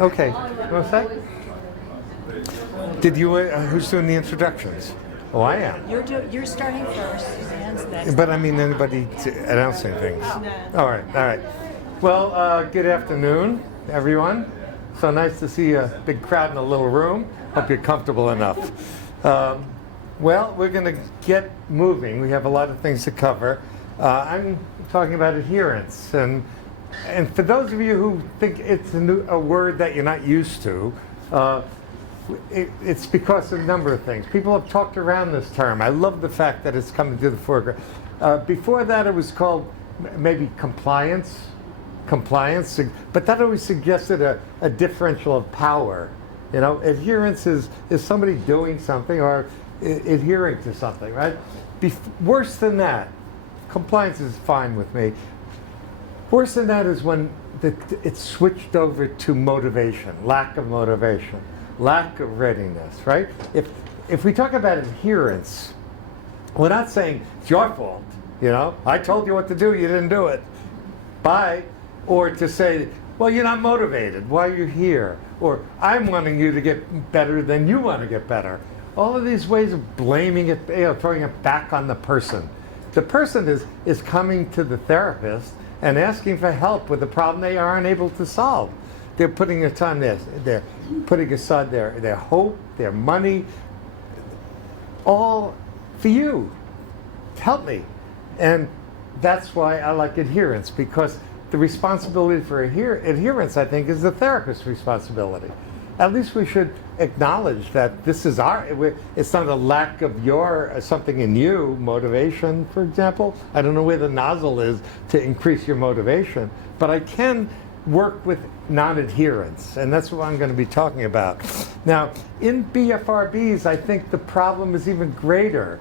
Okay. What's that? Did you? Who's doing the introductions? Oh, I am. You're starting first. Suzanne's next. But I mean, anybody announcing things? No. All right. All right. Well, good afternoon, everyone. So nice to see a big crowd in a little room. Hope you're comfortable enough. Well, we're going to get moving. We have a lot of things to cover. I'm talking about adherence, and for those of you who think it's a word that you're not used to, it's because of a number of things. People have talked around this term. I love the fact that it's coming to the foreground. Before that, it was called maybe compliance, but that always suggested a differential of power. You know, adherence is somebody doing something or adhering to something, right? Worse than that, compliance is fine with me. Worse than that is when it's switched over to motivation, lack of motivation, lack of readiness, right? If we talk about adherence, we're not saying it's your fault, you know? I told you what to do, you didn't do it. Bye. Or to say, well, you're not motivated, why are you here? Or I'm wanting you to get better than you want to get better. All of these ways of blaming it, throwing it back on the person. The person is coming to the therapist and asking for help with a problem they aren't able to solve. They're putting their time there. They're putting aside their hope, their money, all for you. Help me. And that's why I like adherence, because the responsibility for adherence, I think, is the therapist's responsibility. At least we should acknowledge that this is it's not a lack of something in you, motivation, for example. I don't know where the nozzle is to increase your motivation, but I can work with non-adherence, and that's what I'm going to be talking about. Now, in BFRBs, I think the problem is even greater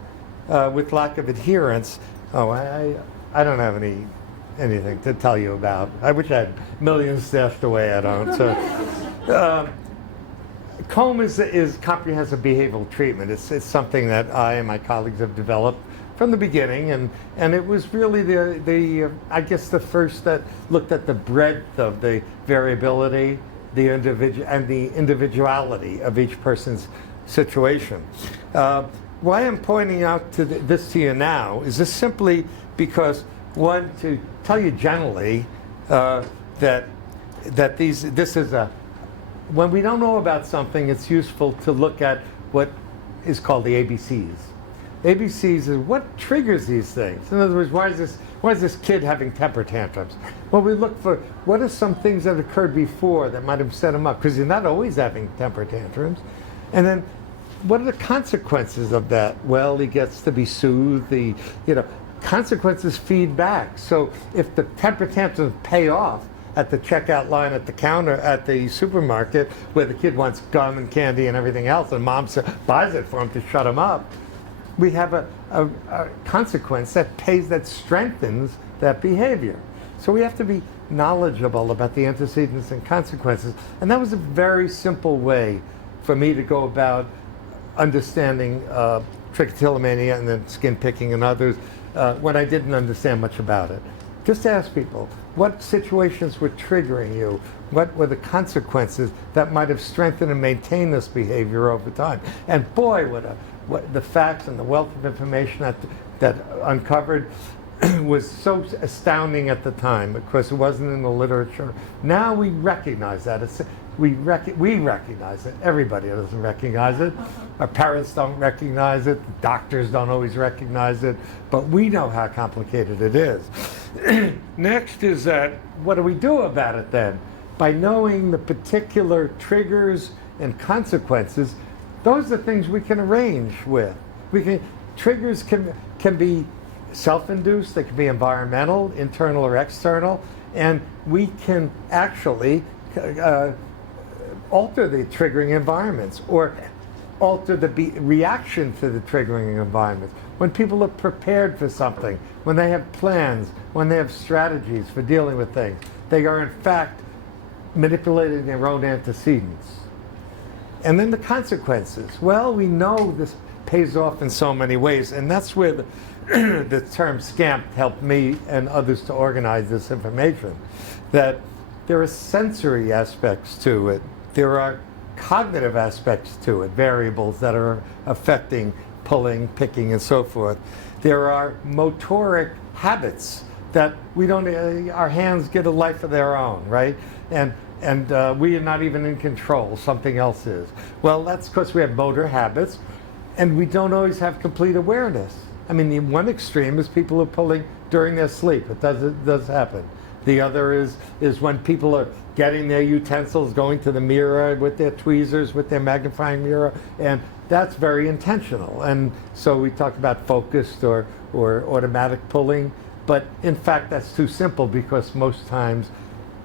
with lack of adherence. Oh, I don't have anything to tell you about. I wish I had millions stashed away. I don't. So, COMB is comprehensive behavioral treatment. It's something that I and my colleagues have developed from the beginning, and it was really the I guess the first that looked at the breadth of the variability, the individuality of each person's situation. Why I'm pointing out this to you now is this simply because, one, to tell you generally that this is when we don't know about something, it's useful to look at what is called the ABCs. ABCs is what triggers these things. In other words, why is this kid having temper tantrums? Well, we look for what are some things that occurred before that might have set him up, because he's not always having temper tantrums. And then what are the consequences of that? Well, he gets to be soothed. Consequences feed back. So if the temper tantrums pay off at the checkout line at the counter at the supermarket, where the kid wants gum and candy and everything else, and mom buys it for him to shut him up, we have a consequence that strengthens that behavior. So we have to be knowledgeable about the antecedents and consequences. And that was a very simple way for me to go about understanding trichotillomania and then skin picking and others when I didn't understand much about it. Just ask people, what situations were triggering you? What were the consequences that might have strengthened and maintained this behavior over time? And boy, what the facts and the wealth of information that uncovered was so astounding at the time, because it wasn't in the literature. Now we recognize that. We recognize it. Everybody doesn't recognize it. Our parents don't recognize it. Doctors don't always recognize it. But we know how complicated it is. Next is that, what do we do about it then? By knowing the particular triggers and consequences, those are things we can arrange with. Triggers can be self-induced, they can be environmental, internal or external, and we can actually alter the triggering environments or alter the reaction to the triggering environments. When people are prepared for something, when they have plans, when they have strategies for dealing with things, they are in fact manipulating their own antecedents. And then the consequences. Well, we know this pays off in so many ways, and that's where the term SCAMP helped me and others to organize this information. That there are sensory aspects to it. There are cognitive aspects to it, variables that are affecting pulling, picking, and so forth. There are motoric habits that we don't, our hands get a life of their own, right? And we are not even in control, something else is. Well, that's because we have motor habits, and we don't always have complete awareness. I mean, the one extreme is people are pulling during their sleep. It does happen. The other is when people are getting their utensils, going to the mirror with their tweezers, with their magnifying mirror, and that's very intentional. And so we talk about focused or automatic pulling, but in fact that's too simple because most times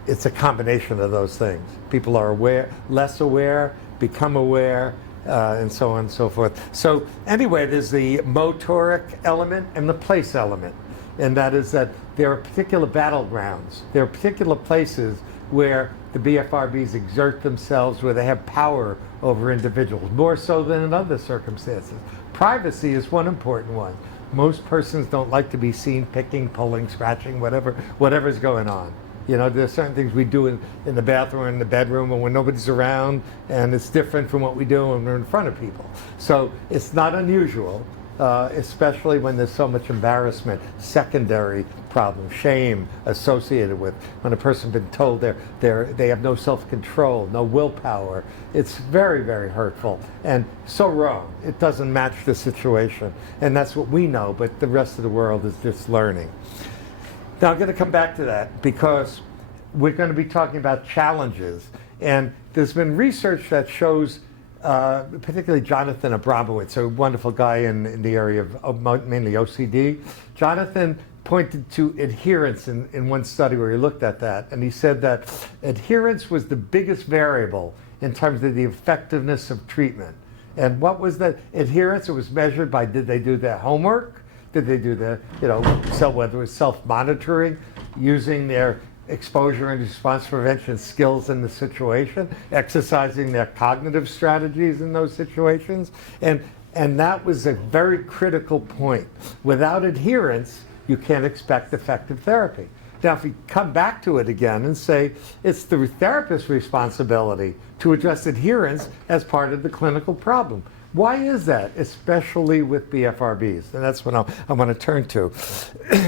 it's a combination of those things. People are aware, less aware, become aware, and so on and so forth. So anyway, there's the motoric element and the place element. And that is that there are particular battlegrounds. There are particular places where the BFRBs exert themselves, where they have power over individuals, more so than in other circumstances. Privacy is one important one. Most persons don't like to be seen picking, pulling, scratching, whatever's going on. You know, there's certain things we do in the bathroom or in the bedroom or when nobody's around, and it's different from what we do when we're in front of people. So it's not unusual, especially when there's so much embarrassment, secondary problem, shame associated with when a person's been told they have no self-control, no willpower. It's very, very hurtful and so wrong. It doesn't match the situation, and that's what we know, but the rest of the world is just learning. Now I'm going to come back to that because we're going to be talking about challenges, and there's been research that shows, particularly Jonathan Abramowitz, a wonderful guy in the area of mainly OCD. Jonathan pointed to adherence in one study where he looked at that, and he said that adherence was the biggest variable in terms of the effectiveness of treatment. And what was that adherence? It was measured by, did they do their homework? Did they do whether it was self-monitoring, using their exposure and response prevention skills in the situation, exercising their cognitive strategies in those situations? And that was a very critical point. Without adherence, you can't expect effective therapy. Now, if we come back to it again and say it's the therapist's responsibility to address adherence as part of the clinical problem. Why is that, especially with BFRBs? And that's what I want to turn to.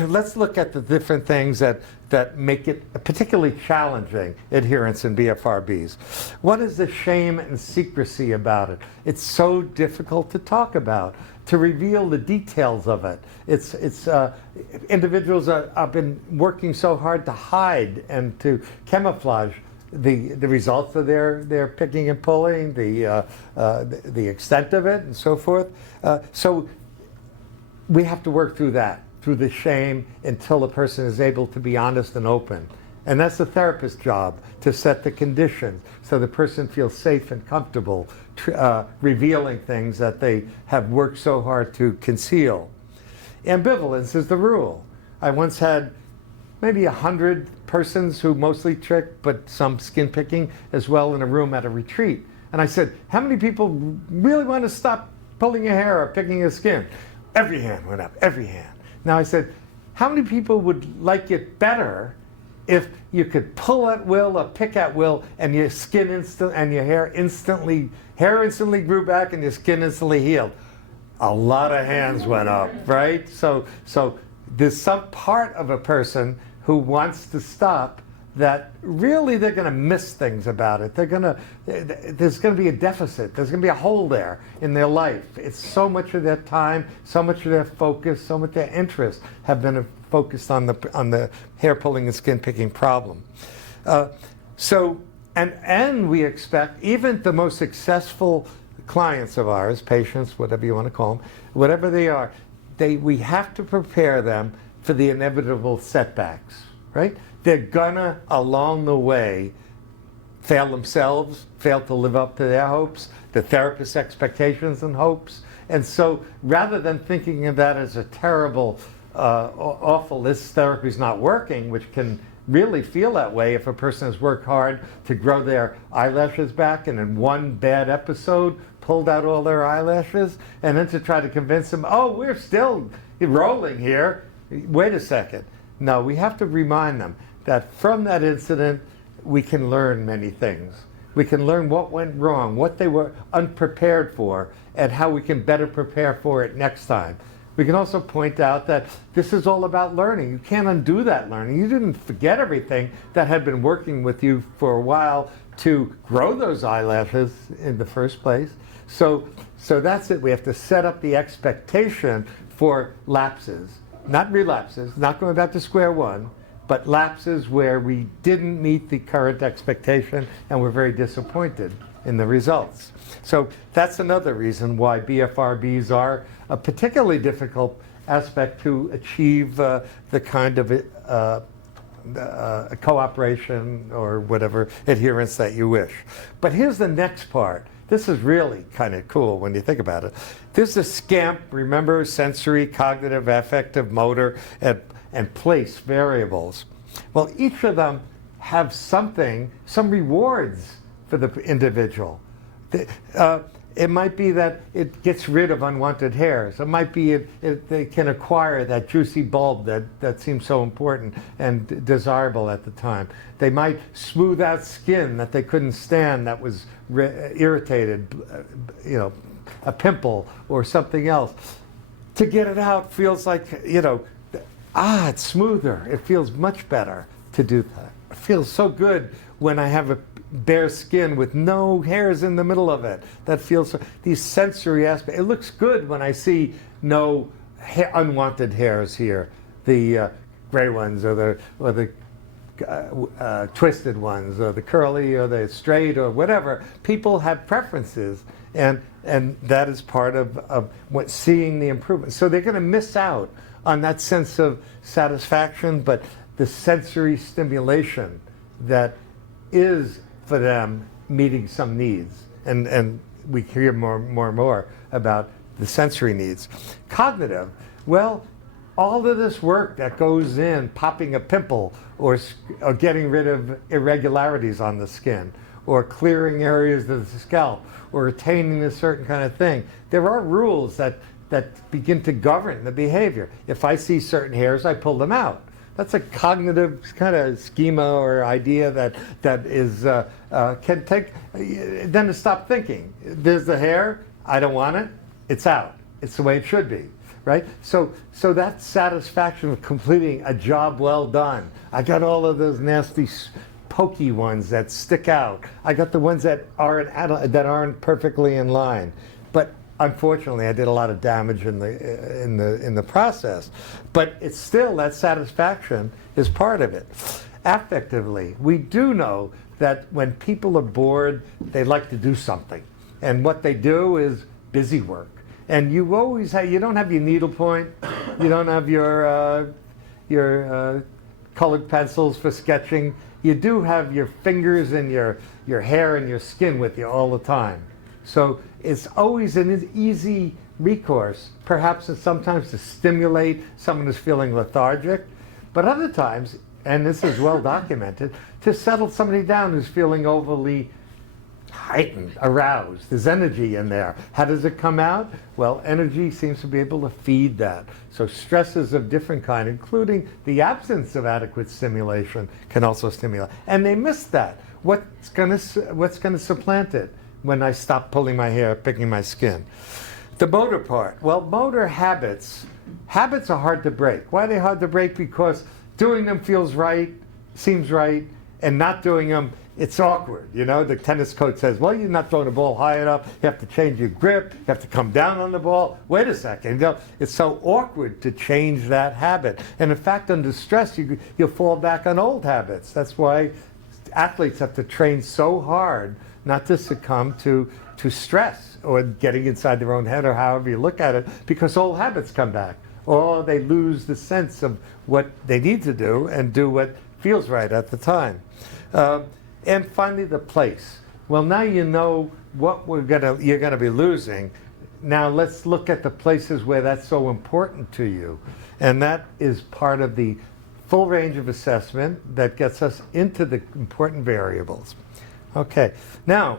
Let's look at the different things that make it particularly challenging, adherence in BFRBs. What is the shame and secrecy about it? It's so difficult to talk about, to reveal the details of it. Individuals have been working so hard to hide and to camouflage the results of their picking and pulling, the extent of it, and so forth. So we have to work through that, through the shame, until the person is able to be honest and open. And that's the therapist's job, to set the conditions so the person feels safe and comfortable revealing things that they have worked so hard to conceal. Ambivalence is the rule. I once had maybe 100 persons who mostly trick, but some skin picking as well, in a room at a retreat. And I said, how many people really want to stop pulling your hair or picking your skin? Every hand went up, every hand. Now I said, how many people would like it better if you could pull at will or pick at will and your skin and your hair instantly grew back and your skin instantly healed? A lot of hands went up, right? So there's some part of a person who wants to stop that really they're going to miss things about it. There's going to be a deficit. There's going to be a hole there in their life. It's so much of their time, so much of their focus, so much of their interest have been focused on the hair pulling and skin picking problem. And we expect even the most successful clients of ours, patients, whatever you want to call them, whatever they are, we have to prepare them for the inevitable setbacks, right? They're gonna, along the way, fail themselves, fail to live up to their hopes, the therapist's expectations and hopes. And so rather than thinking of that as a terrible, awful, this therapy's not working, which can really feel that way if a person has worked hard to grow their eyelashes back and in one bad episode pulled out all their eyelashes, and then to try to convince them, oh, we're still rolling here. Wait a second. No, we have to remind them that from that incident, we can learn many things. We can learn what went wrong, what they were unprepared for, and how we can better prepare for it next time. We can also point out that this is all about learning. You can't undo that learning. You didn't forget everything that had been working with you for a while to grow those eyelashes in the first place. So that's it. We have to set up the expectation for lapses, not relapses, not going back to square one, but lapses where we didn't meet the current expectation and we're very disappointed in the results. So that's another reason why BFRBs are a particularly difficult aspect to achieve the kind of cooperation or whatever adherence that you wish. But here's the next part. This is really kind of cool when you think about it. This is SCAMP, remember, sensory, cognitive, affective, motor, and place variables. Well, each of them have something, some rewards for the individual. It might be that it gets rid of unwanted hairs. It might be they can acquire that juicy bulb that seems so important and desirable at the time. They might smooth out skin that they couldn't stand that was irritated, a pimple or something else. To get it out feels like, it's smoother. It feels much better to do that. It feels so good when I have a bare skin with no hairs in the middle of it. That feels these sensory aspects. It looks good when I see no unwanted hairs here, the gray ones or the twisted ones or the curly or the straight or whatever. People have preferences, and that is part of what seeing the improvement. So they're going to miss out on that sense of satisfaction, but the sensory stimulation that is for them meeting some needs. And we hear more and more about the sensory needs. Cognitive, well, all of this work that goes in popping a pimple or getting rid of irregularities on the skin or clearing areas of the scalp or attaining a certain kind of thing. There are rules that begin to govern the behavior. If I see certain hairs, I pull them out. That's a cognitive kind of schema or idea that is can take then to stop thinking. There's the hair. I don't want it. It's out. It's the way it should be, right? So that satisfaction of completing a job well done. I got all of those nasty pokey ones that stick out. I got the ones that aren't perfectly in line, but unfortunately, I did a lot of damage in the process, but it's still that satisfaction is part of it. Affectively, we do know that when people are bored, they like to do something, and what they do is busy work. And you always have, you don't have your needlepoint, you don't have your colored pencils for sketching. You do have your fingers and your hair and your skin with you all the time. So it's always an easy recourse, perhaps sometimes to stimulate someone who's feeling lethargic, but other times, and this is well documented, to settle somebody down who's feeling overly heightened, aroused. There's energy in there. How does it come out? Well, energy seems to be able to feed that. So stresses of different kind, including the absence of adequate stimulation, can also stimulate. And they miss that. What's going to supplant it? When I stop pulling my hair, picking my skin. The motor part. Well, motor habits are hard to break. Why are they hard to break? Because doing them feels right, seems right, and not doing them, it's awkward. The tennis coach says, well, you're not throwing the ball high enough. You have to change your grip. You have to come down on the ball. Wait a second. It's so awkward to change that habit. And in fact, under stress, you'll fall back on old habits. That's why athletes have to train so hard not to succumb to stress or getting inside their own head or however you look at it, because old habits come back. Or they lose the sense of what they need to do and do what feels right at the time. And finally, the place. Well, now you know what you're gonna be losing. Now let's look at the places where that's so important to you. And that is part of the full range of assessment that gets us into the important variables. Okay, now,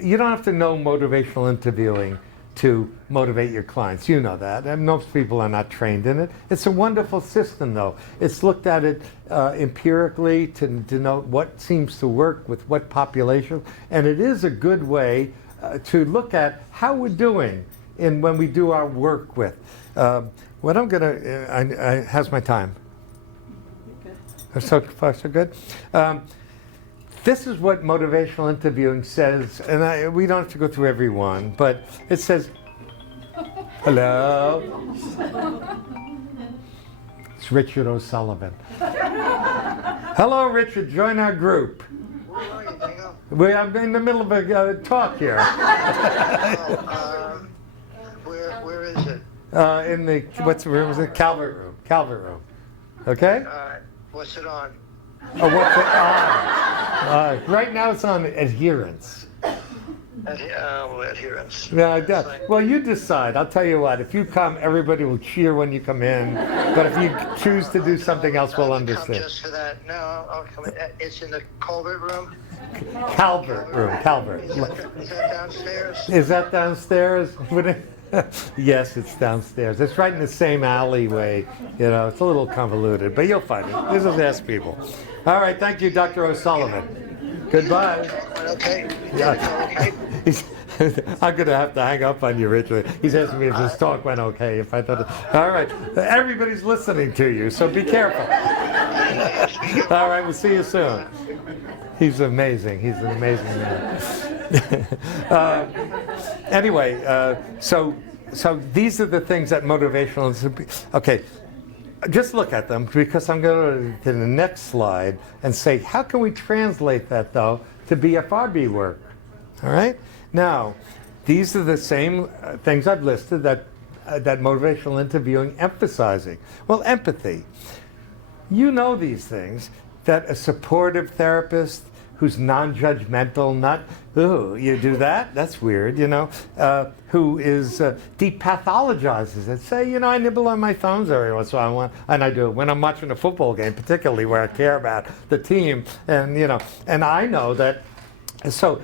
you don't have to know motivational interviewing to motivate your clients. You know that, and most people are not trained in it. It's a wonderful system, though. It's looked at it empirically to denote what seems to work with what population, and it is a good way to look at how we're doing when we do our work with. What I'm going to, how's my time? So far, so good. This is what motivational interviewing says, and we don't have to go through every one, but it says, hello. It's Richard O'Sullivan. Hello, Richard, join our group. Where are you, Dingo? I'm in the middle of a talk here. Where is it? In the, what's the room? Was it Calvert room? Calvert room. Okay? What's it on? Oh, what's it on? Right now it's on Adherence. Adherence. Yeah, it does. Well, you decide. I'll tell you what. If you come, everybody will cheer when you come in. But if you choose to do something else, we'll Come understand. just for that. No, I'll come. It's in the Colbert room. Calvert room. Calvert. Is that downstairs? Is that downstairs? Yes, it's downstairs. It's right in the same alleyway. You know, it's a little convoluted, but you'll find it. This is ask people. All right, thank you, Dr. O'Sullivan. Goodbye. Okay. Yeah. Okay. I'm going to have to hang up on you, Richard. He's asking me if this talk went okay. If I thought, all right, everybody's listening to you, so be careful. All right, we'll see you soon. He's amazing. He's an amazing man. Anyway, so these are the things that motivational. Okay, just look at them because I'm going to the next slide and say, how can we translate that though to BFRB work? All right. Now, these are the same things I've listed that motivational interviewing emphasizing. Well, empathy. You know these things, that a supportive therapist who's non-judgmental, not, ooh, you do that? That's weird, you know, who is depathologizes it. Say, you know, I nibble on my thumbs every once in a while, and I do when I'm watching a football game, particularly where I care about the team, and, you know, and I know that, so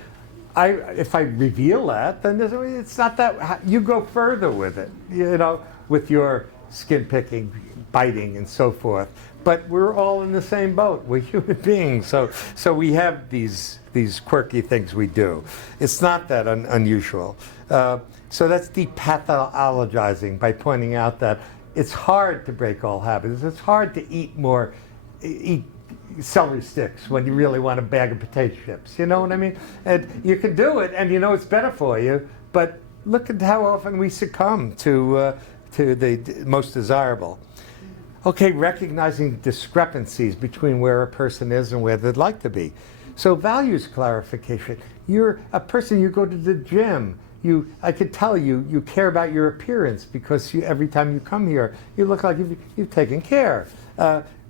if I reveal that, then it's not that, you go further with it, you know, with your skin picking, biting, and so forth. But we're all in the same boat. We're human beings, so we have these quirky things we do. It's not that unusual. So that's depathologizing by pointing out that it's hard to break all habits. It's hard to eat celery sticks when you really want a bag of potato chips. You know what I mean? And you can do it, and you know it's better for you. But look at how often we succumb to the most desirable. Okay, recognizing discrepancies between where a person is and where they'd like to be. So values clarification. You're a person, you go to the gym. I could tell you care about your appearance because every time you come here, you look like you've taken care.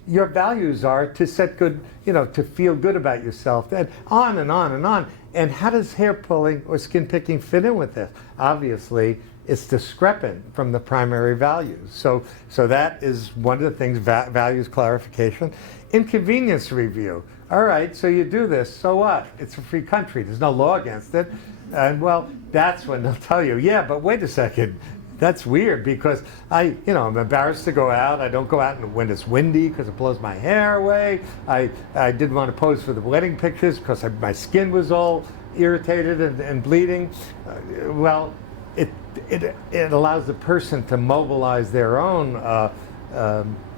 Your values are to set good, you know, to feel good about yourself, and on and on and on. And how does hair pulling or skin picking fit in with this? Obviously, it's discrepant from the primary values. So that is one of the things, values clarification. Inconvenience review. All right, so you do this, so what? It's a free country, there's no law against it. And well, that's when they'll tell you, yeah, but wait a second, that's weird because I'm embarrassed to go out. I don't go out when it's windy because it blows my hair away. I didn't want to pose for the wedding pictures because my skin was all irritated and bleeding. Well, it allows the person to mobilize their own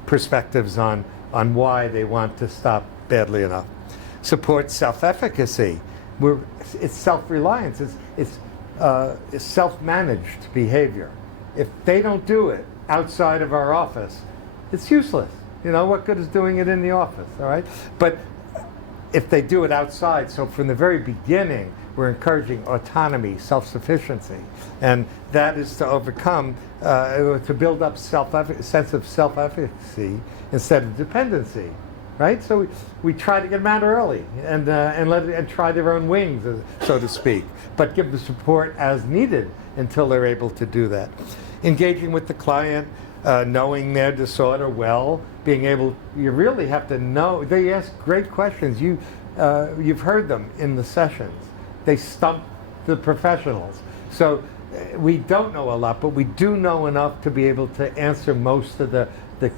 perspectives on why they want to stop badly enough. Support self-efficacy. It's self-reliance. It's self-managed behavior. If they don't do it outside of our office, it's useless. You know, what good is doing it in the office, all right? But if they do it outside, so from the very beginning, we're encouraging autonomy, self-sufficiency, and that is to overcome, to build up sense of self-efficacy instead of dependency, right? So we try to get them out early and try their own wings, so to speak, but give the support as needed until they're able to do that. Engaging with the client, knowing their disorder well, being able, you really have to know. They ask great questions. You've heard them in the sessions. They stump the professionals. So we don't know a lot, but we do know enough to be able to answer most of the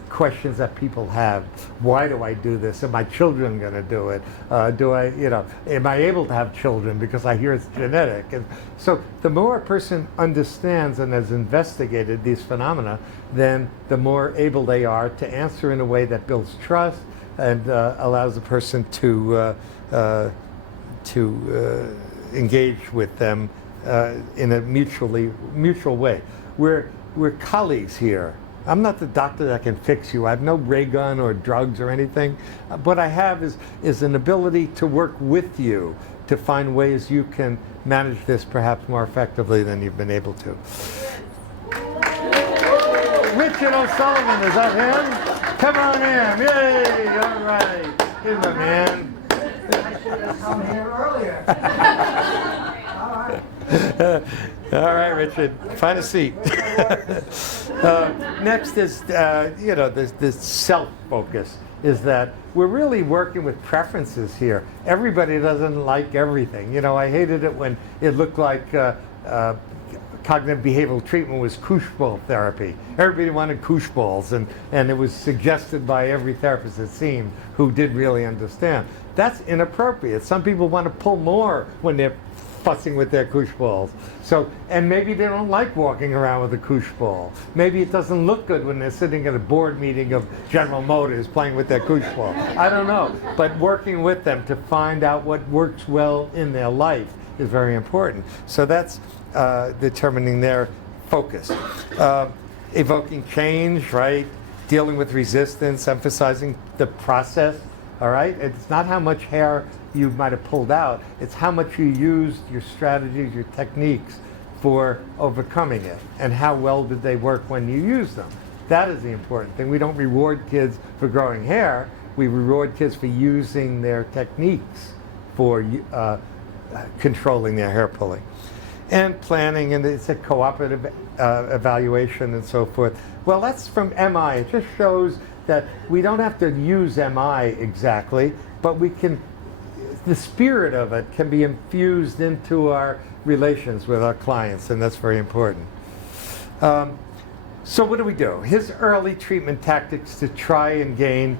questions that people have. Why do I do this? Are my children going to do it? Am I able to have children because I hear it's genetic? And so the more a person understands and has investigated these phenomena, then the more able they are to answer in a way that builds trust and allows the person to engage with them in a mutual way. We're colleagues here. I'm not the doctor that can fix you. I have no ray gun or drugs or anything. What I have is an ability to work with you to find ways you can manage this perhaps more effectively than you've been able to. Richard O'Sullivan, is that him? Come on in. Yay! All right. Here's my man. I should have come here earlier. All right, Richard, find a seat. Next is, this self-focus is that we're really working with preferences here. Everybody doesn't like everything. I hated it when it looked like cognitive behavioral treatment was koosh ball therapy. Everybody wanted koosh balls, and it was suggested by every therapist, it seemed, who did really understand. That's inappropriate. Some people want to pull more when they're fussing with their koosh balls. And maybe they don't like walking around with a koosh ball. Maybe it doesn't look good when they're sitting at a board meeting of General Motors playing with their koosh ball. I don't know. But working with them to find out what works well in their life is very important. So that's determining their focus. Evoking change, right? Dealing with resistance, emphasizing the process, all right? It's not how much hair you might have pulled out, it's how much you used your strategies, your techniques for overcoming it, and how well did they work when you used them. That is the important thing. We don't reward kids for growing hair, we reward kids for using their techniques for controlling their hair pulling. And planning, and it's a cooperative evaluation and so forth. Well, that's from MI. It just shows that we don't have to use MI exactly, but we can, the spirit of it can be infused into our relations with our clients, and that's very important. So what do? Here's early treatment tactics to try and gain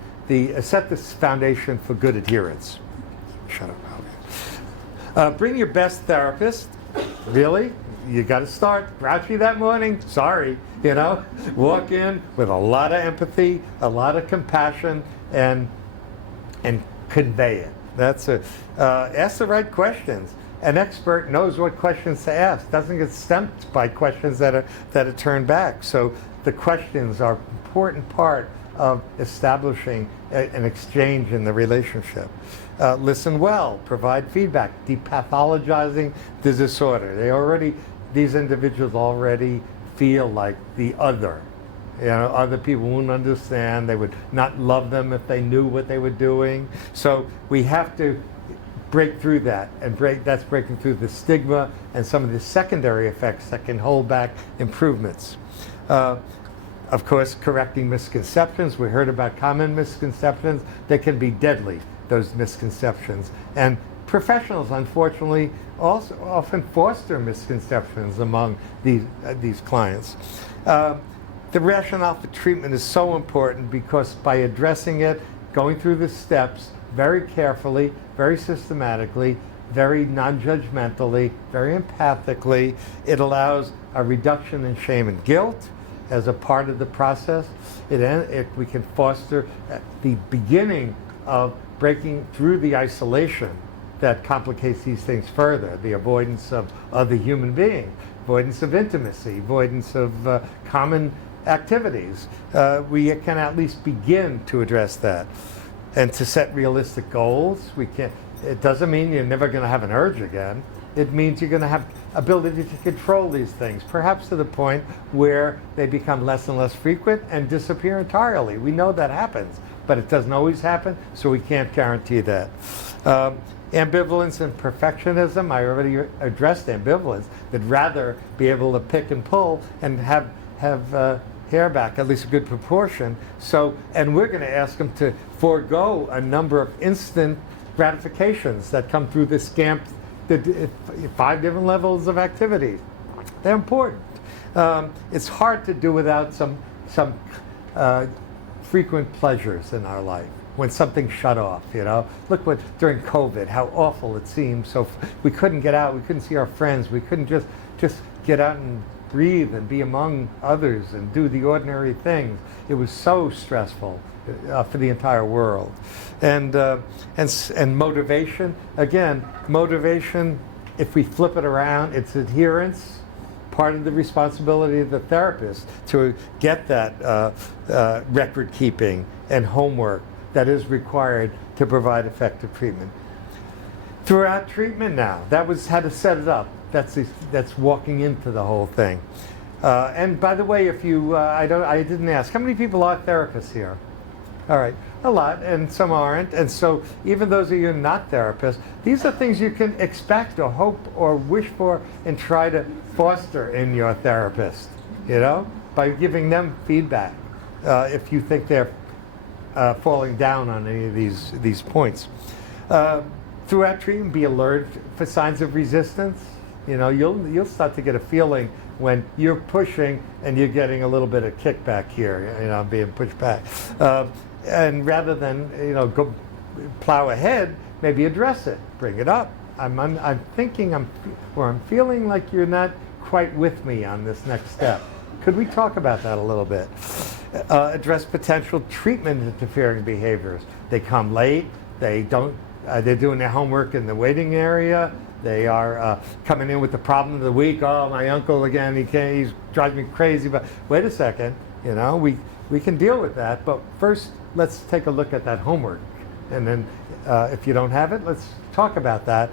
set this foundation for good adherence. Shut up. Bring your best therapist. Really? You got to start grouchy that morning? Sorry, walk in with a lot of empathy, a lot of compassion, and convey it. That's it. Ask the right questions. An expert knows what questions to ask. Doesn't get stumped by questions that are turned back. So the questions are an important part of establishing an exchange in the relationship. Listen well, provide feedback, depathologizing the disorder. These individuals already feel like the other. Other people wouldn't understand. They would not love them if they knew what they were doing. So we have to break through that, and that's breaking through the stigma and some of the secondary effects that can hold back improvements. Of course, correcting misconceptions. We heard about common misconceptions. They can be deadly, those misconceptions. And professionals, unfortunately, also often foster misconceptions among these clients. The rationale for treatment is so important because by addressing it, going through the steps very carefully, very systematically, very non-judgmentally, very empathically, it allows a reduction in shame and guilt as a part of the process. We can foster the beginning of breaking through the isolation that complicates these things further, the avoidance of other human beings, avoidance of intimacy, avoidance of common activities. We can at least begin to address that. And to set realistic goals. It doesn't mean you're never going to have an urge again. It means you're going to have ability to control these things, perhaps to the point where they become less and less frequent and disappear entirely. We know that happens, but it doesn't always happen, so we can't guarantee that. Ambivalence and perfectionism. I already addressed ambivalence. They'd rather be able to pick and pull and have hair back, at least a good proportion. And we're going to ask them to forego a number of instant gratifications that come through the 5 different levels of activity. They're important. It's hard to do without some frequent pleasures in our life. When something shut off, you know. Look what, during COVID, how awful it seemed. So we couldn't get out, we couldn't see our friends, we couldn't just get out and breathe and be among others and do the ordinary things. It was so stressful for the entire world. And motivation, again, motivation, if we flip it around, it's adherence. Part of the responsibility of the therapist to get that record keeping and homework that is required to provide effective treatment. Throughout treatment now, that was how to set it up. That's walking into the whole thing. And by the way, if you, I didn't ask, how many people are therapists here? All right, a lot, and some aren't. And so even those of you not therapists, these are things you can expect or hope or wish for and try to foster in your therapist, you know, by giving them feedback if you think they're falling down on any of these points. Throughout treatment, be alert for signs of resistance. You know, you'll start to get a feeling when you're pushing and you're getting a little bit of kickback here, you know, being pushed back. And rather than, you know, go plow ahead, maybe address it, bring it up. I'm thinking, I'm feeling like you're not quite with me on this next step. Could we talk about that a little bit? Address potential treatment interfering behaviors. They come late. They don't. They're doing their homework in the waiting area. They are coming in with the problem of the week. Oh, my uncle again. He's driving me crazy. But wait a second. You know, we can deal with that. But first, let's take a look at that homework. And then, if you don't have it, let's talk about that.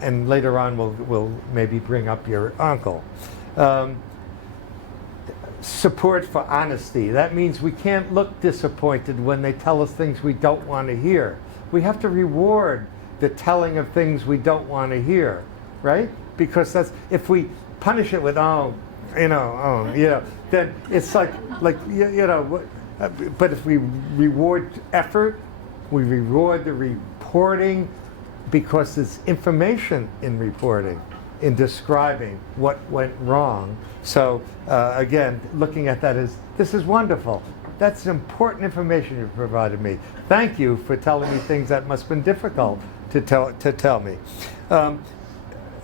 And later on, we'll maybe bring up your uncle. Support for honesty. That means we can't look disappointed when they tell us things we don't want to hear. We have to reward the telling of things we don't want to hear, right? Because that's, if we punish it with, then it's like you know, but if we reward effort, we reward the reporting, because there's information in reporting, in describing what went wrong. So again, looking at that as, this is wonderful. That's important information you provided me. Thank you for telling me things that must have been difficult to tell me.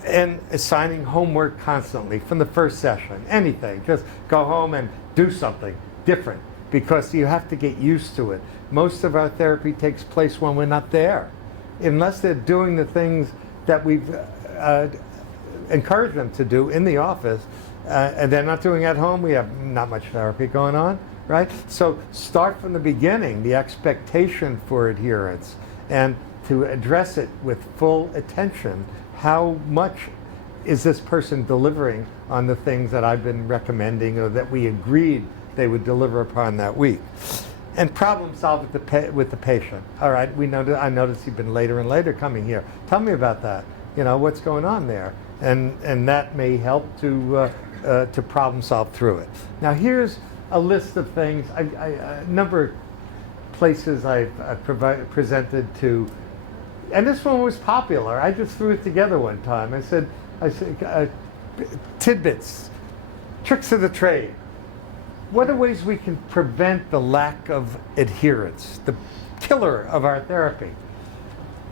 And assigning homework constantly from the first session, anything. Just go home and do something different, because you have to get used to it. Most of our therapy takes place when we're not there. Unless they're doing the things that we've encouraged them to do in the office, and they're not doing at home, we have not much therapy going on, right? So start from the beginning, the expectation for adherence, and to address it with full attention. How much is this person delivering on the things that I've been recommending or that we agreed they would deliver upon that week? And problem solve with the patient. All right, I noticed you've been later and later coming here. Tell me about that. You know, what's going on there? And that may help to problem solve through it. Now here's a list of things. A number of places I've presented to, and this one was popular. I just threw it together one time. I said tidbits, tricks of the trade. What are ways we can prevent the lack of adherence, the killer of our therapy?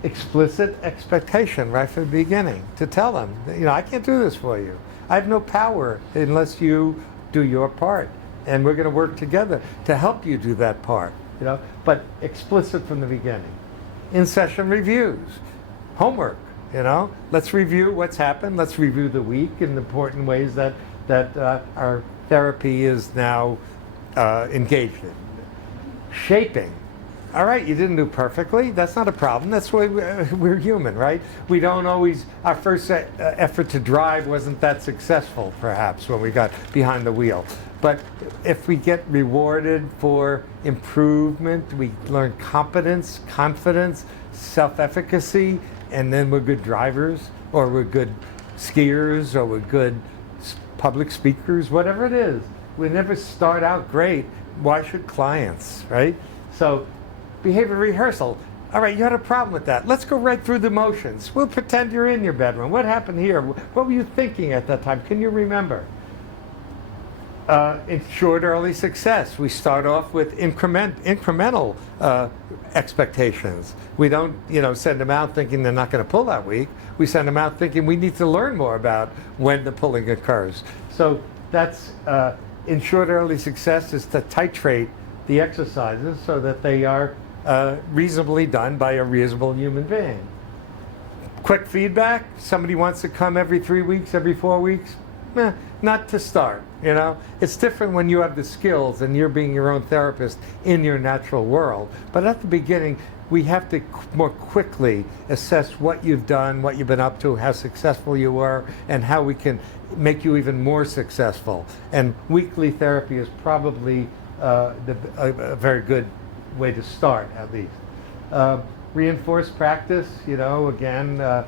Explicit expectation right from the beginning, to tell them, you know, I can't do this for you. I have no power unless you do your part, and we're going to work together to help you do that part. You know, but explicit from the beginning. In-session reviews, homework. You know, let's review what's happened. Let's review the week in the important ways that our therapy is now engaged in. Shaping. All right, you didn't do perfectly. That's not a problem. That's why we're human, right? We don't always, our first effort to drive wasn't that successful, perhaps, when we got behind the wheel. But if we get rewarded for improvement, we learn competence, confidence, self-efficacy, and then we're good drivers, or we're good skiers, or we're good public speakers, whatever it is. We never start out great. Why should clients, right? So behavior rehearsal. All right, you had a problem with that. Let's go right through the motions. We'll pretend you're in your bedroom. What happened here? What were you thinking at that time? Can you remember? Ensured early success. We start off with incremental expectations. We don't, send them out thinking they're not going to pull that week. We send them out thinking we need to learn more about when the pulling occurs. So that's ensured early success is to titrate the exercises so that they are reasonably done by a reasonable human being. Quick feedback. Somebody wants to come every 3 weeks, every 4 weeks. Not to start, It's different when you have the skills and you're being your own therapist in your natural world. But at the beginning, we have to more quickly assess what you've done, what you've been up to, how successful you were, and how we can make you even more successful. And weekly therapy is probably a very good way to start, at least. Reinforced practice, again,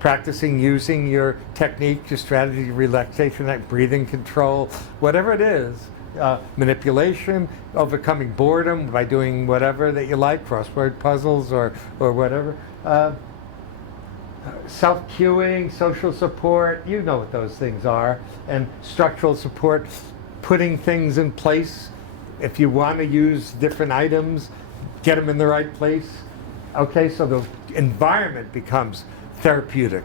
practicing using your technique, your strategy, relaxation, like breathing control, whatever it is, manipulation, overcoming boredom by doing whatever that you like, crossword puzzles or whatever. Self-cueing, social support, you know what those things are, and structural support, putting things in place. If you want to use different items, get them in the right place. Okay, so the environment becomes therapeutic.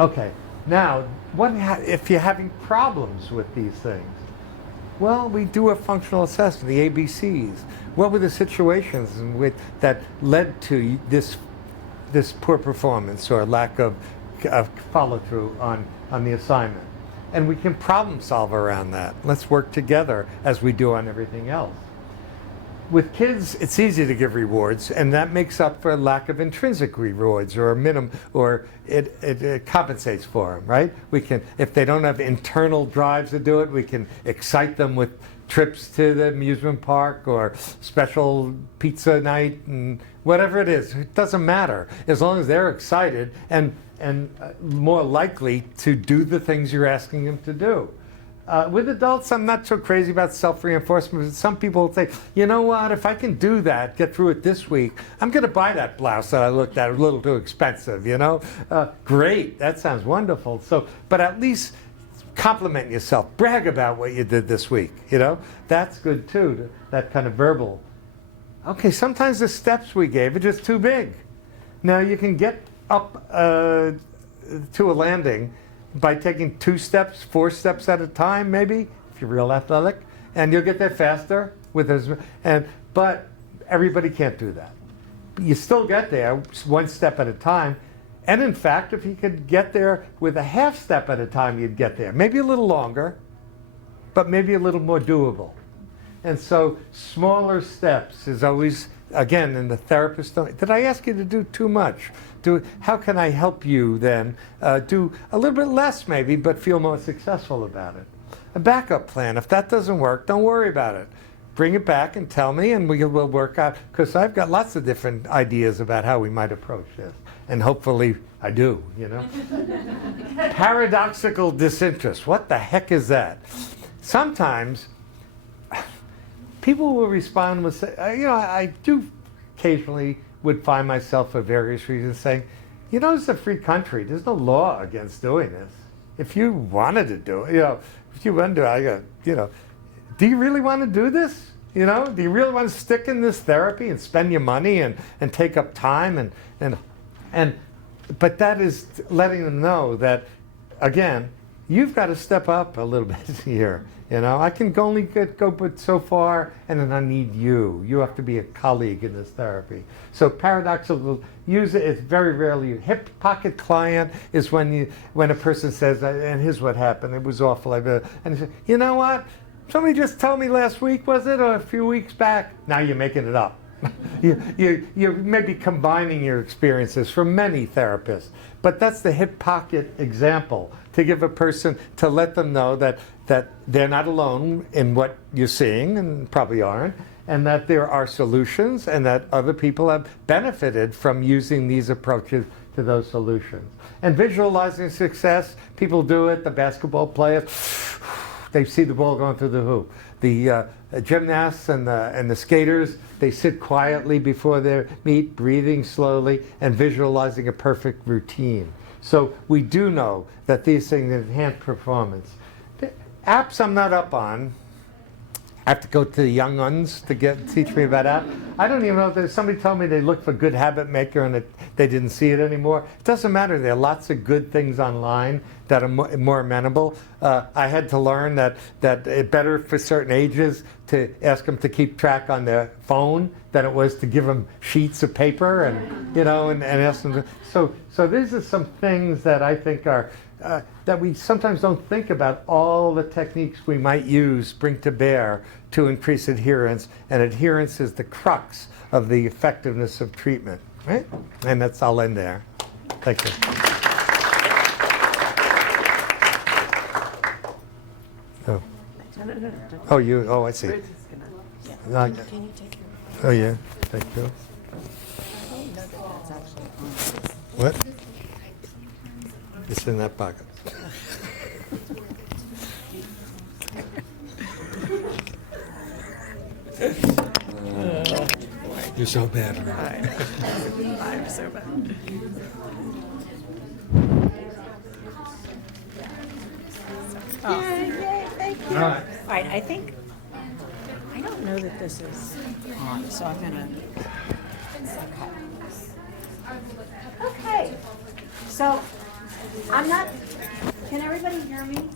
Okay, now, if you're having problems with these things? Well, we do a functional assessment, the ABCs. What were the situations that led to this poor performance or lack of follow-through on the assignment? And we can problem solve around that. Let's work together as we do on everything else. With kids, it's easy to give rewards, and that makes up for a lack of intrinsic rewards or a minimum, or it compensates for them, right? We can, if they don't have internal drives to do it, we can excite them with trips to the amusement park or special pizza night and whatever it is. It doesn't matter as long as they're excited and more likely to do the things you're asking them to do. With adults, I'm not so crazy about self-reinforcement. Some people will say, you know what, if I can do that, get through it this week, I'm going to buy that blouse that I looked at, a little too expensive, Great, that sounds wonderful. So, but at least compliment yourself. Brag about what you did this week, That's good too, that kind of verbal. Okay, sometimes the steps we gave are just too big. Now you can get up to a landing by taking 2 steps, 4 steps at a time, maybe, if you're real athletic, and you'll get there faster but everybody can't do that. You still get there 1 step at a time, and in fact, if you could get there with a half step at a time, you'd get there. Maybe a little longer, but maybe a little more doable. And so smaller steps is always, again, in the therapist, did I ask you to do too much? How can I help you then do a little bit less maybe, but feel more successful about it? A backup plan. If that doesn't work, don't worry about it. Bring it back and tell me, and we'll work out, because I've got lots of different ideas about how we might approach this. And hopefully I do, Paradoxical disinterest. What the heck is that? Sometimes people will respond with, I do occasionally would find myself for various reasons saying, it's a free country. There's no law against doing this. If you wanted to do it, if you wanted to, do you really want to do this? Do you really want to stick in this therapy and spend your money and take up time but that is letting them know that, again, you've got to step up a little bit here. I can only go but so far, and then I need you. You have to be a colleague in this therapy. So paradoxical, use it. It's very rarely. Hip pocket client is when a person says, and here's what happened. It was awful. And you say, you know what? Somebody just told me last week, was it, or a few weeks back? Now you're making it up. You may be combining your experiences from many therapists, but that's the hip pocket example, to give a person, to let them know that they're not alone in what you're seeing, and probably aren't, and that there are solutions, and that other people have benefited from using these approaches to those solutions. And visualizing success, people do it, the basketball players, they see the ball going through the hoop. gymnasts and the skaters, they sit quietly before their meet, breathing slowly and visualizing a perfect routine. So we do know that these things enhance performance. The apps I'm not up on. I have to go to the young ones to teach me about that. I don't even know if somebody told me they looked for Good Habit Maker and they didn't see it anymore. It doesn't matter. There are lots of good things online that are more amenable. I had to learn that it's better for certain ages to ask them to keep track on their phone than it was to give them sheets of paper and ask them to. So these are some things that I think are that we sometimes don't think about all the techniques we might bring to bear to increase adherence, and adherence is the crux of the effectiveness of treatment, right? And I'll end there. Thank you. Oh, I see. Can you take your? Oh, yeah, thank you. I don't know that that's actually on. What? It's in that pocket. You're so bad. I'm so bad. Yay, thank you. All right. All right, I don't know that this is on, so I'm gonna. Okay, so I'm not, can everybody hear me?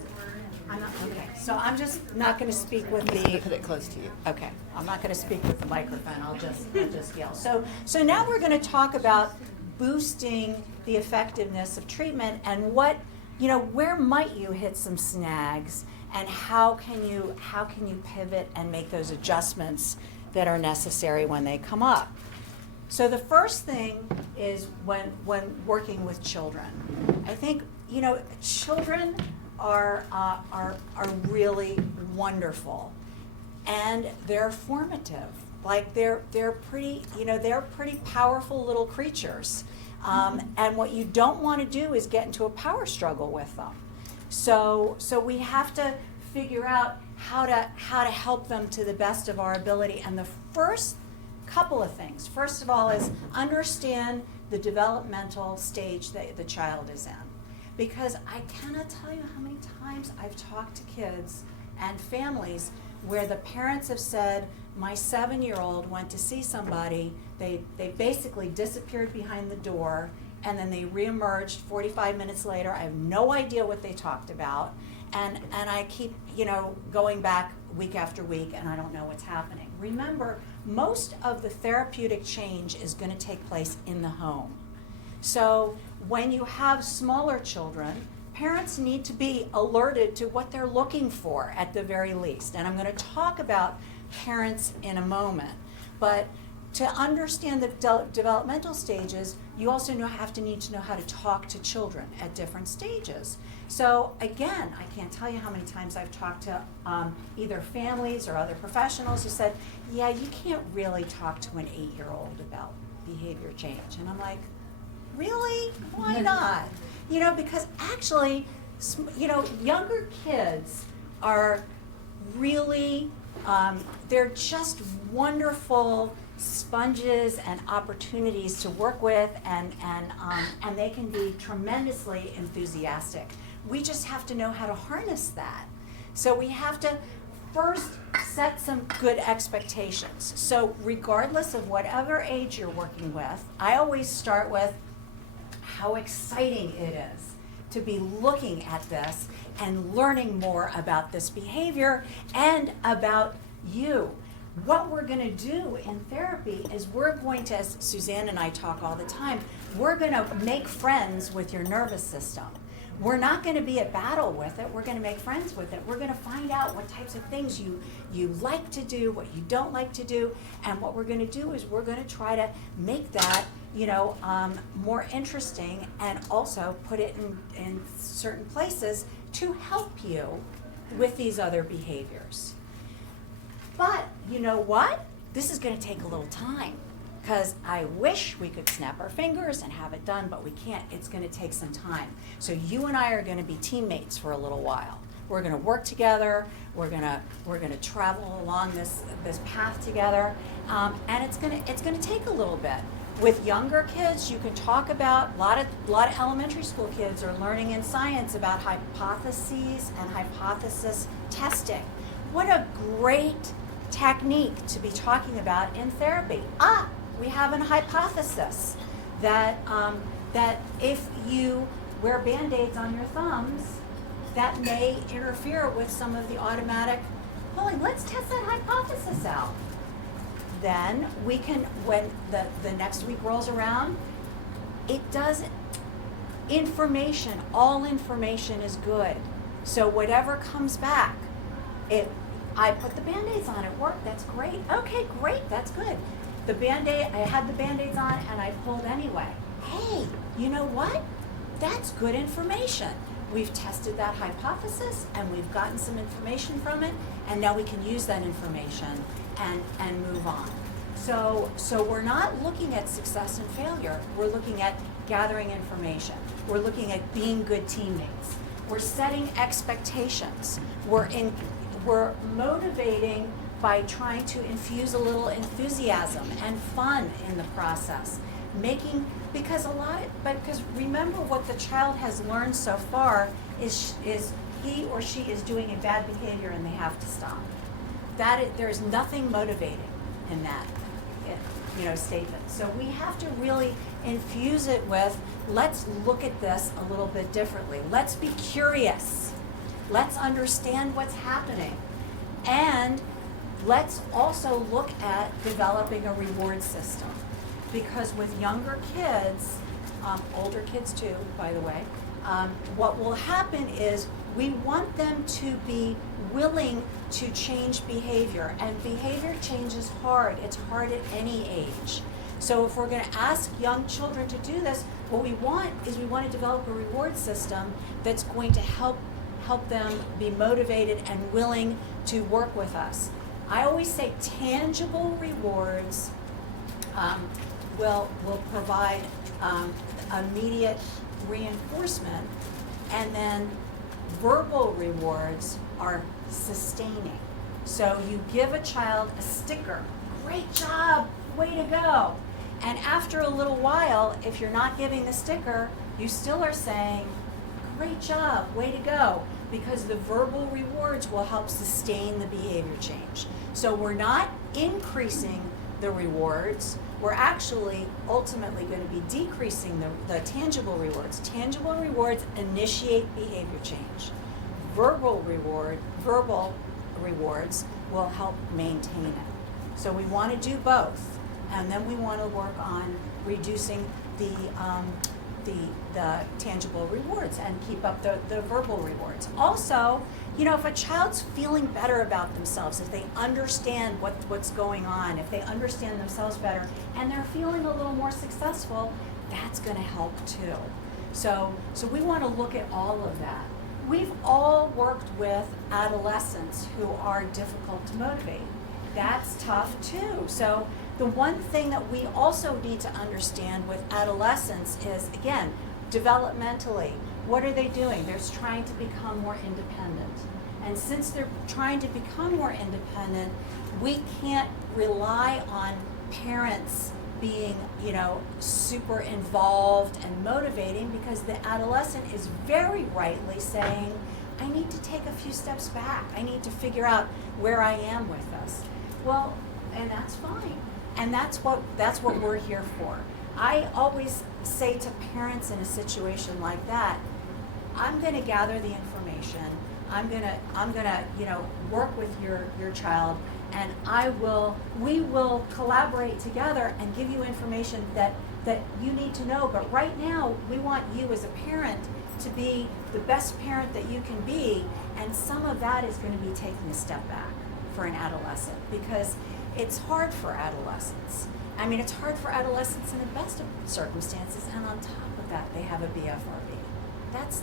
I'm not, okay, so I'm just not gonna speak with the. Put it close to you. Okay, I'm not going to speak with the microphone. I'll just yell. So now we're going to talk about boosting the effectiveness of treatment and where might you hit some snags and how can you pivot and make those adjustments that are necessary when they come up. So the first thing is when working with children. I think children are really wonderful. And they're formative. Like they're pretty powerful little creatures. And what you don't want to do is get into a power struggle with them. So we have to figure out how to help them to the best of our ability. And the first couple of things, first of all, is understand the developmental stage that the child is in. Because I cannot tell you how many times I've talked to kids and families where the parents have said, my 7-year-old went to see somebody, they basically disappeared behind the door, and then they reemerged 45 minutes later. I have no idea what they talked about, and I keep going back week after week, and I don't know what's happening. Remember, most of the therapeutic change is going to take place in the home. So when you have smaller children, parents need to be alerted to what they're looking for at the very least. And I'm going to talk about parents in a moment. But to understand the developmental stages, you also need to know how to talk to children at different stages. So again, I can't tell you how many times I've talked to either families or other professionals who said, yeah, you can't really talk to an 8-year-old about behavior change. And I'm like, really? Why not? Because actually, younger kids are really, they're just wonderful sponges and opportunities to work with, and they can be tremendously enthusiastic. We just have to know how to harness that. So we have to first set some good expectations. So regardless of whatever age you're working with, I always start with how exciting it is to be looking at this and learning more about this behavior and about you. What we're going to do in therapy is we're going to, as Suzanne and I talk all the time, we're going to make friends with your nervous system. We're not going to be at battle with it. We're going to make friends with it. We're going to find out what types of things you like to do, what you don't like to do, and what we're going to do is we're going to try to make that more interesting and also put it in certain places to help you with these other behaviors. But you know what? This is going to take a little time because I wish we could snap our fingers and have it done, but we can't. It's going to take some time. So you and I are going to be teammates for a little while. we're gonna work together, we're gonna travel along this path together, and it's gonna take a little bit. With younger kids, you can talk about a lot of elementary school kids are learning in science about hypotheses and hypothesis testing. What a great technique to be talking about in therapy. We have a hypothesis that if you wear Band-Aids on your thumbs, that may interfere with some of the automatic pulling. Let's test that hypothesis out. Then we can, when the next week rolls around, it doesn't, all information is good. So whatever comes back, if I put the Band-Aids on, it worked, that's great. Okay, great, that's good. I had the Band-Aids on and I pulled anyway. Hey, you know what? That's good information. We've tested that hypothesis and we've gotten some information from it, and now we can use that information and move on. So we're not looking at success and failure. We're looking at gathering information. We're looking at being good teammates. We're setting expectations. We're motivating by trying to infuse a little enthusiasm and fun in the process. Because remember, what the child has learned so far is he or she is doing a bad behavior and they have to stop. There's nothing motivating in that statement. So we have to really infuse it with, let's look at this a little bit differently. Let's be curious. Let's understand what's happening. And let's also look at developing a reward system. Because with younger kids, older kids too, by the way, what will happen is we want them to be willing to change behavior, and behavior change is hard. It's hard at any age. So if we're going to ask young children to do this, what we want is to develop a reward system that's going to help them be motivated and willing to work with us. I always say tangible rewards will provide immediate reinforcement, and then verbal rewards are sustaining. So you give a child a sticker, great job, way to go. And after a little while, if you're not giving the sticker, you still are saying, great job, way to go, because the verbal rewards will help sustain the behavior change. So we're not increasing the rewards, we're actually ultimately going to be decreasing the tangible rewards. Tangible rewards initiate behavior change. Verbal rewards will help maintain it. So we want to do both, and then we want to work on reducing the tangible rewards and keep up the verbal rewards. Also, if a child's feeling better about themselves, if they understand what's going on, if they understand themselves better, and they're feeling a little more successful, that's going to help too. So we want to look at all of that. We've all worked with adolescents who are difficult to motivate. That's tough too. So the one thing that we also need to understand with adolescents is, again, developmentally, what are they doing? They're trying to become more independent. And since they're trying to become more independent, we can't rely on parents being, super involved and motivating, because the adolescent is very rightly saying, I need to take a few steps back. I need to figure out where I am with this. Well, and that's fine. And that's what we're here for. I always say to parents in a situation like that, I'm going to gather the information. I'm gonna work with your child, and we will collaborate together and give you information that you need to know. But right now, we want you as a parent to be the best parent that you can be, and some of that is going to be taking a step back for an adolescent, because it's hard for adolescents. I mean, it's hard for adolescents in the best of circumstances, and on top of that, they have a BFRB.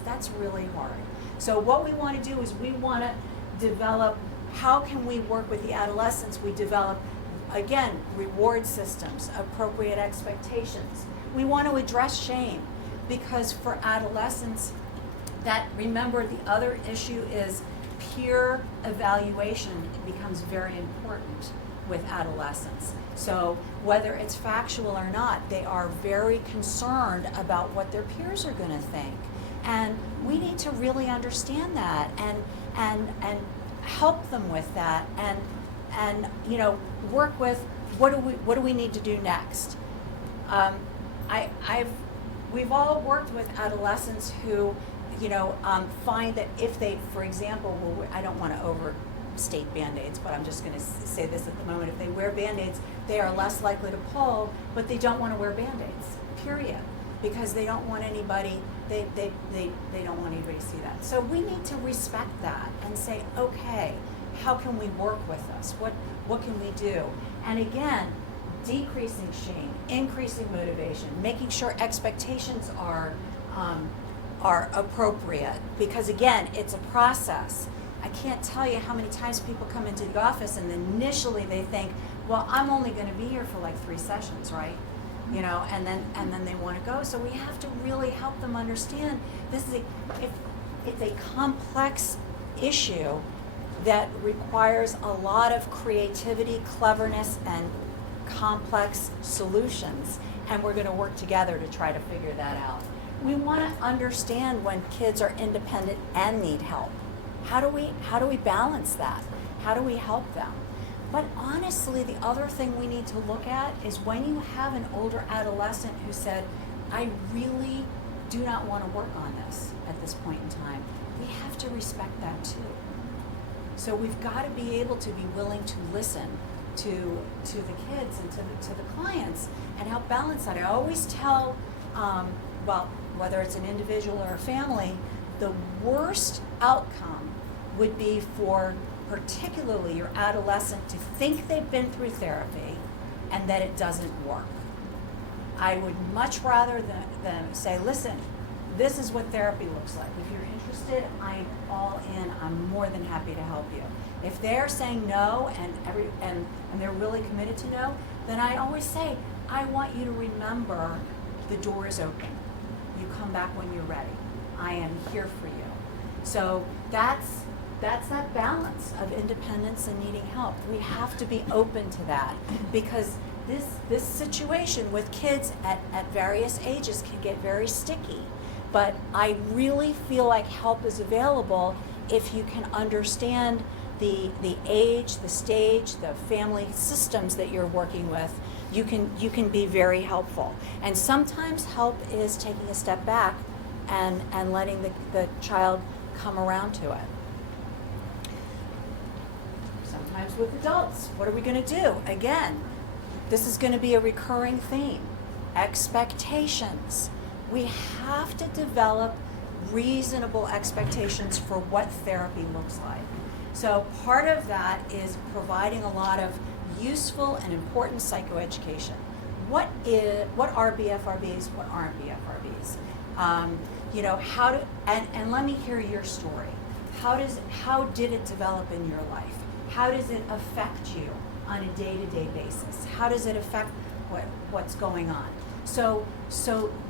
That's really hard. So what we want to do is we want to develop, how can we work with the adolescents? We develop, again, reward systems, appropriate expectations. We want to address shame, because for adolescents, remember, the other issue is peer evaluation becomes very important with adolescents. So whether it's factual or not, they are very concerned about what their peers are going to think. And we need to really understand that and help them with that and work with what do we need to do next. We've all worked with adolescents who find that if they, for example, I don't want to overstate Band-Aids, but I'm just going to say this at the moment. If they wear Band-Aids, they are less likely to pull, but they don't want to wear Band-Aids, period, because they don't want anybody, they don't want anybody to see that. So we need to respect that and say, okay, how can we work with this? What can we do? And again, decreasing shame, increasing motivation, making sure expectations are appropriate, because again, it's a process. I can't tell you how many times people come into the office and initially they think, well, I'm only going to be here for like 3 sessions, right? And then they want to go. So we have to really help them understand this is it's a complex issue that requires a lot of creativity, cleverness, and complex solutions, and we're going to work together to try to figure that out. We want to understand when kids are independent and need help. How do we balance that? How do we help them? But honestly, the other thing we need to look at is when you have an older adolescent who said, I really do not want to work on this at this point in time, we have to respect that too. So we've got to be able to be willing to listen to the kids and to the clients and help balance that. I always tell, whether it's an individual or a family, the worst outcome would be for particularly your adolescent to think they've been through therapy and that it doesn't work. I would much rather than say, listen, this is what therapy looks like. If you're interested, I'm all in. I'm more than happy to help you. If they're saying no and they're really committed to no, then I always say, I want you to remember the door is open. You come back when you're ready. I am here for you. So that's that balance of independence and needing help. We have to be open to that, because this situation with kids at various ages can get very sticky. But I really feel like help is available if you can understand the age, the stage, the family systems that you're working with. You can be very helpful. And sometimes help is taking a step back and letting the child come around to it. Sometimes with adults, what are we going to do? Again, this is going to be a recurring theme. Expectations. We have to develop reasonable expectations for what therapy looks like. So part of that is providing a lot of useful and important psychoeducation. What are BFRBs? What aren't BFRBs? And let me hear your story. How did it develop in your life? How does it affect you on a day-to-day basis? How does it affect what's going on? So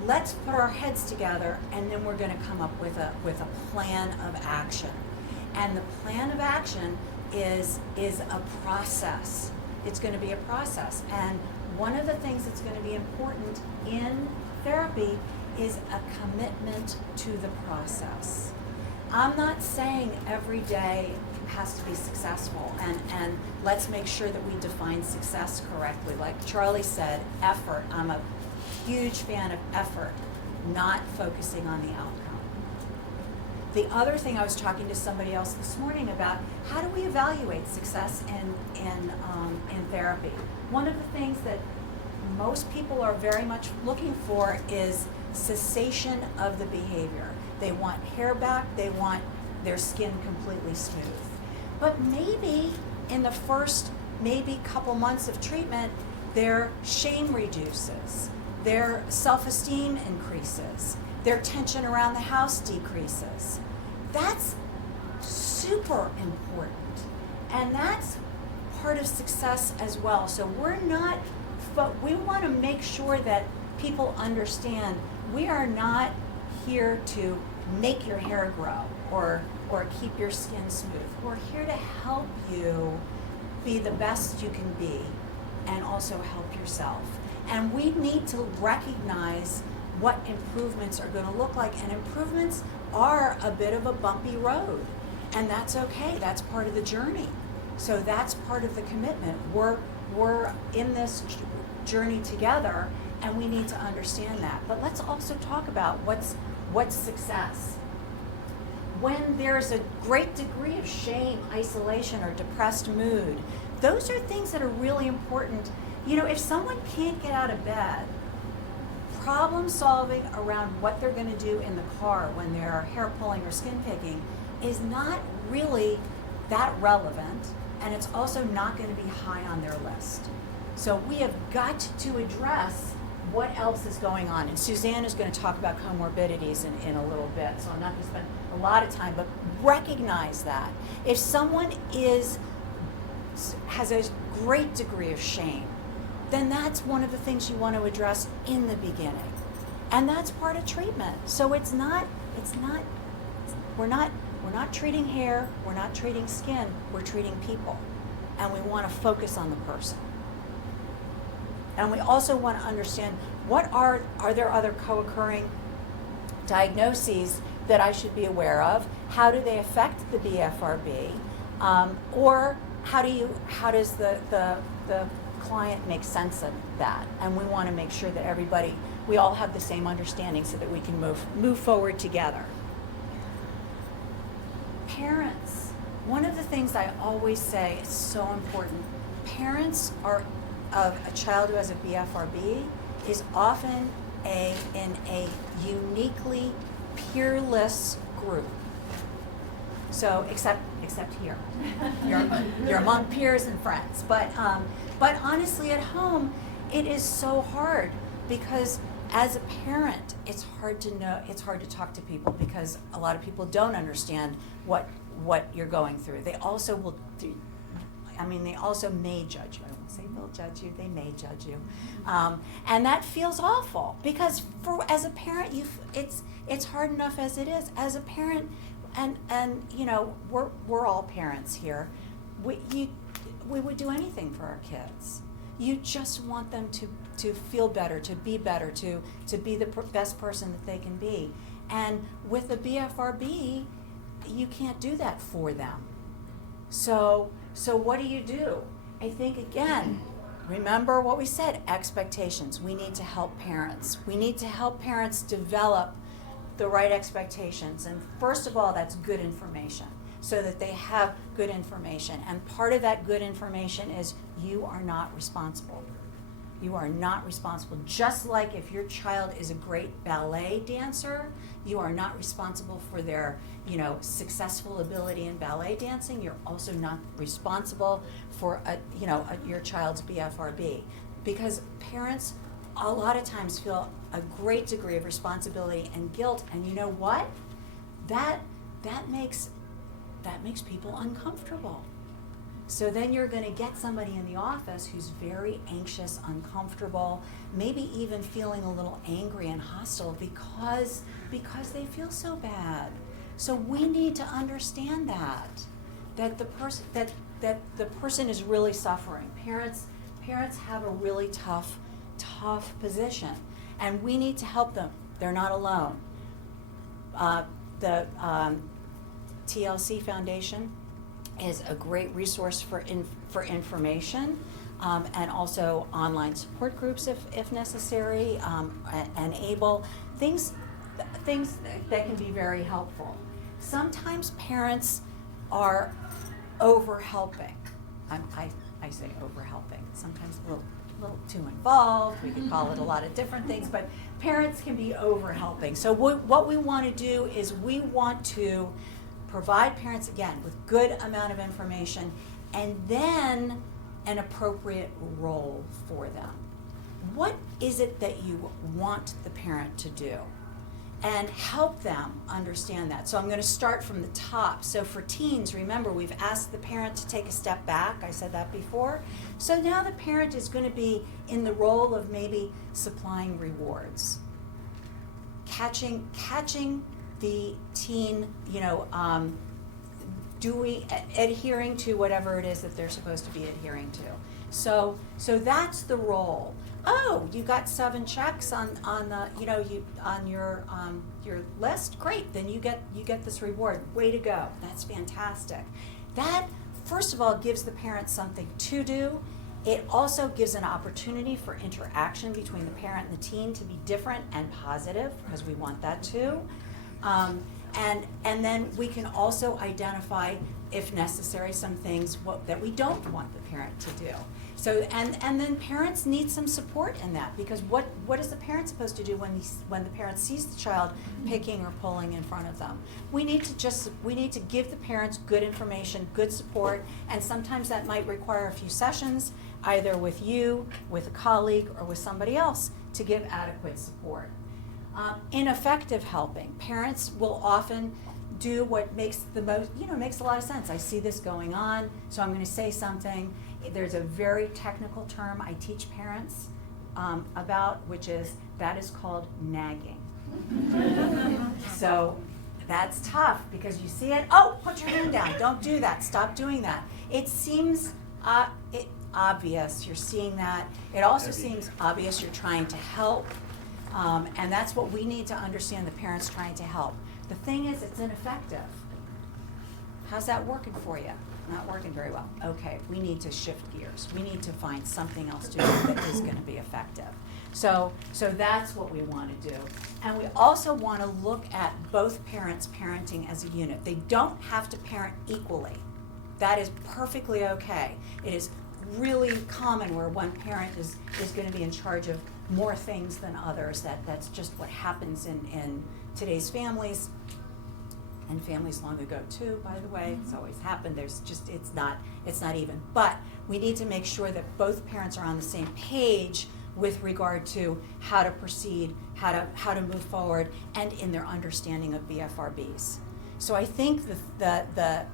let's put our heads together, and then we're going to come up with a plan of action. And the plan of action is a process. It's going to be a process. And one of the things that's going to be important in therapy is a commitment to the process. I'm not saying every day has to be successful, and let's make sure that we define success correctly. Like Charlie said, effort. I'm a huge fan of effort, not focusing on the outcome. The other thing, I was talking to somebody else this morning about how do we evaluate success in therapy. One of the things that most people are very much looking for is cessation of the behavior. They want hair back, they want their skin completely smooth. But maybe in the first couple months of treatment, their shame reduces, their self-esteem increases, their tension around the house decreases. That's super important. And that's part of success as well. So we want to make sure that people understand we are not here to make your hair grow or keep your skin smooth. We're here to help you be the best you can be and also help yourself. And we need to recognize what improvements are going to look like, and improvements are a bit of a bumpy road, and that's okay. That's part of the journey. So that's part of the commitment. We're in this journey together, and we need to understand that. But let's also talk about what's success. When there's a great degree of shame, isolation, or depressed mood, those are things that are really important. You know, if someone can't get out of bed, problem solving around what they're going to do in the car when they're hair pulling or skin picking is not really that relevant, and it's also not going to be high on their list. So we have got to address what else is going on. And Suzanne is going to talk about comorbidities in a little bit, so I'm not going to spend a lot of time, but recognize that. If someone has a great degree of shame, then that's one of the things you want to address in the beginning. And that's part of treatment. So we're not treating hair, we're not treating skin, we're treating people. And we want to focus on the person. And we also want to understand, what are there other co-occurring diagnoses that I should be aware of? How do they affect the BFRB? Or how does the client make sense of that? And we want to make sure that we all have the same understanding so that we can move forward together. Parents, one of the things I always say is so important. Parents of a child who has a BFRB is often in a uniquely peerless group. So except here, you're among peers and friends. But honestly, at home, it is so hard because as a parent, it's hard to talk to people because a lot of people don't understand what you're going through. They also they also may judge you. I won't say they'll judge you, they may judge you. And that feels awful because as a parent, it's hard enough as it is. As a parent, and you know, we're all parents here. We would do anything for our kids. You just want them to feel better, to be better, to be the best person that they can be. And with a BFRB, you can't do that for them. So what do? I think, again, remember what we said, expectations. We need to help parents. We need to help parents develop the right expectations. And first of all, that's good information, so that they have good information. And part of that good information is you are not responsible. You are not responsible. Just like if your child is a great ballet dancer, you are not responsible for their, successful ability in ballet dancing. You're also not responsible for your child's BFRB, because parents a lot of times feel a great degree of responsibility and guilt. And you know what? That makes people uncomfortable. So then you're going to get somebody in the office who's very anxious, uncomfortable, maybe even feeling a little angry and hostile because they feel so bad. So we need to understand that the person is really suffering. Parents have a really tough position, and we need to help them. They're not alone. The TLC Foundation is a great resource for information, and also online support groups if necessary, and able things that can be very helpful. Sometimes parents are over-helping. I say over-helping. Sometimes a little too involved. We could call it a lot of different things, but parents can be over-helping. So what we want to do is we want to provide parents, again, with good amount of information, and then an appropriate role for them. What is it that you want the parent to do? And help them understand that. So I'm going to start from the top. So for teens, remember, we've asked the parent to take a step back. I said that before. So now the parent is going to be in the role of maybe supplying rewards. catching the teen, adhering to whatever it is that they're supposed to be adhering to. So that's the role. Oh, you got 7 checks on your list. Great, then you get this reward. Way to go. That's fantastic. That first of all gives the parent something to do. It also gives an opportunity for interaction between the parent and the teen to be different and positive, because we want that too. And then we can also identify, if necessary, some things that we don't want the parent to do. So and then parents need some support in that, because what is the parent supposed to do when the parent sees the child picking or pulling in front of them? We need to give the parents good information, good support, and sometimes that might require a few sessions, either with you, with a colleague, or with somebody else to give adequate support. Ineffective helping. Parents will often do what makes makes a lot of sense. I see this going on, so I'm going to say something. There's a very technical term I teach parents about, which is called nagging. So that's tough, because you see it. Oh, put your hand down. Don't do that. Stop doing that. It seems obvious you're seeing that. It also seems obvious you're trying to help. And that's what we need to understand, the parents trying to help. The thing is, it's ineffective. How's that working for you? Not working very well. Okay, we need to shift gears. We need to find something else to do that is going to be effective. So that's what we want to do. And we also want to look at both parents parenting as a unit. They don't have to parent equally. That is perfectly okay. It is really common where one parent is going to be in charge of more things than others. That's just what happens in today's families, and families long ago too, by the way. It's always happened. It's not even. But we need to make sure that both parents are on the same page with regard to how to proceed, how to move forward, and in their understanding of BFRBs. So I think the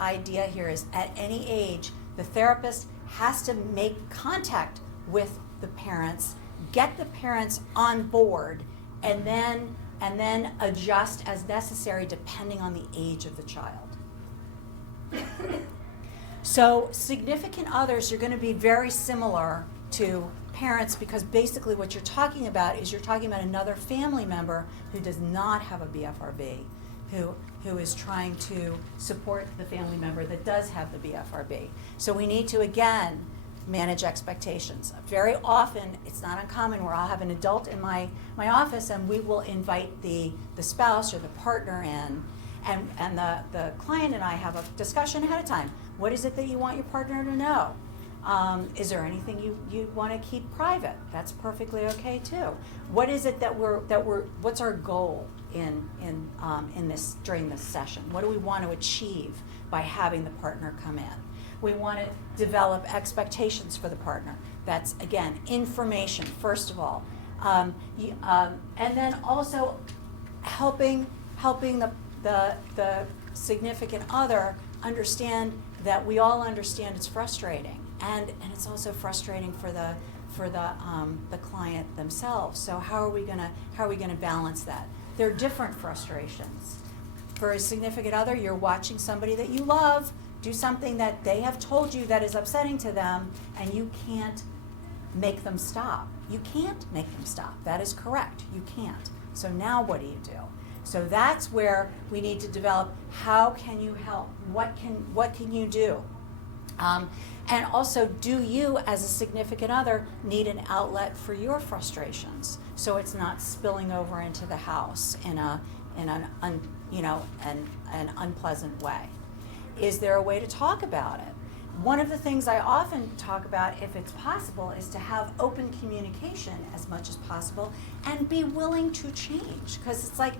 idea here is, at any age, the therapist has to make contact with the parents, get the parents on board, and then adjust as necessary depending on the age of the child. So significant others are going to be very similar to parents, because basically what you're talking about is another family member who does not have a BFRB, who is trying to support the family member that does have the BFRB. So we need to, again, manage expectations. Very often, it's not uncommon where I'll have an adult in my office, and we will invite the spouse or the partner in, and the client and I have a discussion ahead of time. What is it that you want your partner to know? Is there anything you want to keep private? That's perfectly okay too. What is it what's our goal in this, during this session? What do we want to achieve by having the partner come in? We want to develop expectations for the partner. That's, again, information, first of all. And then also helping the significant other understand that we all understand it's frustrating. And it's also frustrating for the client themselves. So how are we gonna balance that? There are different frustrations. For a significant other, you're watching somebody that you love do something that they have told you that is upsetting to them, and you can't make them stop. You can't make them stop. That is correct. You can't. So now what do you do? So that's where we need to develop, how can you help? What can you do? And also, do you, as a significant other, need an outlet for your frustrations, so it's not spilling over into the house in an unpleasant way? Is there a way to talk about it? One of the things I often talk about, if it's possible, is to have open communication as much as possible and be willing to change. Because it's like,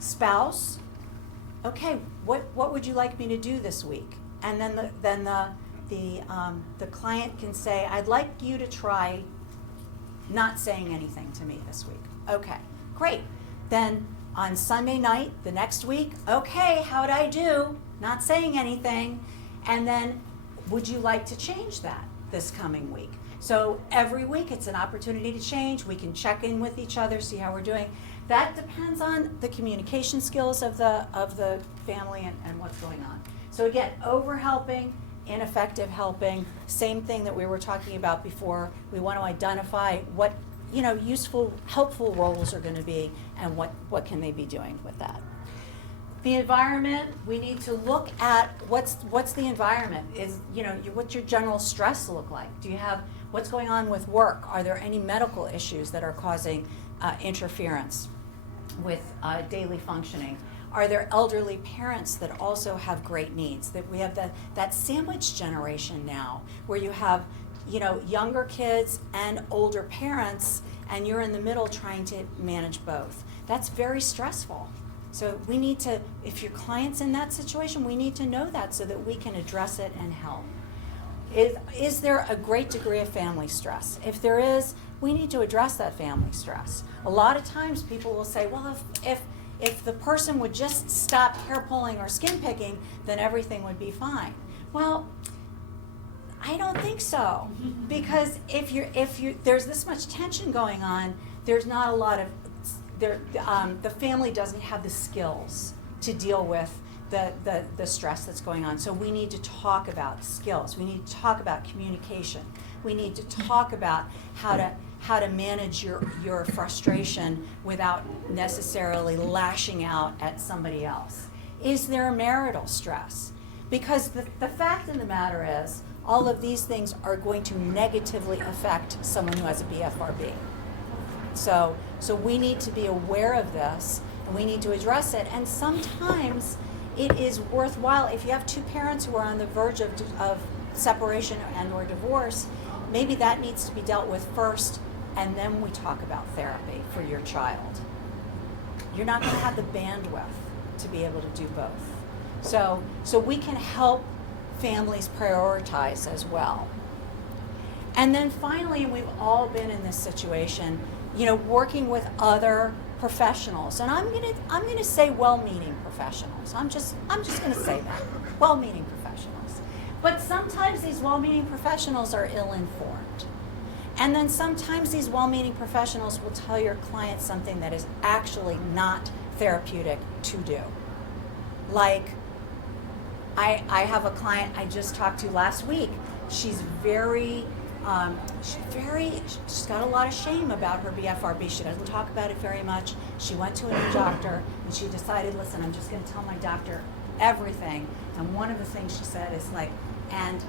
spouse, okay, what would you like me to do this week? And then the client can say, I'd like you to try not saying anything to me this week. Okay, great. Then on Sunday night, the next week, okay, how'd I do? Not saying anything. And then, would you like to change that this coming week? So every week it's an opportunity to change. We can check in with each other, see how we're doing. That depends on the communication skills of the family and what's going on. So again, over helping, ineffective helping, same thing that we were talking about before. We want to identify what useful, helpful roles are going to be and what can they be doing with that. The environment, we need to look at what's the environment. What's your general stress look like? Do you have, what's going on with work? Are there any medical issues that are causing interference with daily functioning? Are there elderly parents that also have great needs? That we have that sandwich generation now, where you have younger kids and older parents, and you're in the middle trying to manage both. That's very stressful. So we need to, if your client's in that situation, we need to know that so that we can address it and help. Is there a great degree of family stress? If there is, we need to address that family stress. A lot of times people will say, well, if the person would just stop hair pulling or skin picking, then everything would be fine. Well, I don't think so, because if there's this much tension going on, there's not a lot of the family doesn't have the skills to deal with the stress that's going on. So we need to talk about skills. We need to talk about communication. We need to talk about how to manage your frustration without necessarily lashing out at somebody else. Is there a marital stress? Because the fact of the matter is, all of these things are going to negatively affect someone who has a BFRB. So we need to be aware of this, and we need to address it. And sometimes it is worthwhile, if you have two parents who are on the verge of separation and or divorce, maybe that needs to be dealt with first, and then we talk about therapy for your child. You're not going to have the bandwidth to be able to do both. So we can help families prioritize as well. And then finally, we've all been in this situation, working with other professionals. And I'm gonna say well-meaning professionals. I'm just gonna say that. Well-meaning professionals. But sometimes these well-meaning professionals are ill-informed. And then sometimes these well-meaning professionals will tell your client something that is actually not therapeutic to do. Like, I have a client I just talked to last week. She's she's got a lot of shame about her BFRB. She doesn't talk about it very much. She went to a new doctor and she decided, listen, I'm just going to tell my doctor everything. And one of the things she said is like, and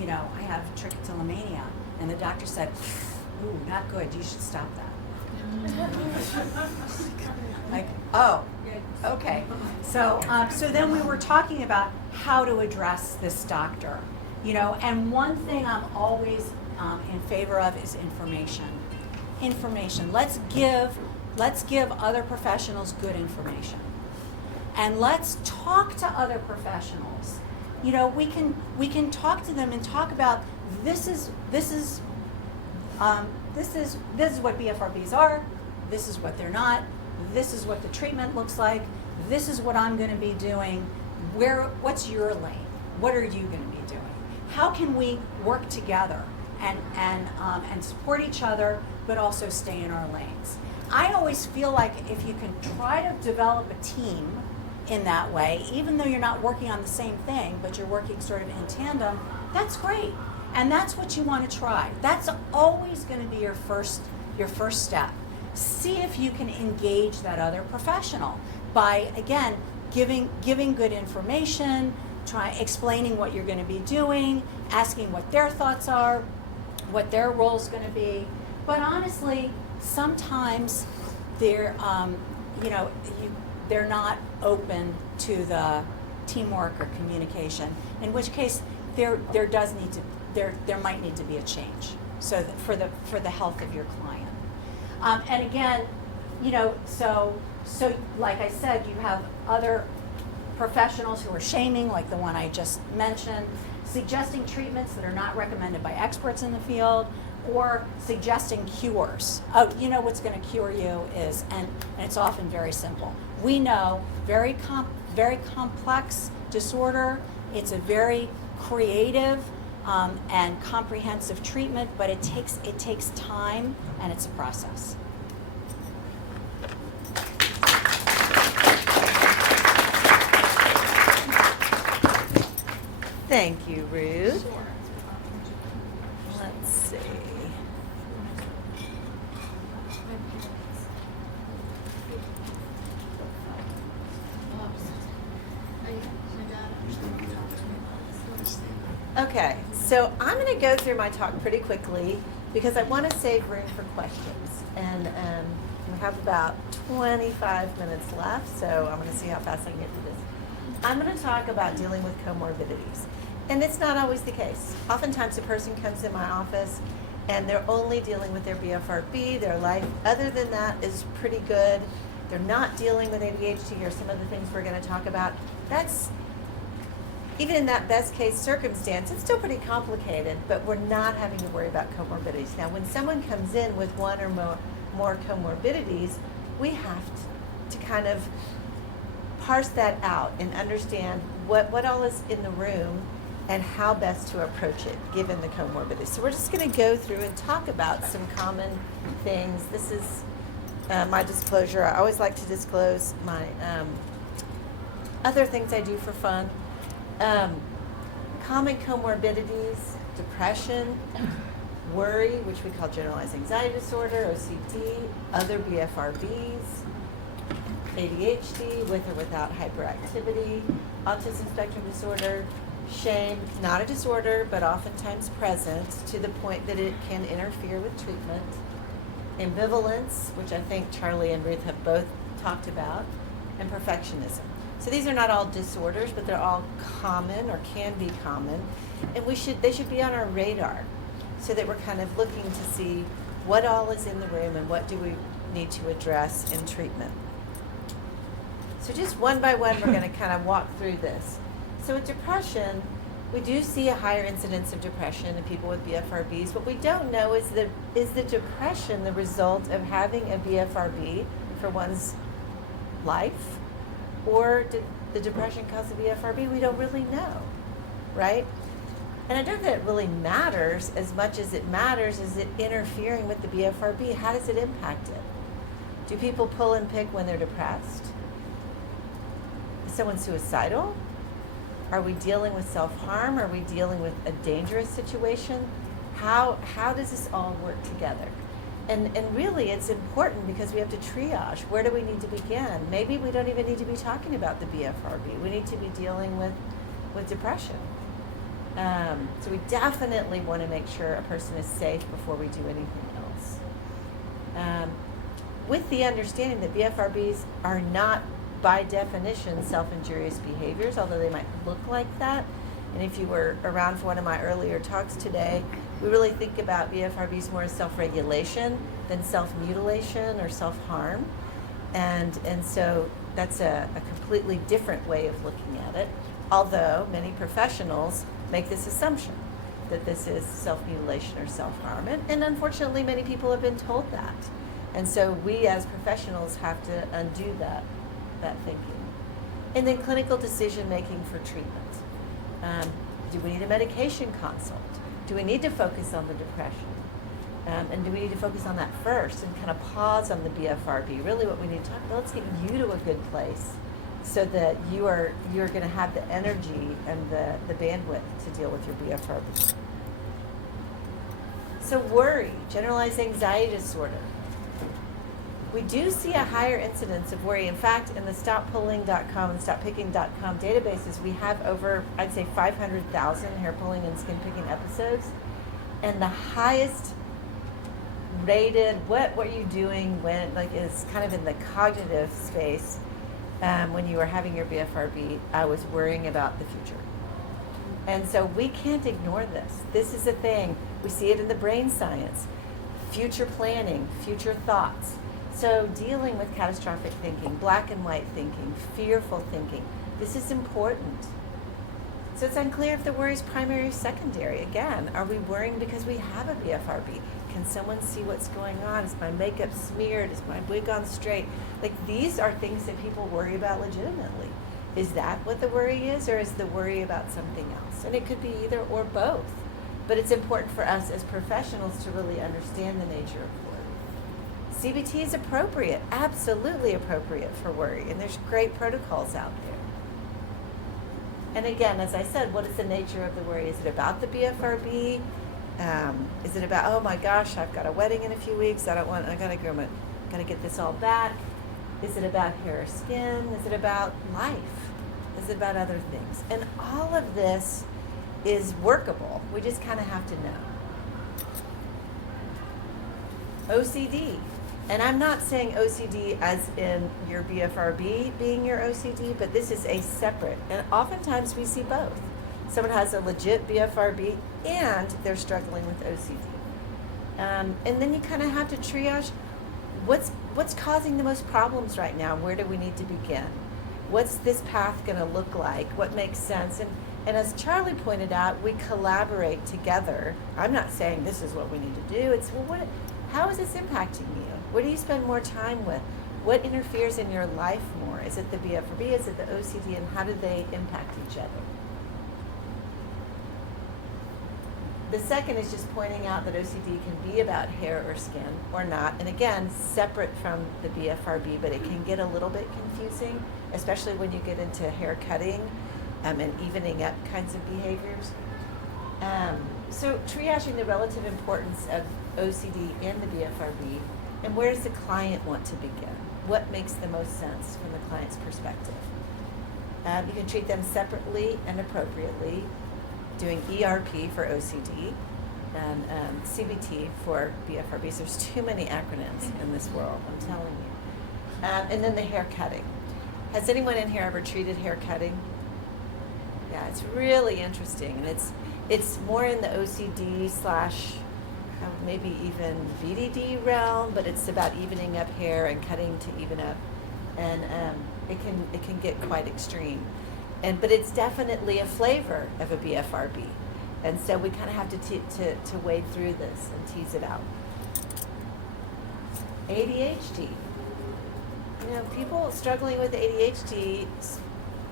I have trichotillomania. And the doctor said, ooh, not good. You should stop that. Like, oh, okay. So then we were talking about how to address this doctor. And one thing I'm always in favor of is information. Information. Let's give other professionals good information, and let's talk to other professionals. We can talk to them and talk about this is what BFRBs are. This is what they're not. This is what the treatment looks like. This is what I'm going to be doing. What's your lane? What are you going to be doing? How can we work together and support each other, but also stay in our lanes? I always feel like if you can try to develop a team in that way, even though you're not working on the same thing, but you're working sort of in tandem, that's great. And that's what you want to try. That's always going to be your first step. See if you can engage that other professional by, again, giving good information, explaining what you're going to be doing, asking what their thoughts are, what their role is going to be. But honestly, sometimes they're not open to the teamwork or communication. In which case, there might need to be a change. So for the health of your client. And again, so like I said, you have other professionals who are shaming, like the one I just mentioned, suggesting treatments that are not recommended by experts in the field, or suggesting cures. Oh, what's going to cure you is, and it's often very simple. We know very complex disorder. It's a very creative and comprehensive treatment, but it takes time and it's a process. Thank you, Ruth. Let's see. Okay, so I'm going to go through my talk pretty quickly because I want to save room for questions. And we have about 25 minutes left, so I'm going to see how fast I can get through this. I'm going to talk about dealing with comorbidities. And it's not always the case. Oftentimes a person comes in my office and they're only dealing with their BFRB, their life other than that is pretty good. They're not dealing with ADHD or some of the things we're going to talk about. That's, even in that best case circumstance, it's still pretty complicated, but we're not having to worry about comorbidities. Now, when someone comes in with one or more comorbidities, we have to kind of parse that out and understand what all is in the room and how best to approach it given the comorbidity. So we're just going to go through and talk about some common things. This is my disclosure. I always like to disclose my other things I do for fun. Common comorbidities: depression, worry, which we call generalized anxiety disorder, OCD, other BFRBs, ADHD with or without hyperactivity, autism spectrum disorder, shame, not a disorder, but oftentimes present to the point that it can interfere with treatment, ambivalence, which I think Charlie and Ruth have both talked about, and perfectionism. So these are not all disorders, but they're all common or can be common, and they should be on our radar so that we're kind of looking to see what all is in the room and what do we need to address in treatment. So just one by one, we're going to kind of walk through this. So with depression, we do see a higher incidence of depression in people with BFRBs. What we don't know is the depression the result of having a BFRB for one's life? Or did the depression cause the BFRB? We don't really know, right? And I don't think it really matters as much as it matters is it interfering with the BFRB. How does it impact it? Do people pull and pick when they're depressed? Is someone suicidal? Are we dealing with self-harm? Are we dealing with a dangerous situation? How does this all work together? And really it's important because we have to triage. Where do we need to begin? Maybe we don't even need to be talking about the BFRB. We need to be dealing with depression. So we definitely want to make sure a person is safe before we do anything else. With the understanding that BFRBs are not by definition self-injurious behaviors, although they might look like that. And if you were around for one of my earlier talks today, we really think about BFRBs more as self-regulation than self-mutilation or self-harm. And so that's a completely different way of looking at it, although many professionals make this assumption that this is self-mutilation or self-harm. And unfortunately, many people have been told that. And so we as professionals have to undo that thinking. And then clinical decision making for treatment. Do we need a medication consult? Do we need to focus on the depression? And do we need to focus on that first and kind of pause on the BFRB? Really what we need to talk about, let's get you to a good place so that you're going to have the energy and the bandwidth to deal with your BFRB. So worry, generalized anxiety disorder. We do see a higher incidence of worry. In fact, in the stoppulling.com and stoppicking.com databases, we have over, I'd say, 500,000 hair pulling and skin picking episodes. And the highest rated, what were you doing when, is kind of in the cognitive space when you were having your BFRB, I was worrying about the future. And so we can't ignore this. This is a thing. We see it in the brain science. Future planning, future thoughts. So dealing with catastrophic thinking, black and white thinking, fearful thinking, this is important. So it's unclear if the worry is primary or secondary. Again, are we worrying because we have a BFRB? Can someone see what's going on? Is my makeup smeared? Is my wig on straight? These are things that people worry about legitimately. Is that what the worry is, or is the worry about something else? And it could be either or both. but it's important for us as professionals to really understand the nature of worry. CBT is appropriate, absolutely appropriate for worry, and there's great protocols out there. And again, as I said, what is the nature of the worry? Is it about the BFRB? Is it about, oh my gosh, I've got a wedding in a few weeks, I gotta get this all back? Is it about hair or skin? Is it about life? Is it about other things? And all of this is workable. We just kind of have to know. OCD. And I'm not saying OCD as in your BFRB being your OCD, but this is a separate. And oftentimes we see both. Someone has a legit BFRB and they're struggling with OCD. And then you kind of have to triage what's causing the most problems right now. Where do we need to begin? What's this path going to look like? What makes sense? And as Charlie pointed out, we collaborate together. I'm not saying this is what we need to do. It's, well, how is this impacting you? What do you spend more time with? What interferes in your life more? Is it the BFRB? Is it the OCD? And how do they impact each other? The second is just pointing out that OCD can be about hair or skin or not. And again, separate from the BFRB, but it can get a little bit confusing, especially when you get into hair cutting and evening up kinds of behaviors. So triaging the relative importance of OCD and the BFRB, and where does the client want to begin? What makes the most sense from the client's perspective? You can treat them separately and appropriately, doing ERP for OCD and CBT for BFRBs. There's too many acronyms in this world, I'm telling you. And then the hair cutting. Has anyone in here ever treated hair cutting? Yeah, it's really interesting, and it's more in the OCD / maybe even BDD realm, but it's about evening up hair and cutting to even up, and it can get quite extreme. But it's definitely a flavor of a BFRB, and so we kind of have to wade through this and tease it out. ADHD. People struggling with ADHD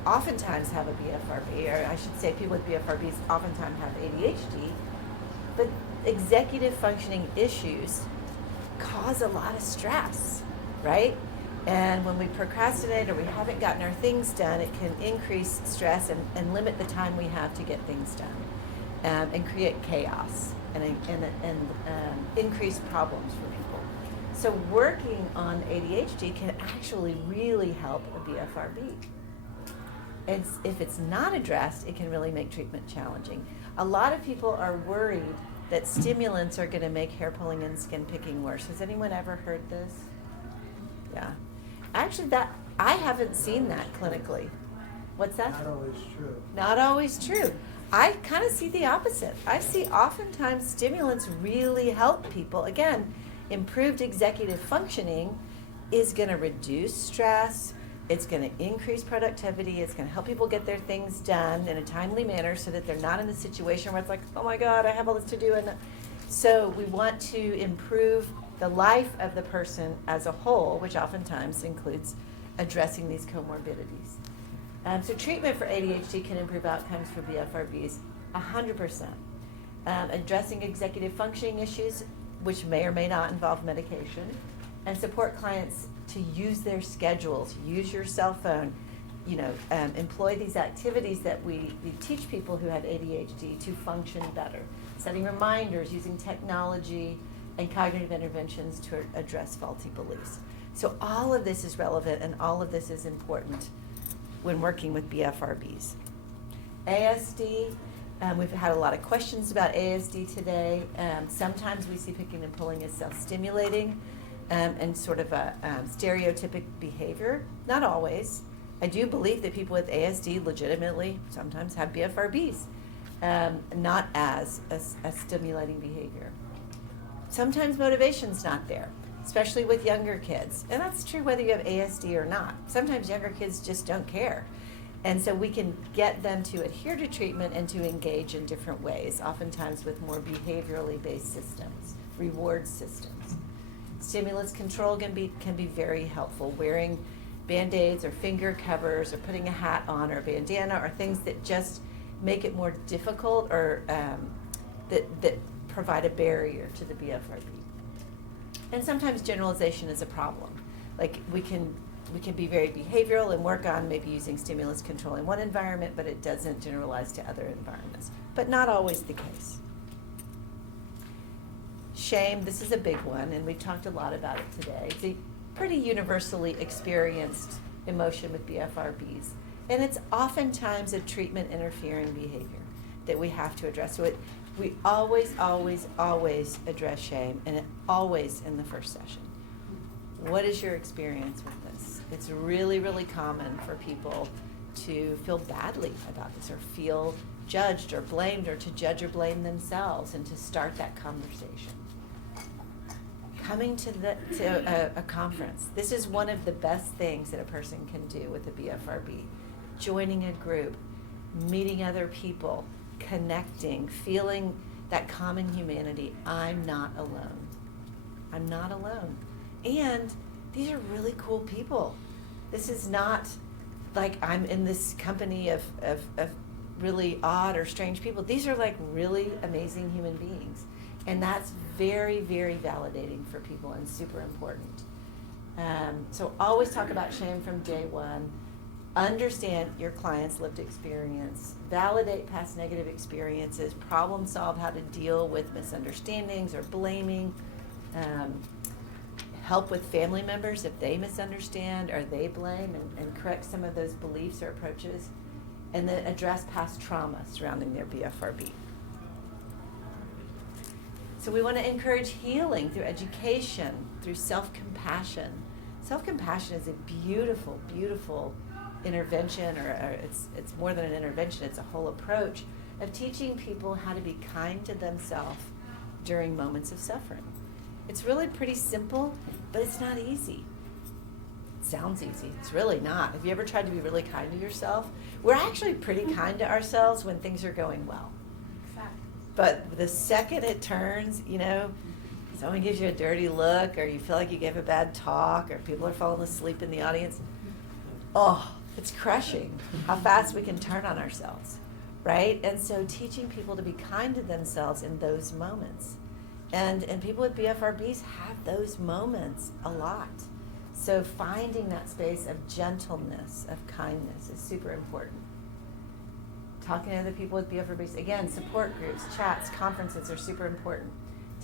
oftentimes have a BFRB, or I should say people with BFRBs oftentimes have ADHD, but executive functioning issues cause a lot of stress, right? And when we procrastinate or we haven't gotten our things done, it can increase stress and limit the time we have to get things done, and create chaos and increase problems for people. So working on ADHD can actually really help a BFRB. If it's not addressed, it can really make treatment challenging. A lot of people are worried that stimulants are going to make hair pulling and skin picking worse. Has anyone ever heard this? Yeah. Actually, I haven't seen that clinically. What's that? Not always true. Not always true. I kind of see the opposite. I see oftentimes stimulants really help people. Again, improved executive functioning is going to reduce stress. It's going to increase productivity. It's going to help people get their things done in a timely manner so that they're not in a situation where it's like, oh my God, I have all this to do. And so we want to improve the life of the person as a whole, which oftentimes includes addressing these comorbidities. So treatment for ADHD can improve outcomes for BFRBs 100%. Addressing executive functioning issues, which may or may not involve medication, and support clients to use their schedules, use your cell phone, employ these activities that we teach people who have ADHD to function better. Setting reminders, using technology and cognitive interventions to address faulty beliefs. So all of this is relevant and all of this is important when working with BFRBs. ASD, we've had a lot of questions about ASD today. Sometimes we see picking and pulling as self-stimulating and sort of a stereotypic behavior. Not always. I do believe that people with ASD legitimately sometimes have BFRBs, not as a stimulating behavior. Sometimes motivation's not there, especially with younger kids. And that's true whether you have ASD or not. Sometimes younger kids just don't care. And so we can get them to adhere to treatment and to engage in different ways, oftentimes with more behaviorally based systems, reward systems. Stimulus control can be very helpful. Wearing Band-Aids or finger covers or putting a hat on or a bandana or things that just make it more difficult or that provide a barrier to the BFRB. And sometimes generalization is a problem. Like we can be very behavioral and work on maybe using stimulus control in one environment, but it doesn't generalize to other environments. But not always the case. Shame, this is a big one, and we've talked a lot about it today. It's a pretty universally experienced emotion with BFRBs. And it's oftentimes a treatment interfering behavior that we have to address. So we always, always, always address shame, and always in the first session. What is your experience with this? It's really, really common for people to feel badly about this or feel judged or blamed or to judge or blame themselves and to start that conversation. Coming to a conference, this is one of the best things that a person can do with a BFRB. Joining a group, meeting other people, connecting, feeling that common humanity. I'm not alone. I'm not alone. And these are really cool people. This is not like I'm in this company of really odd or strange people. These are like really amazing human beings. And that's very, very validating for people and super important. So always talk about shame from day one. Understand your client's lived experience. Validate past negative experiences. Problem solve how to deal with misunderstandings or blaming. Help with family members if they misunderstand or they blame and correct some of those beliefs or approaches. And then address past trauma surrounding their BFRB. So we want to encourage healing through education, through self-compassion. Self-compassion is a beautiful, beautiful intervention, or it's more than an intervention, it's a whole approach of teaching people how to be kind to themselves during moments of suffering. It's really pretty simple, but it's not easy. It sounds easy. It's really not. Have you ever tried to be really kind to yourself? We're actually pretty kind to ourselves when things are going well. But the second it turns, someone gives you a dirty look, or you feel like you gave a bad talk, or people are falling asleep in the audience, it's crushing how fast we can turn on ourselves, right? And so teaching people to be kind to themselves in those moments. And people with BFRBs have those moments a lot. So finding that space of gentleness, of kindness is super important. Talking to other people with BFRBs, again, support groups, chats, conferences are super important.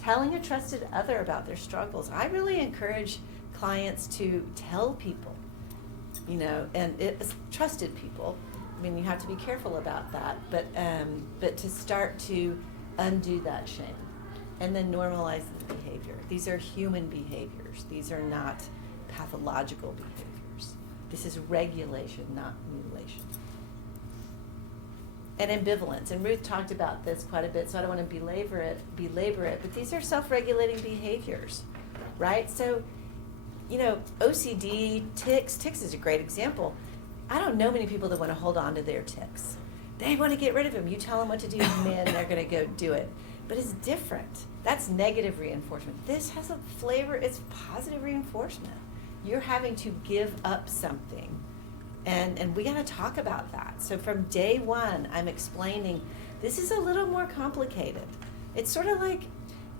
Telling a trusted other about their struggles. I really encourage clients to tell people, and it's trusted people. I mean, you have to be careful about that, but to start to undo that shame and then normalize the behavior. These are human behaviors. These are not pathological behaviors. This is regulation, not mutilation. And ambivalence, and Ruth talked about this quite a bit, so I don't want to belabor it, but these are self-regulating behaviors, right? So, OCD, tics is a great example. I don't know many people that want to hold on to their tics. They want to get rid of them. You tell them what to do, man, they're going to go do it. But it's different. That's negative reinforcement. This has a flavor, it's positive reinforcement. You're having to give up something. And we got to talk about that. So from day one, I'm explaining this is a little more complicated. It's sort of like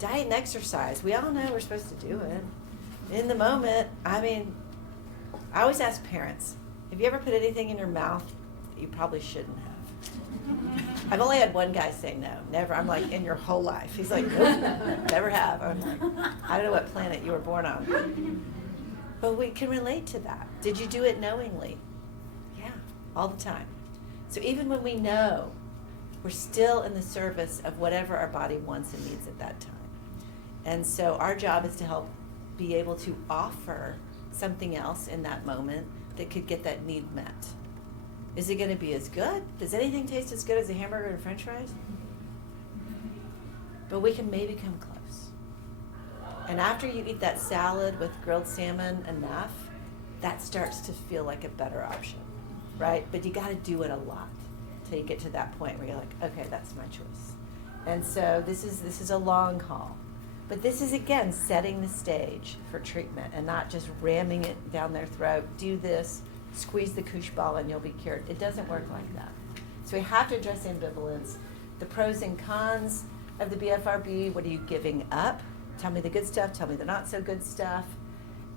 diet and exercise. We all know we're supposed to do it. In the moment, I always ask parents, have you ever put anything in your mouth that you probably shouldn't have? I've only had one guy say no, never. I'm like, in your whole life? He's like, nope, never have. I'm like, I don't know what planet you were born on. But we can relate to that. Did you do it knowingly? All the time. So even when we know, we're still in the service of whatever our body wants and needs at that time. And so our job is to help be able to offer something else in that moment that could get that need met. Is it going to be as good? Does anything taste as good as a hamburger and french fries? But we can maybe come close. And after you eat that salad with grilled salmon enough, that starts to feel like a better option. Right? But you got to do it a lot till you get to that point where you're like, okay, that's my choice. And so this is a long haul. But this is, again, setting the stage for treatment and not just ramming it down their throat. Do this, squeeze the koosh ball, and you'll be cured. It doesn't work like that. So we have to address ambivalence. The pros and cons, of the BFRB. What are you giving up? Tell me the good stuff, tell me the not so good stuff.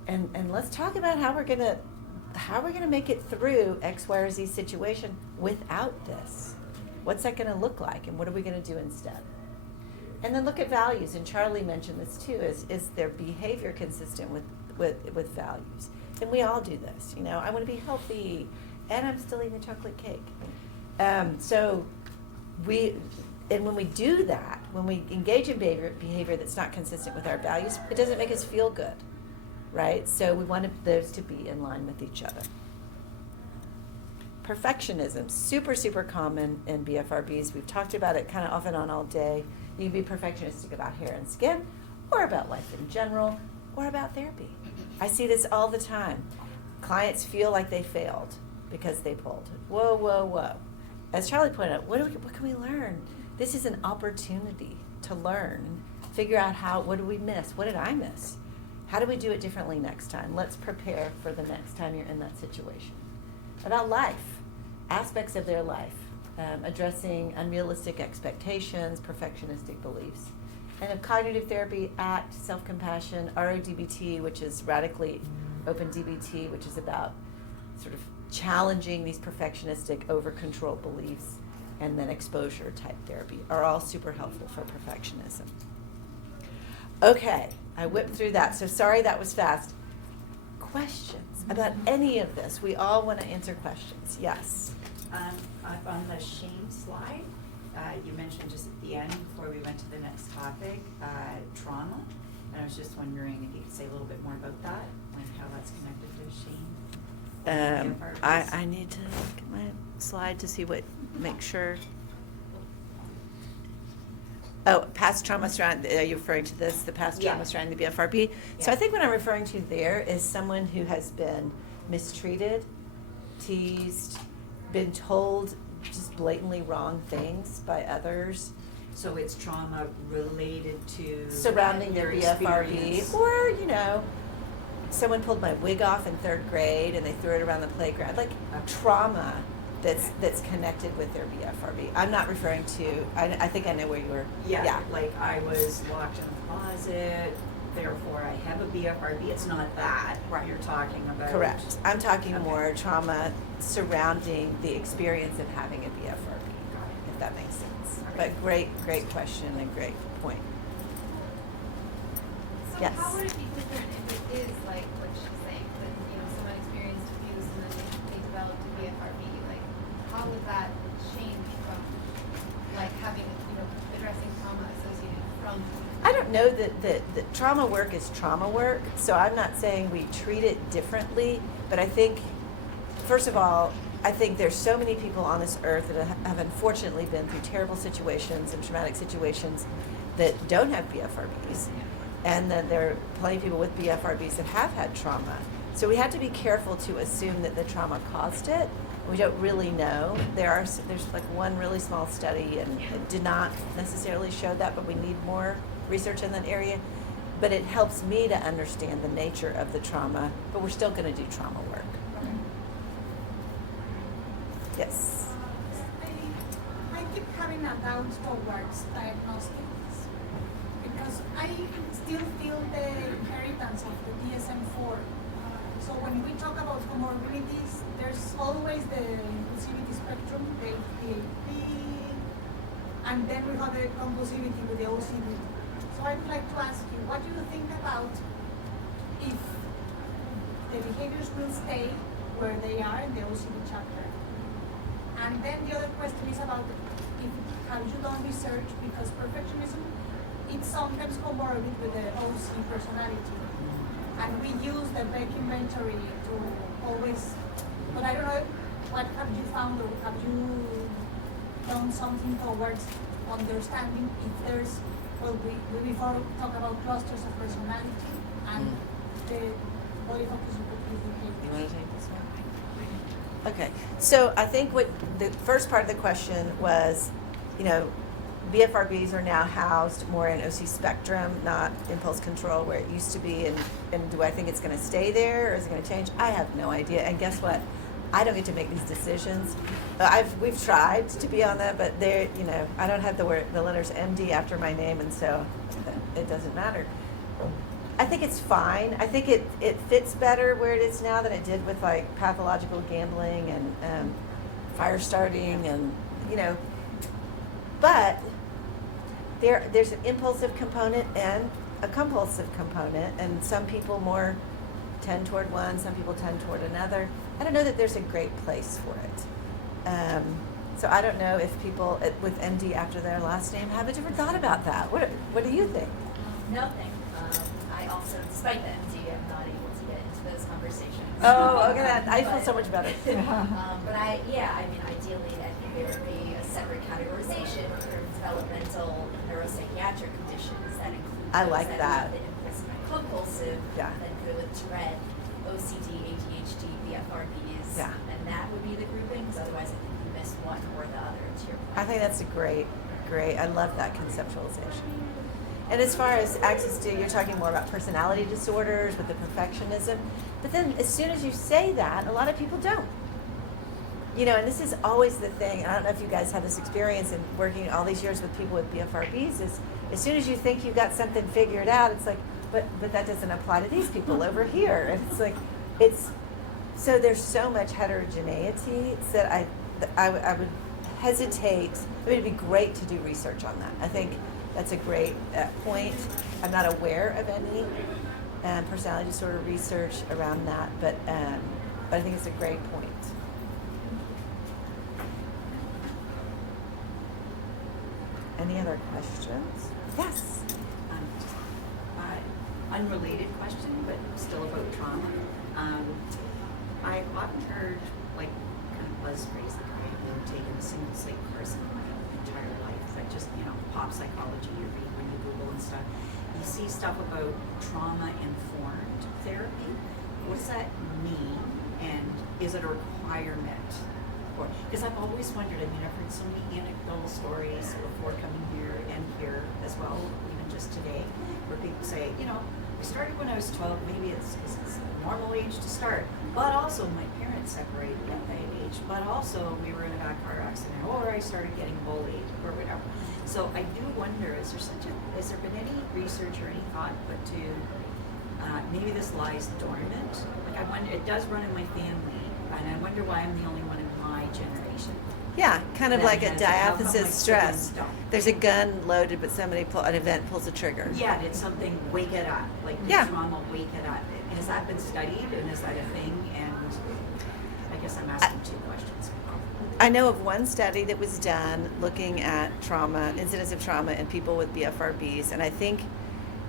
And let's talk about how we're gonna make it through X, Y, or Z situation without this. What's that gonna look like, and what are we gonna do instead? And then look at values, and Charlie mentioned this too, is their behavior consistent with values? And we all do this, you know, I wanna be healthy, and I'm still eating chocolate cake. And when we do that, when we engage in behavior that's not consistent with our values, it doesn't make us feel good, right? So we want those to be in line with each other. Perfectionism, super, super common in BFRBs. We've talked about it kind of off and on all day. You can be perfectionistic about hair and skin, or about life in general, or about therapy. I see this all the time. Clients feel like they failed because they pulled. Whoa, whoa, whoa. As Charlie pointed out, what can we learn? This is an opportunity to learn, figure out what did we miss? What did I miss? How do we do it differently next time? Let's prepare for the next time you're in that situation. About life, aspects of their life, addressing unrealistic expectations, perfectionistic beliefs. And of cognitive therapy, ACT, self-compassion, RODBT, which is radically open DBT, which is about sort of challenging these perfectionistic over-control beliefs, and then exposure type therapy are all super helpful for perfectionism. Okay, I whipped through that, so sorry that was fast. Questions about any of this? We all want to answer questions. Yes? On the shame slide, you mentioned just at the end, before we went to the next topic, trauma. And I was just wondering if you could say a little bit more about that, and how that's connected to shame. I need to look at my slide to see make sure. Oh, past trauma surrounding, are you referring to this, the past trauma surrounding the BFRB? So I think what I'm referring to there is someone who has been mistreated, teased, been told just blatantly wrong things by others. So it's trauma related to Surrounding their your BFRB, experience. or, you know, someone pulled my wig off in 3rd grade and they threw it around the playground. Like trauma that's connected with their BFRB. I'm not referring to, I think I know where you were. Yeah, like I was locked in a closet, therefore I have a BFRB. It's not that you're talking about. Correct. I'm talking more trauma surrounding the experience of having a BFRB, if that makes sense. But great question and great point. So Yes. how would it be different if it is like what she's saying, that someone experienced abuse and then they developed a BFRB? Like, how would that change from like having addressing trauma associated from? I don't know that trauma work is trauma work, so I'm not saying we treat it differently, but I think, first of all, I think there's so many people on this earth that have unfortunately been through terrible situations and traumatic situations that don't have BFRBs, and that there are plenty of people with BFRBs that have had trauma. So we have to be careful to assume that the trauma caused it. We don't really know. There's like one really small study, and it did not necessarily show that, but we need more research in that area. But it helps me to understand the nature of the trauma, but we're still going to do trauma work. Yes. I keep having a doubt towards diagnostics because I still feel the inheritance of the DSM-4. So when we talk about comorbidities, there's always the inclusivity spectrum, the ADHD, and then we have the compulsivity with the OCD. So I would like to ask you, what do you think about if the behaviors will stay where they are in the OCD chapter? And then the other question is about have you done research, because perfectionism, it's sometimes comorbid with the OC personality. And we use the Beck inventory to always, but I don't know, what have you found, or have you done something towards understanding if there's, we before talk about clusters of personality and the body focus behavior. You want to take this one? Okay, so I think what the first part of the question was, BFRBs are now housed more in OC spectrum, not impulse control where it used to be, and do I think it's going to stay there, or is it going to change? I have no idea, and guess what? I don't get to make these decisions. We've tried to be on that, but I don't have the letters MD after my name, and so it doesn't matter. I think it's fine. I think it fits better where it is now than it did with like pathological gambling and fire starting and but there's an impulsive component and a compulsive component, and some people more tend toward one, some people tend toward another. I don't know that there's a great place for it. So I don't know if people with MD after their last name haven't ever thought about that. What do you think? Nothing. I also, despite the MD, I'm not able to get into those conversations. Oh, okay. I feel so much better. But ideally, I think there would be a separate categorization for developmental neuropsychiatric conditions that include I those like that. have the impulsive and compulsive, Yeah. then go with Tourette, OCD, ADHD, BFRBs, Yeah. and that would be the grouping, because otherwise I think you miss one or the other, to your point. I think that's a great. I love that conceptualization. And as far as access to, you're talking more about personality disorders with the perfectionism. But then as soon as you say that, a lot of people don't. And this is always the thing, and I don't know if you guys have this experience in working all these years with people with BFRBs, is as soon as you think you got something figured out, it's like, but that doesn't apply to these people over here. And it's like, so there's so much heterogeneity that I would hesitate. I mean, it'd be great to do research on that. I think that's a great point. I'm not aware of any personality disorder research around that, but I think it's a great point. Any other questions? Yes. Unrelated question, but still about trauma. I've often heard kind of buzz phrase like I've been taking a single sleep course in my entire life. Like just pop psychology you read when you Google and stuff. You see stuff about trauma-informed therapy. What does that mean? And is it a requirement? Because I've always wondered, I've heard so many anecdotal stories before coming here and here as well, even just today, where people say, I started when I was 12, maybe it's a normal age to start, but also my parents separated at that age, but also we were in a bad car accident, or I started getting bullied, or whatever. So I do wonder, has there been any research or any thought put to, maybe this lies dormant? Like I wonder, it does run in my family, and I wonder why I'm the only one in my generation. Yeah, kind of that like a has it. How come my diathesis stress. siblings don't? There's a gun loaded, but an event pulls a trigger. Yeah, did something wake it up? Like Yeah. did trauma wake it up? Has that been studied, and is that a thing? And I guess I'm asking two questions. I know of one study that was done looking at incidence of trauma in people with BFRBs, and I think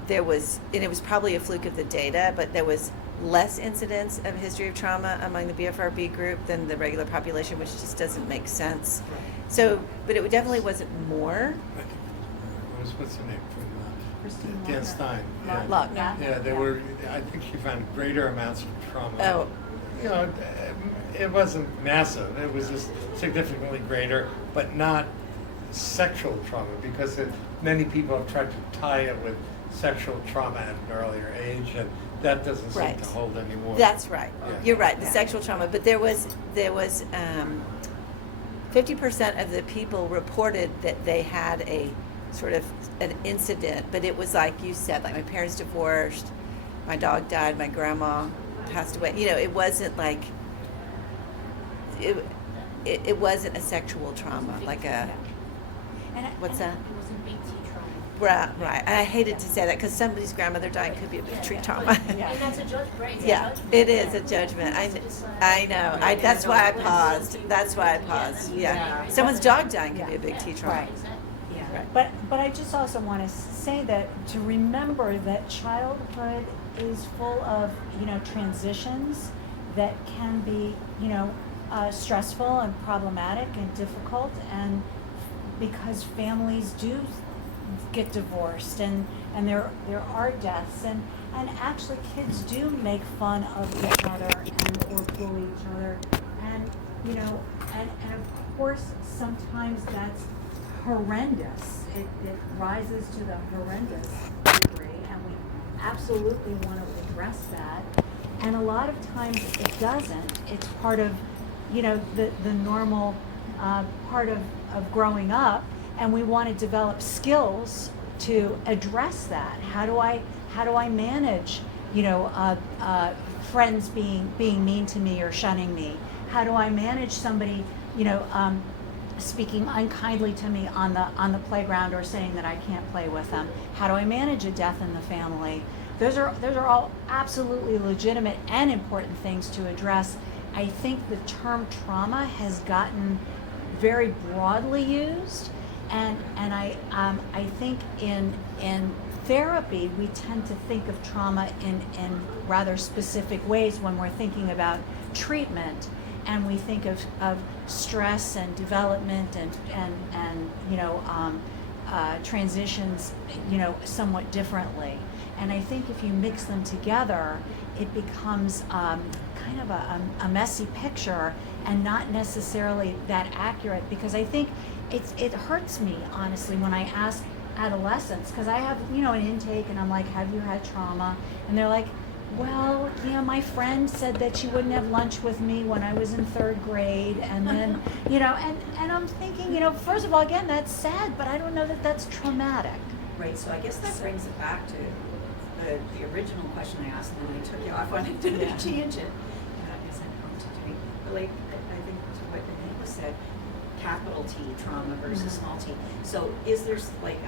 there was, and it was probably a fluke of the data, but there was less incidence of history of trauma among the BFRB group than the regular population, which just doesn't make sense. So, but it definitely wasn't more. What's her name Christine from Dan Stein? Yeah. Look. Yeah, they were. I think she found greater amounts of trauma. Oh. It wasn't massive. It was just significantly greater, but not sexual trauma, because many people have tried to tie it with sexual trauma at an earlier age, and that doesn't seem to hold anymore. That's right. Yeah. You're right. The sexual trauma, but there was 50% of the people reported that they had a sort of an incident, but it was like you said, like my parents divorced, my dog died, my grandma passed away. It wasn't like it wasn't a sexual trauma, like a what's that? It was a big T trauma. Right. And I hated to say that because somebody's grandmother dying could be a big tree trauma. And that's a judgment, right? It's a Yeah, judgment. it is a judgment. I know. That's why I paused. That's why I paused. Yeah. Someone's dog dying could be a big T trauma. Right. Yeah. But I just also want to say that to remember that childhood is full of transitions that can be stressful and problematic and difficult, and because families do get divorced and there are deaths and actually kids do make fun of each other and or bully each other, and and of course sometimes that's horrendous. It rises to the horrendous degree, and we absolutely want to address that. And a lot of times it doesn't. It's part of the normal part of growing up, and we want to develop skills to address that. How do I manage, friends being mean to me or shunning me? How do I manage somebody, speaking unkindly to me on the playground or saying that I can't play with them? How do I manage a death in the family? Those are all absolutely legitimate and important things to address. I think the term trauma has gotten very broadly used, and I think in therapy we tend to think of trauma in rather specific ways when we're thinking about treatment, and we think of stress and development and transitions somewhat differently. And I think if you mix them together, it becomes kind of a messy picture and not necessarily that accurate, because I think it hurts me, honestly, when I ask adolescents, because I have, an intake and I'm like, have you had trauma? And they're like, well, my friend said that she wouldn't have lunch with me when I was in 3rd grade, and then, and I'm thinking, first of all, again, that's sad, but I don't know that that's traumatic. Right, so I guess that brings it back to the original question I asked, and then I took you off on a tangent. But I think to what Nick said, capital T trauma versus small t. So is there,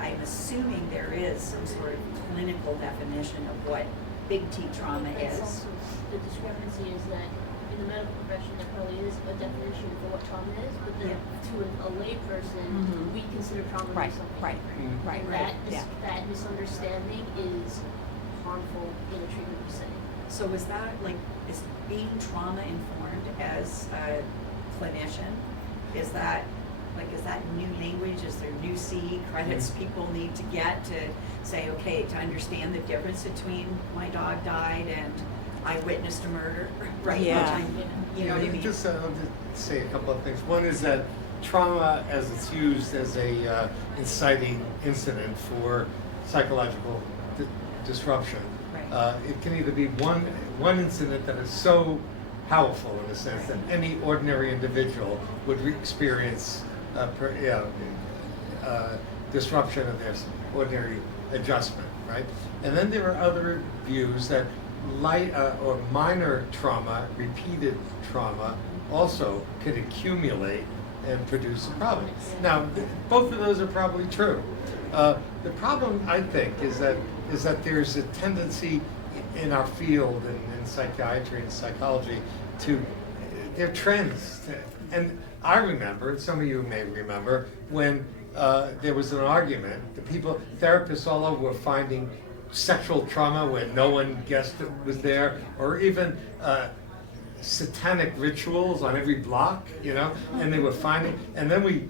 I'm assuming there is some sort of clinical definition of what big T trauma is? Also, the discrepancy is that in the medical profession there probably is a definition for what trauma is, but then to a lay person, we consider trauma to be something different. Right. And that misunderstanding is harmful in a treatment setting. So is that is being trauma informed as a clinician? Is that new language? Is there new CE credits people need to get to say, okay, to understand the difference between my dog died and I witnessed a murder, right? Yeah. You know what I mean? I'll just say a couple of things. One is that trauma, as it's used as a inciting incident for psychological disruption, Right. it can either be one incident that is so powerful in a sense that any ordinary individual would experience disruption of their ordinary adjustment, right? And then there are other views that light or minor trauma, repeated trauma, also could accumulate and produce a problem. Now, both of those are probably true. The problem, I think, is that there's a tendency in our field, in psychiatry and psychology, there are trends. And I remember, and some of you may remember, when there was an argument, therapists all over were finding sexual trauma where no one guessed it was there, or even satanic rituals on every block, and they were finding, and then we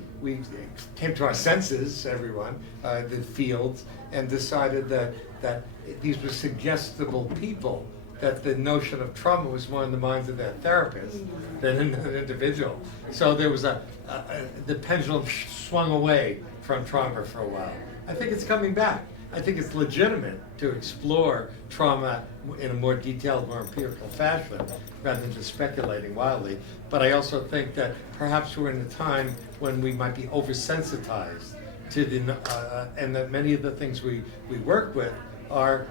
came to our senses, everyone, the fields, and decided that these were suggestible people, that the notion of trauma was more in the minds of their therapist than in the individual. So there was the pendulum swung away from trauma for a while. I think it's coming back. I think it's legitimate to explore trauma in a more detailed, more empirical fashion, rather than just speculating wildly. But I also think that perhaps we're in a time when we might be oversensitized to and that many of the things we work with are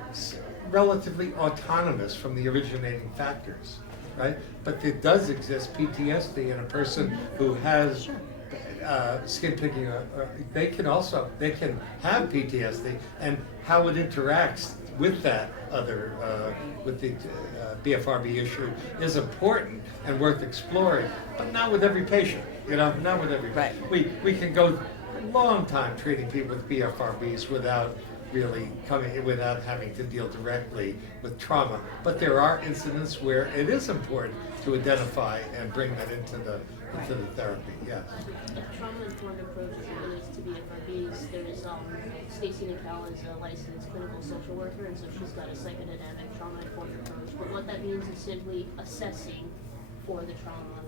relatively autonomous from the originating factors, right? But there does exist PTSD in a person who has skin picking, they can have PTSD, and how it interacts with that other, with the BFRB issue is important and worth exploring, but not with every patient, not with every patient. Right. We can go a long time treating people with BFRBs without having to deal directly with trauma. But there are incidents where it is important to identify and bring that into the therapy. Yes. A trauma-informed approach as it relates to BFRBs, there is Stacey Nickel is a licensed clinical social worker, and so she's got a psychodynamic trauma-informed approach. But what that means is simply assessing for the trauma,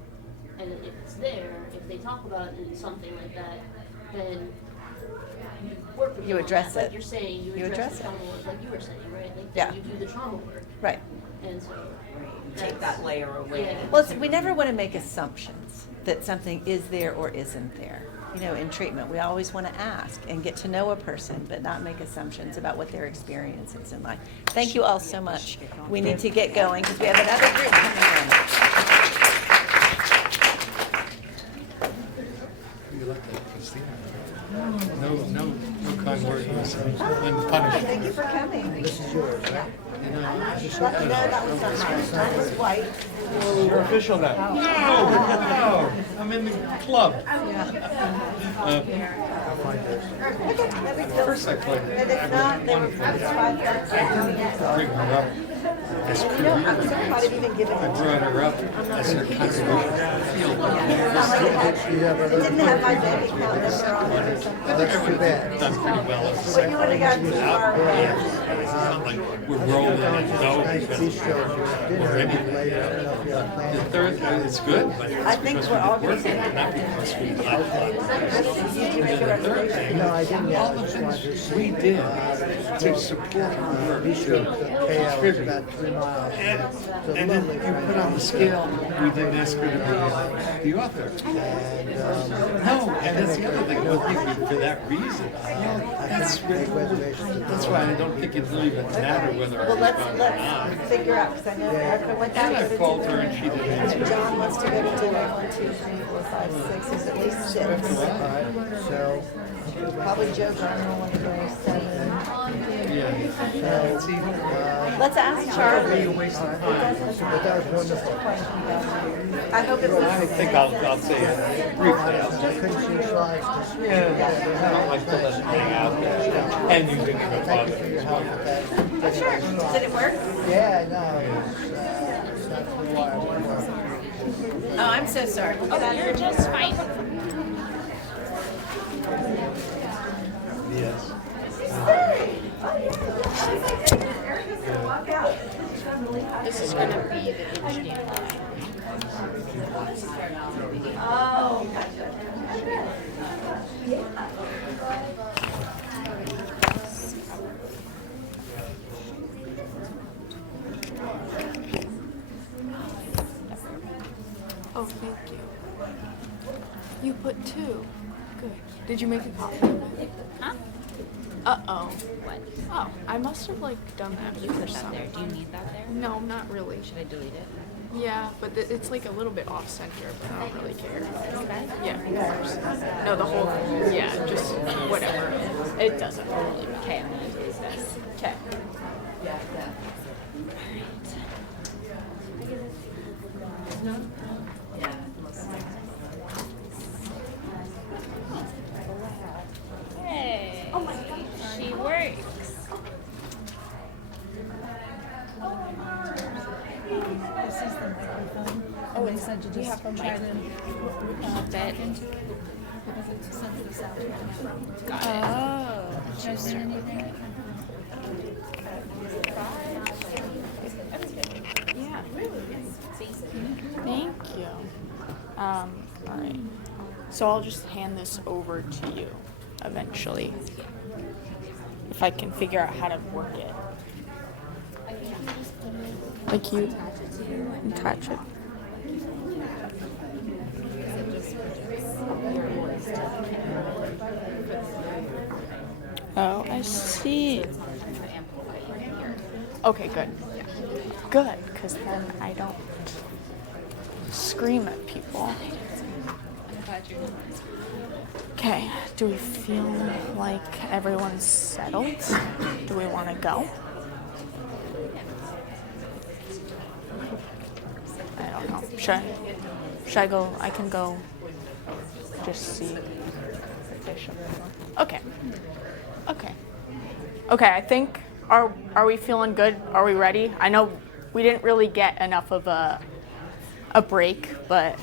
and if it's there, if they talk about something like that, then you work with You them on address that. it. Like you're saying, you You address address the it. trauma work, like you were saying, right? Like Yeah. you do the trauma work, Right. and so Take that layer away. Yeah. Well, we never want to make assumptions. that something is there or isn't there. You know, in treatment, we always want to ask and get to know a person, but not make assumptions about what their experience is in life. Thank you all so much. We need to get going because we have another group coming in. No kind words. I'm punished. Thank you for coming. This is yours, right? No, that was not mine. Mine was white. You're official now. Oh, I'm in the club. First I played. And if not, they were Bring her up as You know, I'm so career. proud of even giving I it to brought her up as her contribution. It didn't have my bank account number on it or something. That's too bad. Done pretty well. It's But you would have gotten too far away. not like we're rolling and These go shows are or anything. later. The third is good, but I it's think because we're all we gonna work say it, not because we like You make a reservation. No, I didn't all yet. the I just wanted to things see. we did to support our work. These shows, the payout was about 3 miles. And then you put on the scale, we didn't ask her to be the author. No, and that's the other thing, I don't think for that reason. That's why I don't think it really even matter whether I Well, respond or let's not. figure out, because I know Erica went down And I to called her dinner. and she didn't answer. John wants to go to dinner, 1, 2, 3, 4, 5, 6, there's at least 6. So, Probably Joe Garner will want to go 7. Yeah. See, Let's ask Charlie. but that was wonderful. I hope it I was. think I'll say it briefly. I couldn't see your slides. Just Yeah, I don't like to let it hang out there. And you didn't even thank you bother. for your help with that. Oh, sure. Did it work? Yeah, no, it's not for a while. Oh, I'm so sorry. You're just fine. Yes. This is gonna be the engineer. Oh, Oh, thank you. You put 2. Good. Did you make a copy of it? Huh? Uh-oh. What? Oh, I must have, like, done that You for put that some. there. Do you need that there? No, not really. Should I delete it? Yeah, but it's, like, a little bit off-center, but I don't really care. This guy? Yeah, of course. No, the whole, yeah, just whatever. It doesn't really matter. Okay, I'm gonna delete this. Okay. Hey, she works. Oh, and so did you have to try to Bit. into it? Because it's a sensitive sound. Got it. Oh. Just anything? Yeah. Thank you. All right. So I'll just hand this over to you eventually. If I can figure out how to work it. Like you attach it. Oh, I see. Okay, good. Good, because then I don't scream at people. Okay, do we feel like everyone's settled? Do we want to go? I don't know. Should I go? I can go just see the fish. Okay. Okay, I think, are we feeling good? Are we ready? I know we didn't really get enough of a break, but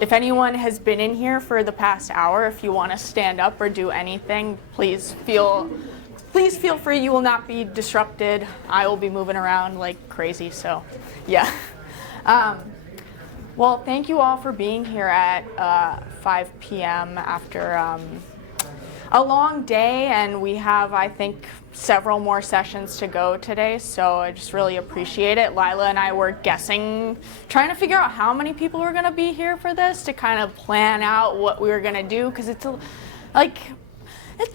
if anyone has been in here for the past hour, if you want to stand up or do anything, please feel free. You will not be disrupted. I will be moving around like crazy, so yeah. Well, thank you all for being here at 5 p.m. after a long day, and we have, I think, several more sessions to go today, so I just really appreciate it. Lila and I were guessing, trying to figure out how many people were going to be here for this to kind of plan out what we were going to do, because it's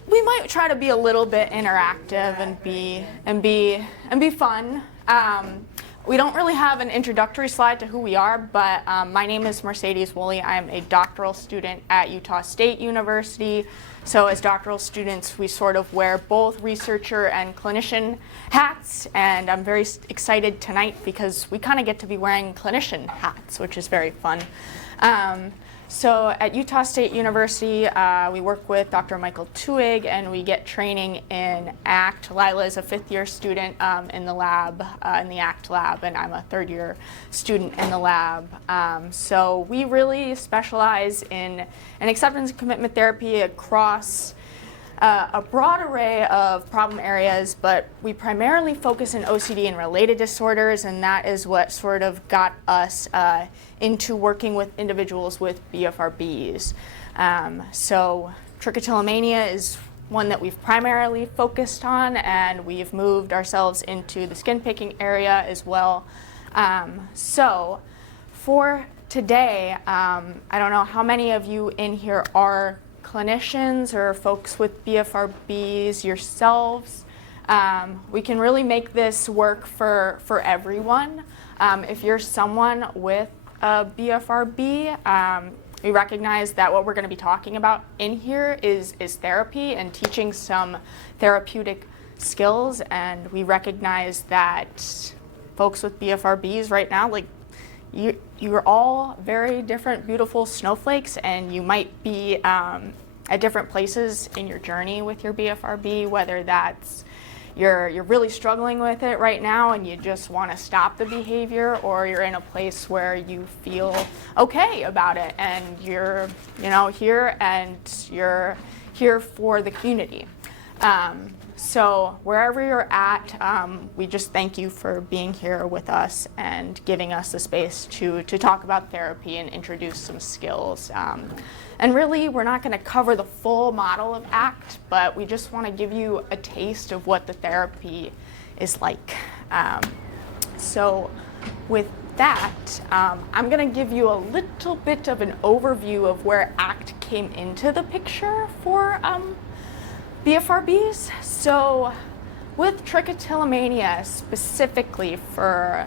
we might try to be a little bit interactive and be fun. We don't really have an introductory slide to who we are, but my name is Mercedes Woolley. I am a doctoral student at Utah State University. So as doctoral students, we sort of wear both researcher and clinician hats, and I'm very excited tonight because we kind of get to be wearing clinician hats, which is very fun. So at Utah State University, we work with Dr. Michael Tuig, and we get training in ACT. Lila is a fifth-year student in the lab, in the ACT lab, and I'm a third-year student in the lab. So we really specialize in an acceptance and commitment therapy across a broad array of problem areas, but we primarily focus in OCD and related disorders, and that is what sort of got us into working with individuals with BFRBs. So trichotillomania is one that we've primarily focused on, and we've moved ourselves into the skin picking area as well. So for today, I don't know how many of you in here are clinicians or folks with BFRBs yourselves. We can really make this work for everyone. If you're someone with a BFRB, we recognize that what we're going to be talking about in here is therapy and teaching some therapeutic skills, and we recognize that folks with BFRBs right now, like you're all very different, beautiful snowflakes, and you might be at different places in your journey with your BFRB, whether that's you're really struggling with it right now and you just want to stop the behavior, or you're in a place where you feel okay about it and you're here and you're here for the community. So wherever you're at, we just thank you for being here with us and giving us the space to talk about therapy and introduce some skills. And really, we're not going to cover the full model of ACT, but we just want to give you a taste of what the therapy is like. So with that, I'm going to give you a little bit of an overview of where ACT came into the picture for BFRBs. So with trichotillomania specifically, for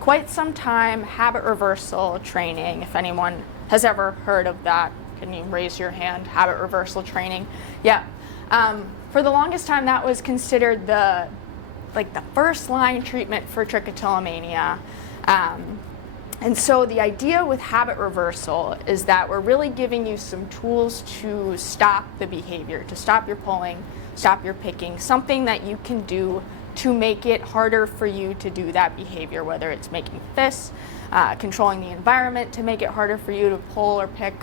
quite some time, habit reversal training, if anyone has ever heard of that, can you raise your hand? Habit reversal training. Yeah. For the longest time, that was considered the first line treatment for trichotillomania. And so the idea with habit reversal is that we're really giving you some tools to stop the behavior, to stop your pulling, stop your picking, something that you can do to make it harder for you to do that behavior, whether it's making fists, controlling the environment to make it harder for you to pull or pick.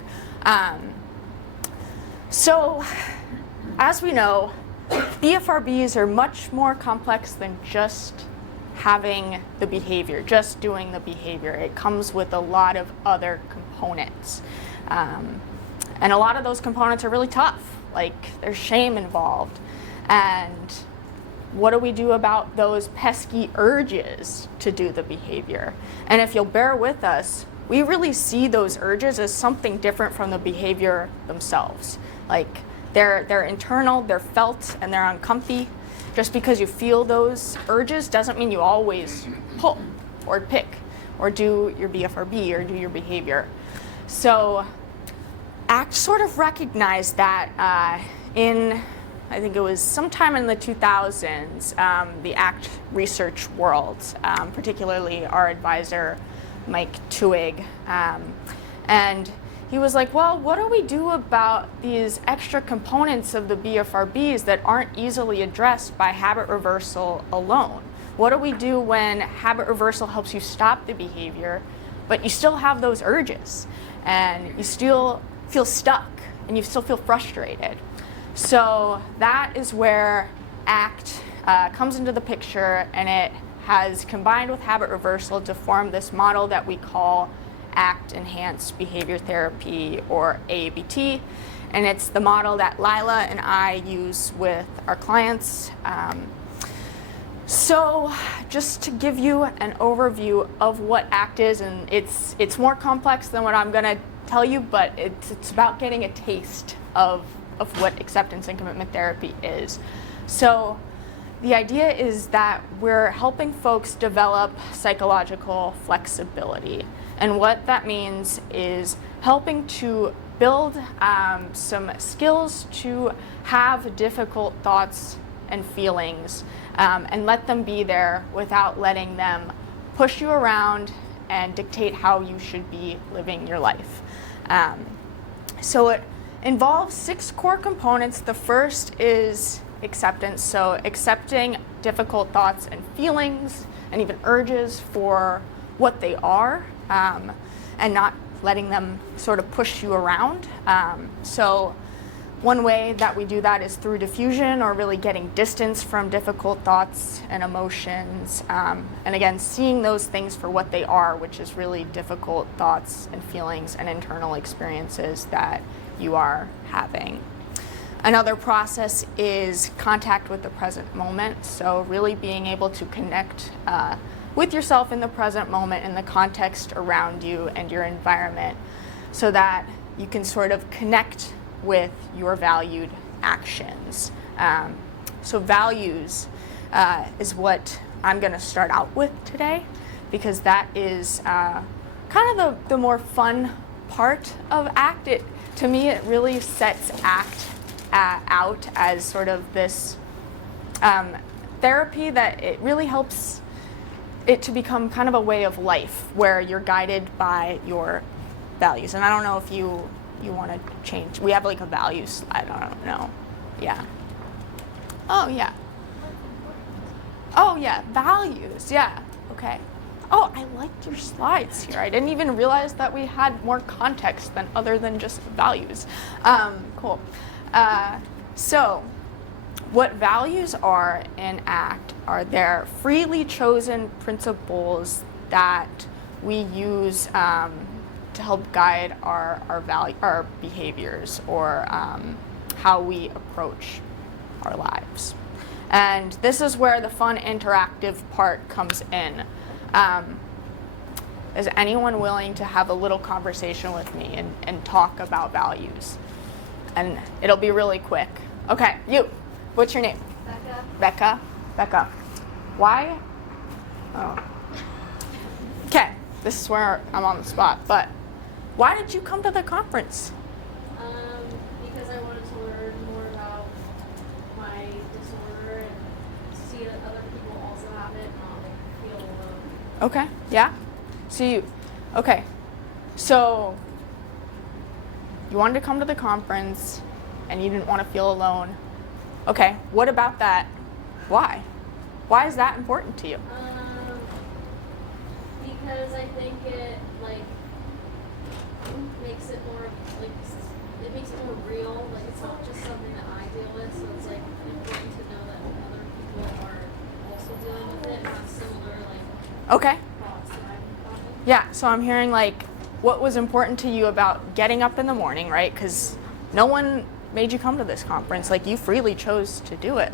So, as we know, BFRBs are much more complex than just having the behavior, just doing the behavior. It comes with a lot of other components. And a lot of those components are really tough, like there's shame involved. And what do we do about those pesky urges to do the behavior? And if you'll bear with us, we really see those urges as something different from the behavior themselves. Like they're internal, they're felt, and they're uncomfy. Just because you feel those urges doesn't mean you always pull or pick or do your BFRB or do your behavior. So ACT sort of recognized that I think it was sometime in the 2000s, the ACT research world, particularly our advisor, Mike Tuig, and he was like, well, what do we do about these extra components of the BFRBs that aren't easily addressed by habit reversal alone? What do we do when habit reversal helps you stop the behavior, but you still have those urges, and you still feel stuck, and you still feel frustrated? So that is where ACT comes into the picture, and it has combined with habit reversal to form this model that we call ACT Enhanced Behavior Therapy, or ABT. And it's the model that Lila and I use with our clients. So just to give you an overview of what ACT is, and it's more complex than what I'm going to tell you, but it's about getting a taste of what acceptance and commitment therapy is. So the idea is that we're helping folks develop psychological flexibility. And what that means is helping to build some skills to have difficult thoughts and feelings and let them be there without letting them push you around and dictate how you should be living your life. So it involves 6 core components. The first is acceptance, so accepting difficult thoughts and feelings and even urges for what they are, and not letting them sort of push you around. So one way that we do that is through diffusion, or really getting distance from difficult thoughts and emotions, and again, seeing those things for what they are, which is really difficult thoughts and feelings and internal experiences that you are having. Another process is contact with the present moment, so really being able to connect with yourself in the present moment, in the context around you and your environment, so that you can sort of connect with your valued actions. So values is what I'm going to start out with today, because that is kind of the more fun part of ACT. To me, it really sets ACT out as sort of this therapy that it really helps it to become kind of a way of life where you're guided by your values. And I don't know if you want to change. We have like a values slide. I don't know. Yeah. Oh, yeah. Oh, yeah. Values. Yeah. Okay. Oh, I liked your slides here. I didn't even realize that we had more context than other than just values. Cool. So what values are in ACT are their freely chosen principles that we use to help guide our behaviors, or how we approach our lives. And this is where the fun interactive part comes in. Is anyone willing to have a little conversation with me and talk about values? And it'll be really quick. Okay, you. What's your name? Becca. Becca. Why? Oh. Okay, this is where I'm on the spot, but why did you come to the conference? Because I wanted to learn more about my disorder and see that other people also have it, not feel alone. Okay, yeah. So you wanted to come to the conference and you didn't want to feel alone. Okay, what about that? Why? Why is that important to you? Because I think it makes it more it makes it more real. Like, it's not just something that I deal with, so it's important to know that other people are also dealing with it, not similar Okay. thoughts that I'm having. Yeah, so I'm hearing what was important to you about getting up in the morning, right? Because no one made you come to this conference. You freely chose to do it.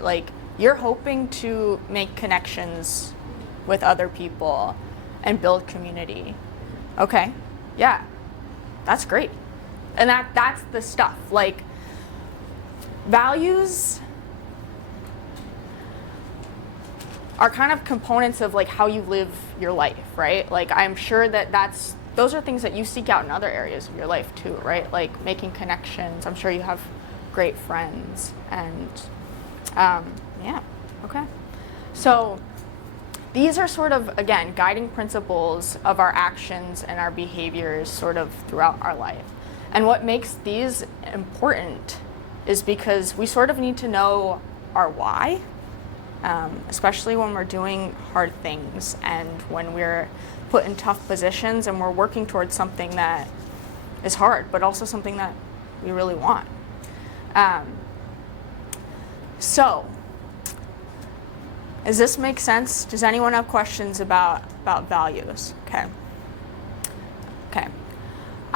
You're hoping to make connections with other people and build community. Okay, yeah, that's great. And that's the stuff. Values are kind of components of how you live your life, right? I'm sure that those are things that you seek out in other areas of your life too, right? Making connections. I'm sure you have great friends, and yeah, okay. So these are sort of, again, guiding principles of our actions and our behaviors sort of throughout our life. And what makes these important is because we sort of need to know our why, especially when we're doing hard things and when we're put in tough positions and we're working towards something that is hard, but also something that we really want. So, does this make sense? Does anyone have questions about values? Okay.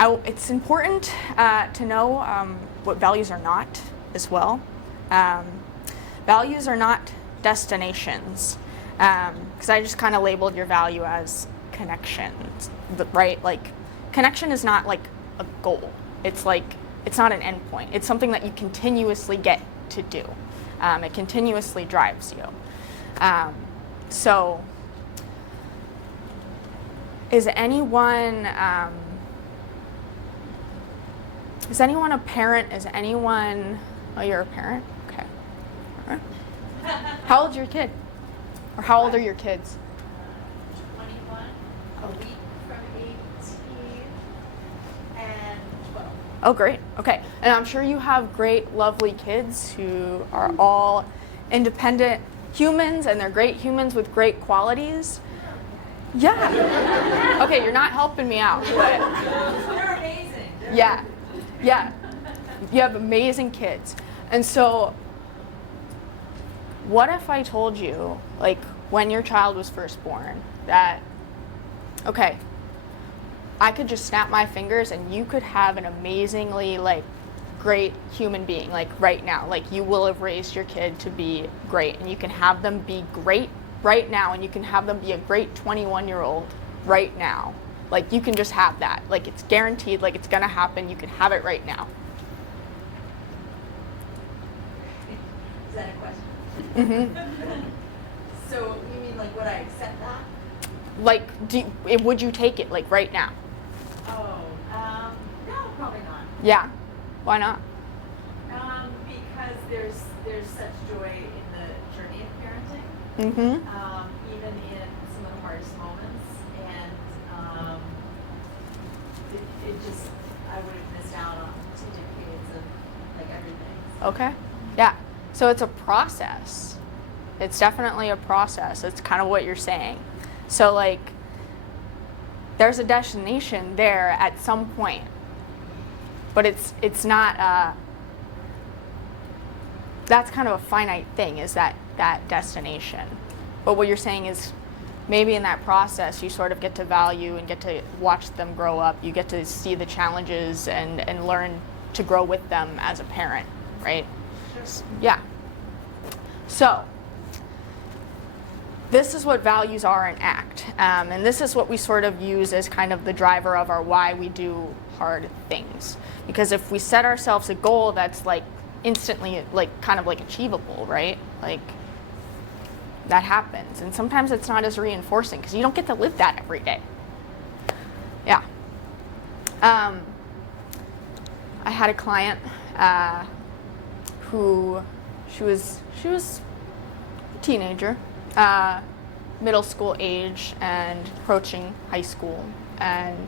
It's important to know what values are not as well. Values are not destinations, because I just kind of labeled your value as connections, right? Like, connection is not like a goal. It's not an endpoint. It's something that you continuously get to do. It continuously drives you. So, is anyone a parent? Is anyone? Oh, you're a parent? Okay. All right. How old's your kid? Or how old are your kids? 21, a week from 18, and 12. Oh, great. Okay. And I'm sure you have great, lovely kids who are all independent humans, and they're great humans with great qualities. Yeah. Okay, you're not helping me out. But They're amazing. yeah. Yeah. You have amazing kids. And so, what if I told you, like, when your child was first born, that, okay, I could just snap my fingers and you could have an amazingly, like, great human being, like, right now. Like, you will have raised your kid to be great, and you can have them be great right now, and you can have them be a great 21-year-old right now. Like, you can just have that. Like, it's guaranteed, like, it's gonna happen. You can have it right now. Is that a question? Mm-hmm. So you mean like would I accept that? Like, would you take it, like, right now? Oh, no, probably not. Yeah? Why not? Because there's such joy in the journey of parenting. Mm-hmm. Even in some of the hardest moments, and it just I would have missed out on 2 decades of like everything. Okay. Yeah. So it's a process. It's definitely a process. It's kind of what you're saying. So, like, there's a destination there at some point, but it's not. That's kind of a finite thing, is that destination. But what you're saying is, maybe in that process, you sort of get to value and get to watch them grow up. You get to see the challenges and learn to grow with them as a parent, right? Sure. Yeah. So, this is what values are in ACT. And this is what we sort of use as kind of the driver of our why we do hard things. Because if we set ourselves a goal that's like instantly, like, kind of like achievable, right? Like, that happens. And sometimes it's not as reinforcing because you don't get to live that every day. Yeah. I had a client who she was a teenager, middle school age and approaching high school, and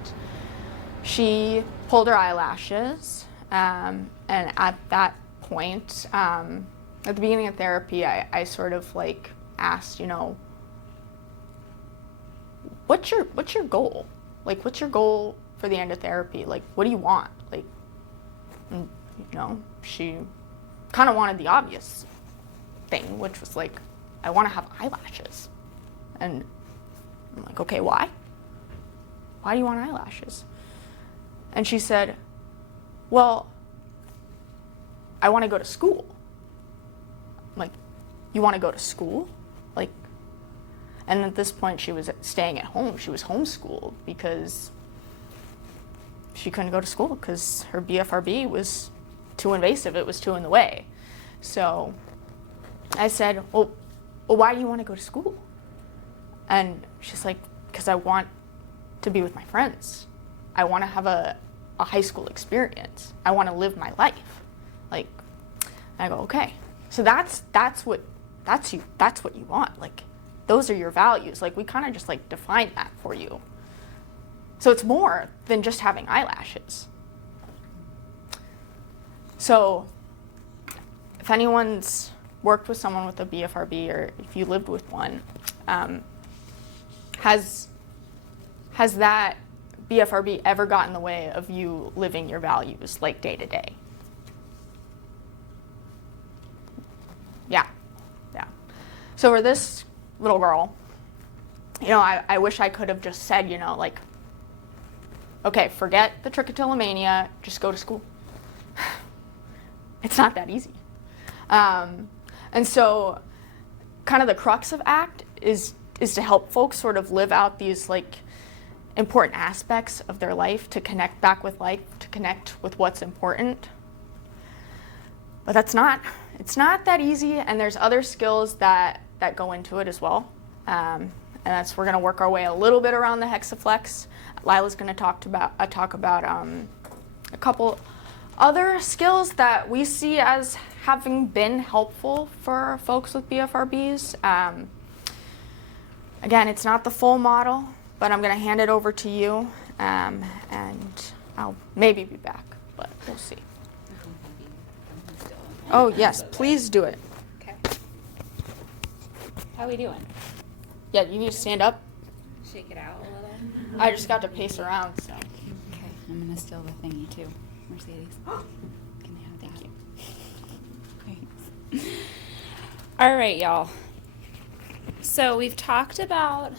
she pulled her eyelashes, and at that point, at the beginning of therapy, I sort of like asked, you know, what's your goal? Like, what's your goal for the end of therapy? Like, what do you want? Like, and, you know, she kind of wanted the obvious thing, which was like, I want to have eyelashes. And I'm like, okay, why? Why do you want eyelashes? And she said, well, I want to go to school. I'm like, you want to go to school? Like, and at this point she was staying at home. She was homeschooled because she couldn't go to school because her BFRB was too invasive. It was too in the way. So I said, well, why do you want to go to school? And she's like, because I want to be with my friends. I want to have a high school experience. I want to live my life. Like, I go, okay. So that's what you want. Like, those are your values. Like, we kind of just like define that for you. So it's more than just having eyelashes. So if anyone's worked with someone with a BFRB, or if you lived with one, has that BFRB ever got in the way of you living your values, like, day to day? Yeah. So for this little girl, you know, I wish I could have just said, you know, like, okay, forget the trichotillomania, just go to school. It's not that easy. And so kind of the crux of ACT is to help folks sort of live out these like important aspects of their life, to connect back with life, to connect with what's important. But it's not that easy, and there's other skills that go into it as well. And we're going to work our way a little bit around the hexaflex. Lila's going to talk about a couple other skills that we see as having been helpful for folks with BFRBs. Again, it's not the full model, but I'm going to hand it over to you, and I'll maybe be back, but we'll see. Oh, yes, please do it. Okay. How we doing? Yeah, you need to stand up. Shake it out a little. I just got to pace around, so. Okay, I'm gonna steal the thingy too. Mercedes. Can they have that? Thank you. Thanks. All right, y'all. So we've talked about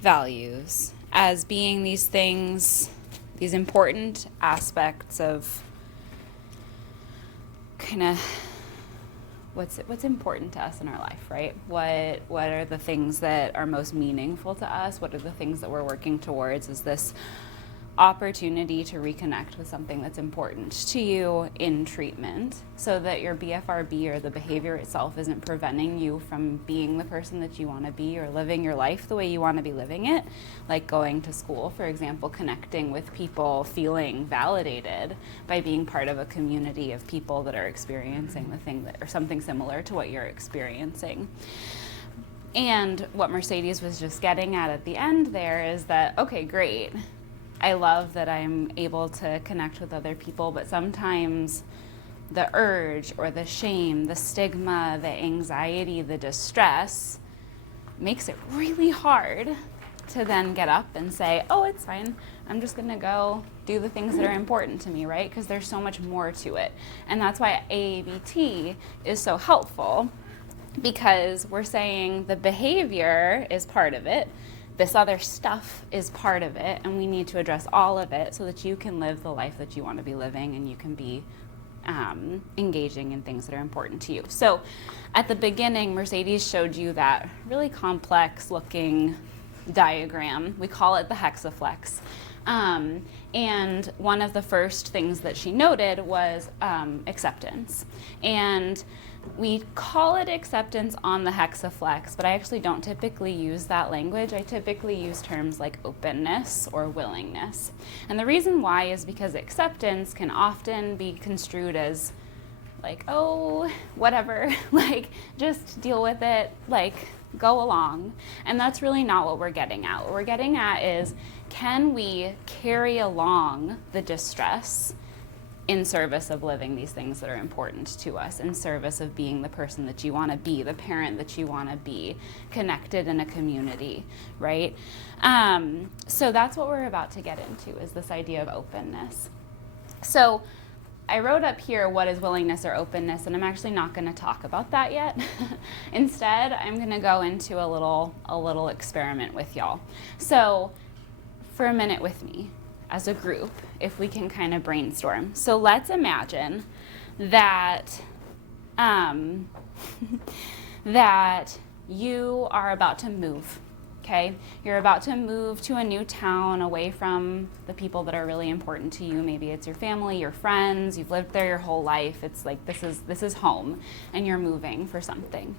values as being these things, these important aspects of kind of what's important to us in our life, right? What are the things that are most meaningful to us? What are the things that we're working towards? Is this opportunity to reconnect with something that's important to you in treatment, so that your BFRB or the behavior itself isn't preventing you from being the person that you want to be or living your life the way you want to be living it, like going to school, for example, connecting with people, feeling validated by being part of a community of people that are experiencing the thing that, or something similar to what you're experiencing. And what Mercedes was just getting at the end there is that, okay, great, I love that I'm able to connect with other people, but sometimes the urge or the shame, the stigma, the anxiety, the distress makes it really hard to then get up and say, oh, it's fine. I'm just going to go do the things that are important to me, right? Because there's so much more to it. And that's why AABT is so helpful, because we're saying the behavior is part of it. This other stuff is part of it, and we need to address all of it so that you can live the life that you want to be living, and you can be engaging in things that are important to you. So at the beginning, Mercedes showed you that really complex looking diagram. We call it the hexaflex. And one of the first things that she noted was acceptance. And we call it acceptance on the hexaflex, but I actually don't typically use that language. I typically use terms like openness or willingness. And the reason why is because acceptance can often be construed as like, oh, whatever, like just deal with it, like go along. And that's really not what we're getting at. What we're getting at is, can we carry along the distress in service of living these things that are important to us, in service of being the person that you want to be, the parent that you want to be, connected in a community, right? So that's what we're about to get into, is this idea of openness. So I wrote up here, what is willingness or openness, and I'm actually not going to talk about that yet. Instead, I'm going to go into a little experiment with y'all. So for a minute with me, as a group, if we can kind of brainstorm. So let's imagine that that you are about to move, okay? You're about to move to a new town, away from the people that are really important to you. Maybe it's your family, your friends, you've lived there your whole life. It's like this is home, and you're moving for something.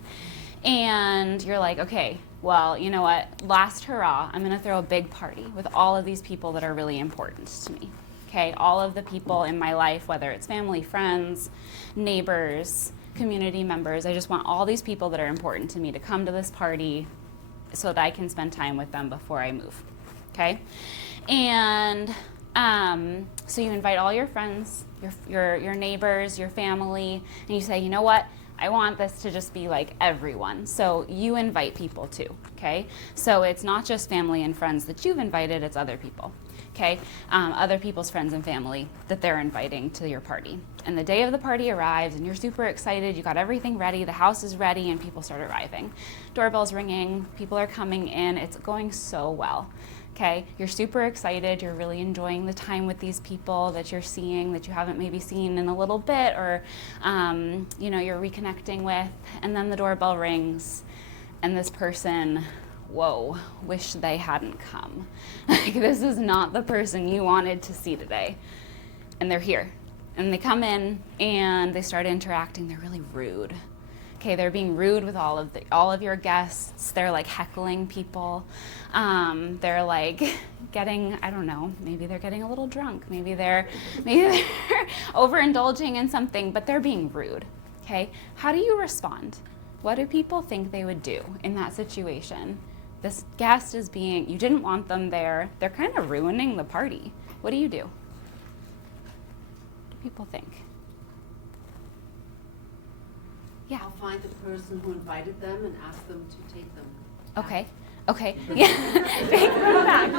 And you're like, okay, well, you know what, last hurrah, I'm gonna throw a big party with all of these people that are really important to me, okay? All of the people in my life, whether it's family, friends, neighbors, community members, I just want all these people that are important to me to come to this party so that I can spend time with them before I move, okay? And so you invite all your friends, your neighbors, your family, and you say, you know what, I want this to just be like everyone. So you invite people too, okay? So it's not just family and friends that you've invited, it's other people, okay? Other people's friends and family that they're inviting to your party. And the day of the party arrives, and you're super excited, you got everything ready, the house is ready, and people start arriving. Doorbell's ringing, people are coming in, it's going so well. Okay, you're super excited, you're really enjoying the time with these people that you're seeing that you haven't maybe seen in a little bit, or you're reconnecting with, and then the doorbell rings and this person, whoa, wish they hadn't come. Like, this is not the person you wanted to see today. And they're here. And they come in and they start interacting. They're really rude. Okay, they're being rude with all of your guests. They're like heckling people. They're like getting, I don't know, maybe they're getting a little drunk. Maybe they're overindulging in something, but they're being rude. Okay, how do you respond? What do people think they would do in that situation? This guest is being, you didn't want them there. They're kind of ruining the party. What do you do? What do people think? Yeah. I'll find the person who invited them and ask them to take them. Okay. Okay. Yeah. Take them back.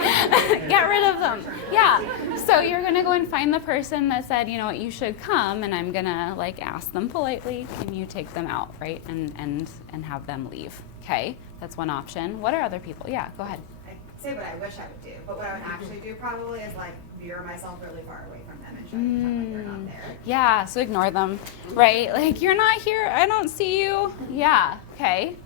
Get rid of them. Yeah. So you're gonna go and find the person that said, you know what, you should come, and I'm gonna like ask them politely, can you take them out, right? And have them leave. Okay. That's one option. What are other people? Yeah. Go ahead. I'd say what I wish I would do, but what I would actually do probably is like veer myself really far away from them and try to pretend like they're not there. Yeah, so ignore them, right? Like, you're not here, I don't see you. Yeah, okay.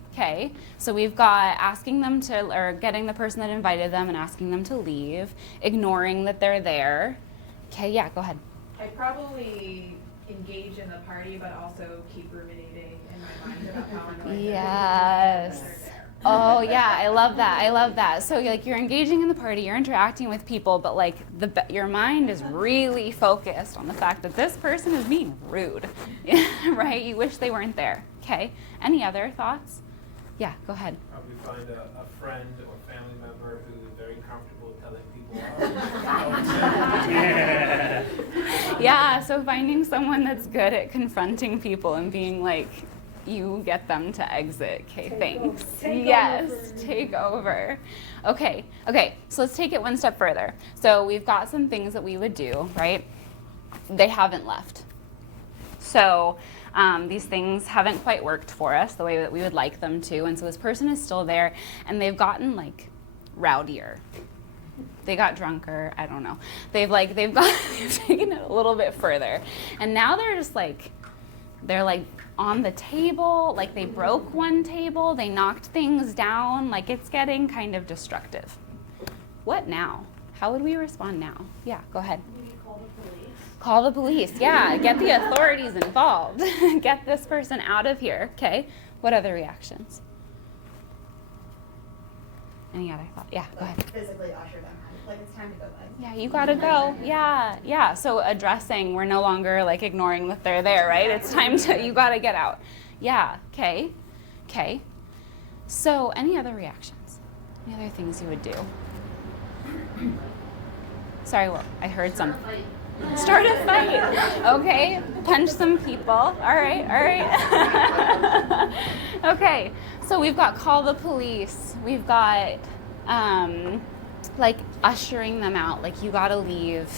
So we've got asking them to, or getting the person that invited them and asking them to leave, ignoring that they're there. Okay, yeah, go ahead. I'd probably engage in the party, but also keep ruminating in my mind about how annoying Yes. Oh yeah, I love that. So like, you're engaging in the party, you're interacting with people, but like your mind is really focused on the fact that this person is being rude, right? You wish they weren't there. Okay. Any other thoughts? Yeah, go ahead. Probably find a friend or family member who is very comfortable telling people off. Yeah, so finding someone that's good at confronting people and being like, you get them to exit. Okay, thanks. Take over. Okay, so let's take it one step further. So we've got some things that we would do, right? They haven't left. So these things haven't quite worked for us the way that we would like them to, and so this person is still there, and they've gotten like rowdier. They got drunker, I don't know. They've taken it a little bit further. And now they're on the table, like they broke one table, they knocked things down, like it's getting kind of destructive. What now? How would we respond now? Yeah, go ahead. Maybe call the police. Call the police, yeah, get the authorities involved. Get this person out of here, okay? What other reactions? Any other thought? Yeah, go ahead. Physically usher them out. Like, it's time to go, guys. Yeah, you gotta go. Yeah. So addressing, we're no longer like ignoring that they're there, right? It's time to, you gotta get out. Yeah, okay. So any other reactions? Any other things you would do? Sorry, well, I heard some. Start a fight. Okay, punch some people. All right. Okay, so we've got call the police. We've got like ushering them out, like you gotta leave.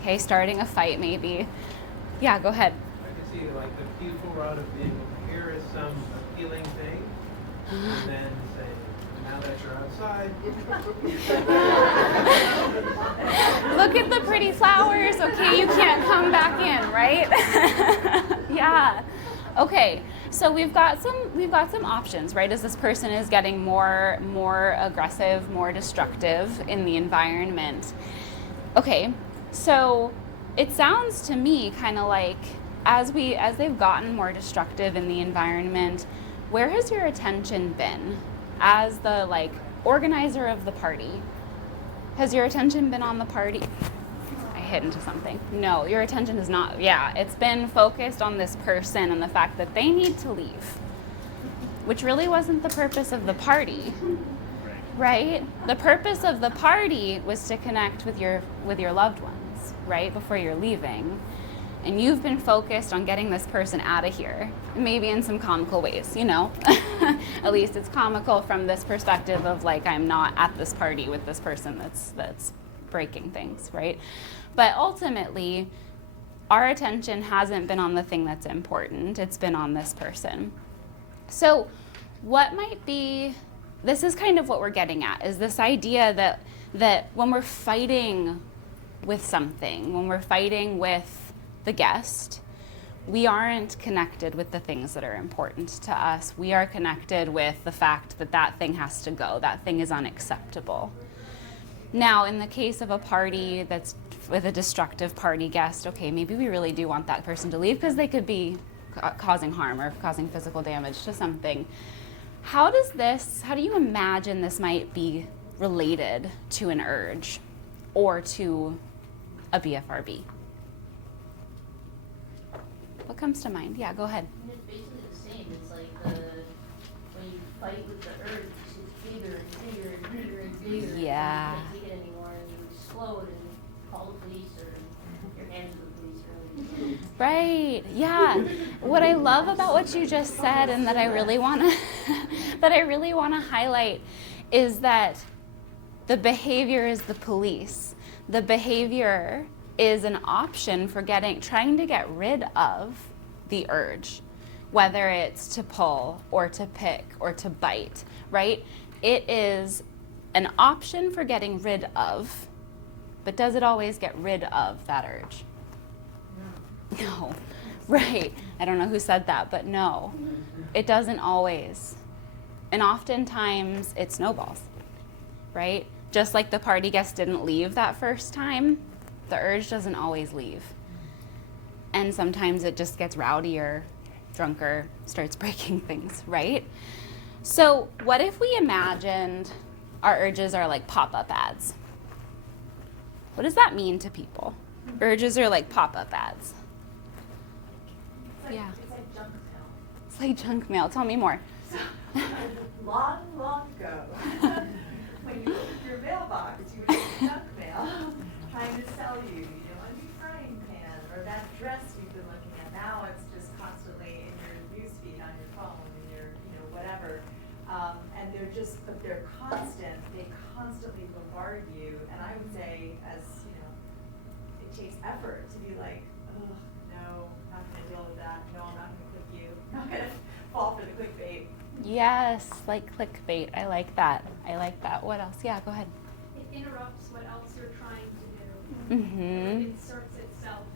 Okay, starting a fight maybe. Yeah, go ahead. I can see like the peaceful route of being, here is some appealing thing, and then say, now that you're outside. Look at the pretty flowers. Okay, you can't come back in, right? Yeah. Okay. So we've got some options, right? As this person is getting more aggressive, more destructive in the environment. Okay. So it sounds to me kind of like as they've gotten more destructive in the environment, where has your attention been as the like organizer of the party? Has your attention been on the party? I hit into something. No, your attention is not. Yeah, it's been focused on this person and the fact that they need to leave, which really wasn't the purpose of the party, right? The purpose of the party was to connect with your loved ones, right, before you're leaving. And you've been focused on getting this person out of here, maybe in some comical ways, you know? At least it's comical from this perspective of like, I'm not at this party with this person that's breaking things, right? But ultimately, our attention hasn't been on the thing that's important. It's been on this person. So what might be, this is kind of what we're getting at, is this idea that when we're fighting with something, when we're fighting with the guest, we aren't connected with the things that are important to us. We are connected with the fact that that thing has to go. That thing is unacceptable. Now, in the case of a party that's with a destructive party guest, okay, maybe we really do want that person to leave because they could be causing harm or causing physical damage to something. How do you imagine this might be related to an urge or to a BFRB? What comes to mind? Yeah, go ahead. And it's basically the same. It's like when you fight with the urge, it's bigger and bigger and bigger and bigger. Yeah. And you can't take it anymore, and you explode and call the police or your hands to the police. Right. Yeah. What I love about what you just said, and that I really want to highlight, is that the behavior is the police. The behavior is an option for trying to get rid of the urge, whether it's to pull or to pick or to bite, right? It is an option for getting rid of, but does it always get rid of that urge? No. Right. I don't know who said that, but no, it doesn't always. And oftentimes it snowballs, right? Just like the party guest didn't leave that first time, the urge doesn't always leave. And sometimes it just gets rowdier, drunker, starts breaking things, right? So what if we imagined our urges are like pop-up ads? What does that mean to people? Urges are like pop-up ads. Yeah. It's like junk mail. It's like junk mail. Tell me more. Long, long ago, when you opened your mailbox, you would get junk mail trying to sell you, a new frying pan or that dress you've been looking at. Now it's just constantly in your newsfeed on your phone and your, whatever. And they're constant. They constantly bombard you. And I would say, as it takes effort to be like, oh no, not going to deal with that. No, I'm not going to click you. I'm not going to fall for the clickbait. Yes, like clickbait. I like that. What else? Yeah, go ahead. It interrupts what else you're trying to do. Mm-hmm. It inserts itself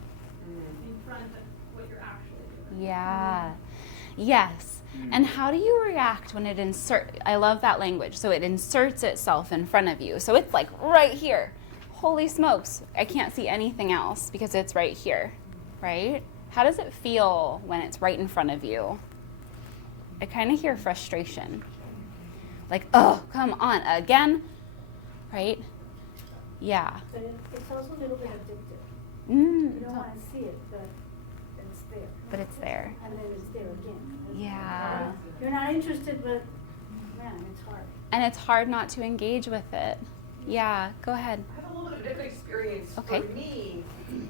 in front of what you're actually doing. Yeah. Yes. And how do you react when it I love that language. So it inserts itself in front of you. So it's like right here. Holy smokes. I can't see anything else because it's right here, right? How does it feel when it's right in front of you? I kind of hear frustration. Like, oh, come on, again, right? Yeah. But it's also a little bit addictive. You don't want to see it, but it's there. But it's there. And then it's there again. Yeah. You're not interested, but man, it's hard. And it's hard not to engage with it. Yeah, go ahead. I have a little bit of a different experience. Okay. For me,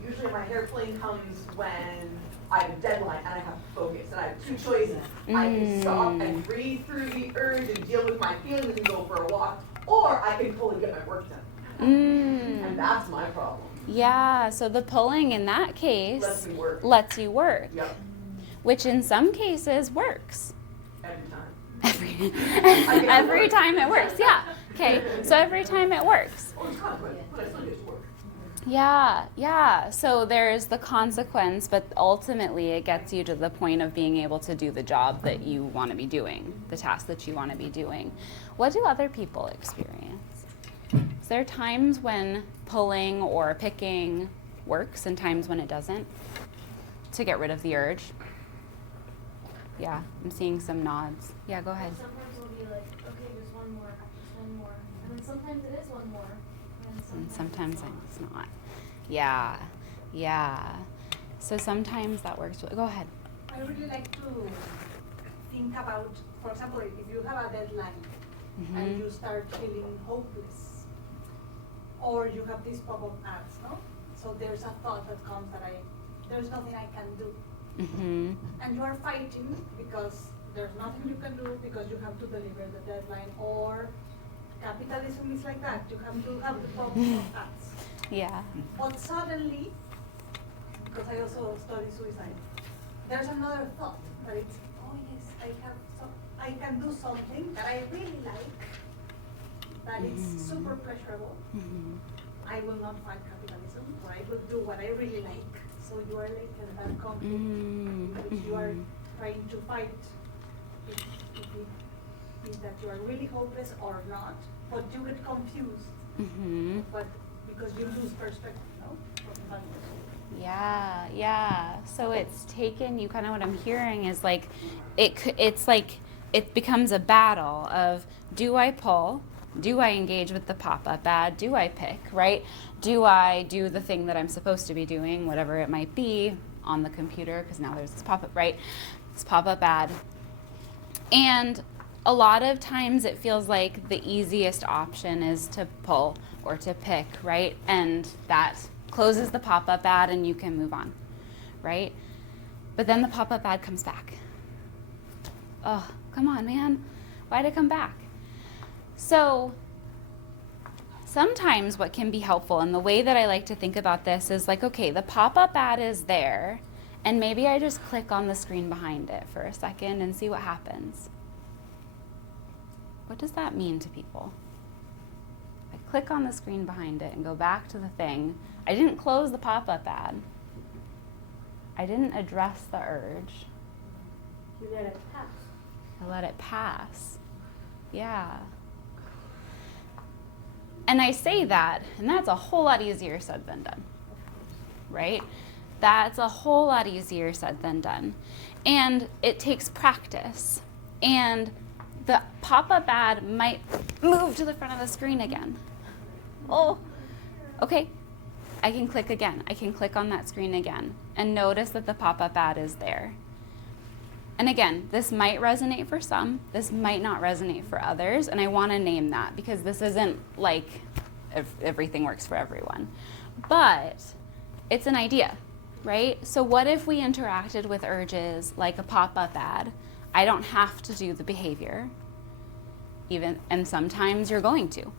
usually my hair pulling comes when I have a deadline and I have to focus and I have two choices. I can stop and breathe through the urge and deal with my feelings and go for a walk, or I can pull and get my work done. And that's my problem. Yeah, so the pulling in that case lets you work. Yep. Which in some cases works. Every time. Every time it works, yeah. Okay, so every time it works. Oh, it's kind of good, but I still get to work. Yeah. So there's the consequence, but ultimately it gets you to the point of being able to do the job that you want to be doing, the task that you want to be doing. What do other people experience? Is there times when pulling or picking works and times when it doesn't to get rid of the urge? Yeah, I'm seeing some nods. Yeah, go ahead. Sometimes it'll be like, okay, there's one more. And then sometimes it is one more. And sometimes it's not. Yeah. So sometimes that works. Go ahead. I really like to think about, for example, if you have a deadline and you start feeling hopeless, or you have these pop-up ads, no? So there's a thought that comes that there's nothing I can do. And you are fighting because there's nothing you can do because you have to deliver the deadline, or capitalism is like that. You have to have the pop-up ads. Yeah. But suddenly, because I also study suicide, there's another thought that it's, oh yes, I can do something that I really like, that is super pleasurable, I will not fight capitalism, or I will do what I really like. So you are like in that conflict in which you are trying to fight if it is that you are really hopeless or not, but you get confused. But because you lose perspective, no? Yeah. So it's taken you, kind of what I'm hearing is like, it's like it becomes a battle of, do I pull? Do I engage with the pop-up ad? Do I pick, right? Do I do the thing that I'm supposed to be doing, whatever it might be, on the computer, because now there's this pop-up, right? This pop-up ad. And a lot of times it feels like the easiest option is to pull or to pick, right? And that closes the pop-up ad and you can move on, right? But then the pop-up ad comes back. Oh, come on, man. Why'd it come back? So sometimes what can be helpful, and the way that I like to think about this is like, okay, the pop-up ad is there, and maybe I just click on the screen behind it for a second and see what happens. What does that mean to people? I click on the screen behind it and go back to the thing. I didn't close the pop-up ad. I didn't address the urge. You let it pass. I let it pass. Yeah. And I say that, and that's a whole lot easier said than done, right? That's a whole lot easier said than done. And it takes practice. And the pop-up ad might move to the front of the screen again. Oh, okay. I can click again. I can click on that screen again and notice that the pop-up ad is there. And again, this might resonate for some, this might not resonate for others, and I want to name that because this isn't like everything works for everyone. But it's an idea, right? So what if we interacted with urges like a pop-up ad? I don't have to do the behavior, and sometimes you're going to,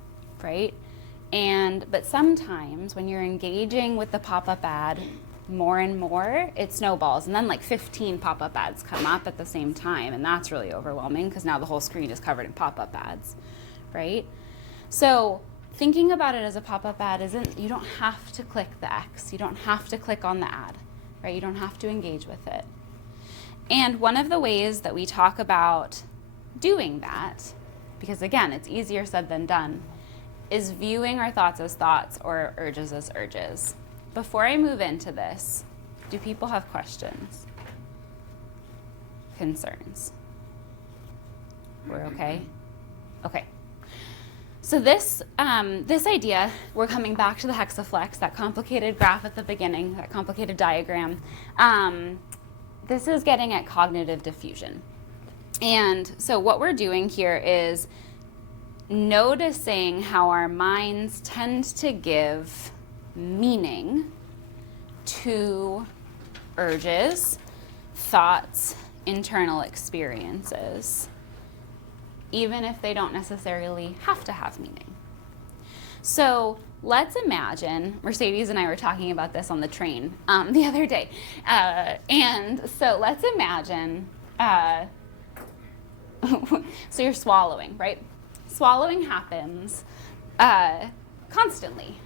right? But sometimes when you're engaging with the pop-up ad more and more, it snowballs, and then like 15 pop-up ads come up at the same time, and that's really overwhelming because now the whole screen is covered in pop-up ads, right? So thinking about it as a pop-up ad isn't, you don't have to click the X, you don't have to click on the ad, right? You don't have to engage with it. And one of the ways that we talk about doing that, because again, it's easier said than done, is viewing our thoughts as thoughts or urges as urges. Before I move into this, do people have questions? Concerns? We're okay? Okay. So this idea, we're coming back to the hexaflex, that complicated graph at the beginning, that complicated diagram. This is getting at cognitive diffusion. And so what we're doing here is noticing how our minds tend to give meaning to urges, thoughts, internal experiences, even if they don't necessarily have to have meaning. So let's imagine, Mercedes and I were talking about this on the train the other day, and so let's imagine, so you're swallowing, right? Swallowing happens constantly,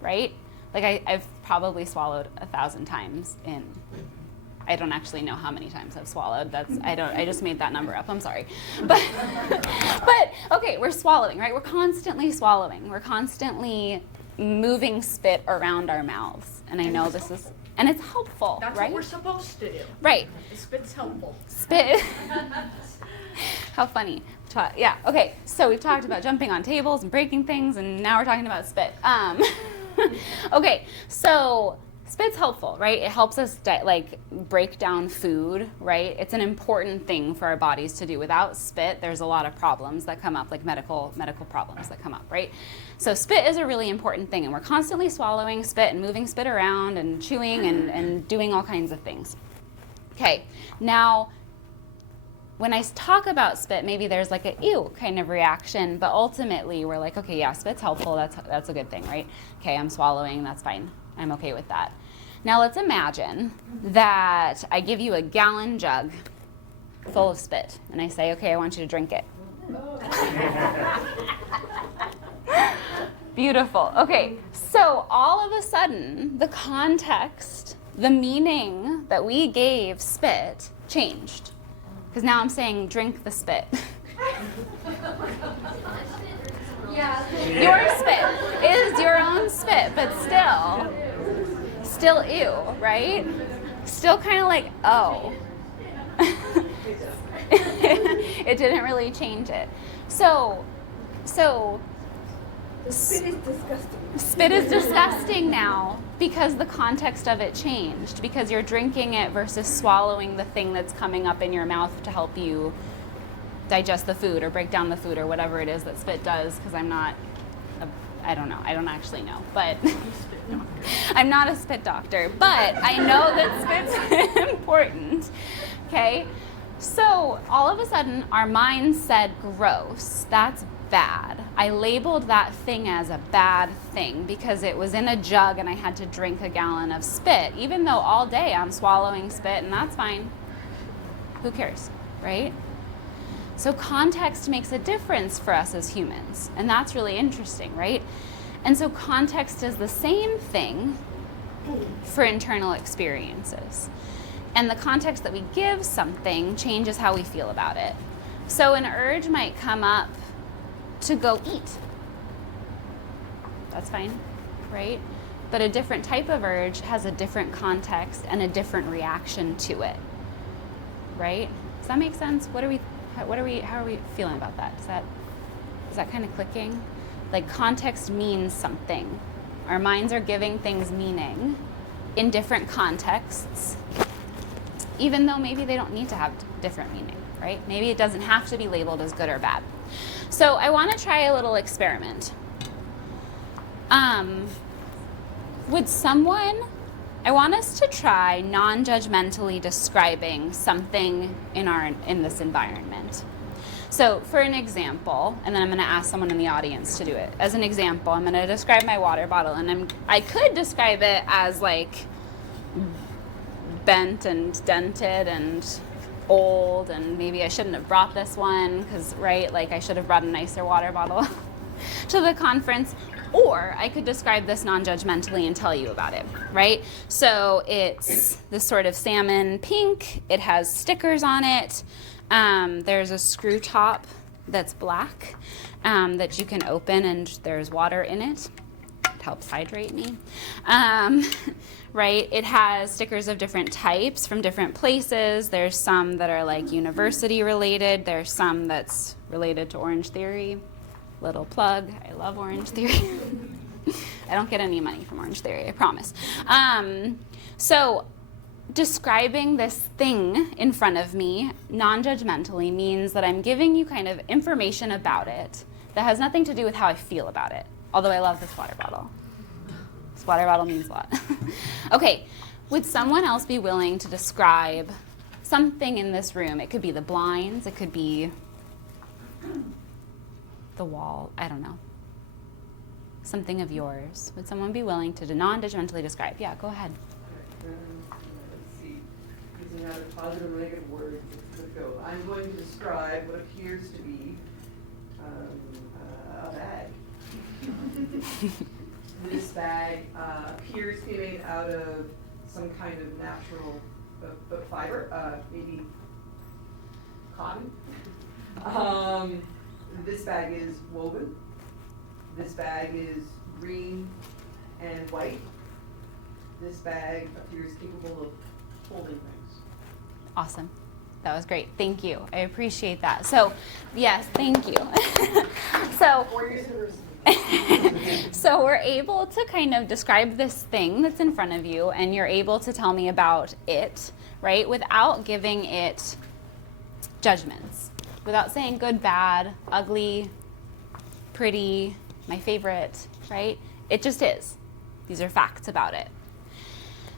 right? Like I've probably swallowed 1,000 times I don't actually know how many times I've swallowed. I just made that number up. I'm sorry. But okay, we're swallowing, right? We're constantly swallowing. We're constantly moving spit around our mouths. And I know this is, and it's helpful, That's right? what we're supposed to do. Right. Spit's helpful. Spit. How funny. Yeah, okay, so we've talked about jumping on tables and breaking things, and now we're talking about spit. Okay, so spit's helpful, right? It helps us break down food, right? It's an important thing for our bodies to do. Without spit, there's a lot of problems that come up, like medical problems that come up, right? So spit is a really important thing, and we're constantly swallowing spit and moving spit around and chewing and doing all kinds of things. Okay, now, when I talk about spit, maybe there's like a ew kind of reaction, but ultimately we're like, okay, yeah, spit's helpful, that's a good thing, right? Okay, I'm swallowing, that's fine, I'm okay with that. Now let's imagine that I give you a gallon jug full of spit, and I say, okay, I want you to drink it. Beautiful. Okay, so all of a sudden, the context, the meaning that we gave spit changed. Because now I'm saying drink the spit. Your spit is your own spit, but still ew, right? Still kind of like, oh. It didn't really change it. So Spit is disgusting. Spit is disgusting now because the context of it changed, because you're drinking it versus swallowing the thing that's coming up in your mouth to help you digest the food or break down the food or whatever it is that spit does, because I don't know, I don't actually know, but I'm not a spit doctor, but I know that spit's important, okay? So all of a sudden our mind said gross, that's bad. I labeled that thing as a bad thing because it was in a jug and I had to drink a gallon of spit, even though all day I'm swallowing spit and that's fine. Who cares, right? So context makes a difference for us as humans, and that's really interesting, right? And so context is the same thing for internal experiences. And the context that we give something changes how we feel about it. So an urge might come up to go eat. That's fine, right? But a different type of urge has a different context and a different reaction to it, right? Does that make sense? How are we feeling about that? Is that kind of clicking? Like context means something. Our minds are giving things meaning in different contexts, even though maybe they don't need to have different meaning, right? Maybe it doesn't have to be labeled as good or bad. So I want to try a little experiment. I want us to try non-judgmentally describing something in this environment. So for an example, and then I'm going to ask someone in the audience to do it. As an example, I'm going to describe my water bottle, and I could describe it as like bent and dented and old, and maybe I shouldn't have brought this one because, right, like I should have brought a nicer water bottle to the conference. Or I could describe this non-judgmentally and tell you about it, right? So it's this sort of salmon pink. It has stickers on it. There's a screw top that's black that you can open, and there's water in it. It helps hydrate me. Right? It has stickers of different types from different places. There's some that are like university related. There's some that's related to Orange Theory. Little plug, I love Orange Theory. I don't get any money from Orange Theory, I promise. So describing this thing in front of me non-judgmentally means that I'm giving you kind of information about it that has nothing to do with how I feel about it, although I love this water bottle. This water bottle means a lot. Okay, would someone else be willing to describe something in this room? It could be the blinds, it could be the wall, I don't know. Something of yours. Would someone be willing to non-judgmentally describe? Yeah, go ahead. Let's see. Using either positive or negative words to go. I'm going to describe what appears to be a bag. This bag appears to be made out of some kind of natural fiber, maybe cotton. This bag is woven. This bag is green and white. This bag appears capable of holding things. Awesome. That was great. Thank you. I appreciate that. So, yes, thank you. So we're able to kind of describe this thing that's in front of you, and you're able to tell me about it, right, without giving it judgments. Without saying good, bad, ugly, pretty, my favorite, right? It just is. These are facts about it.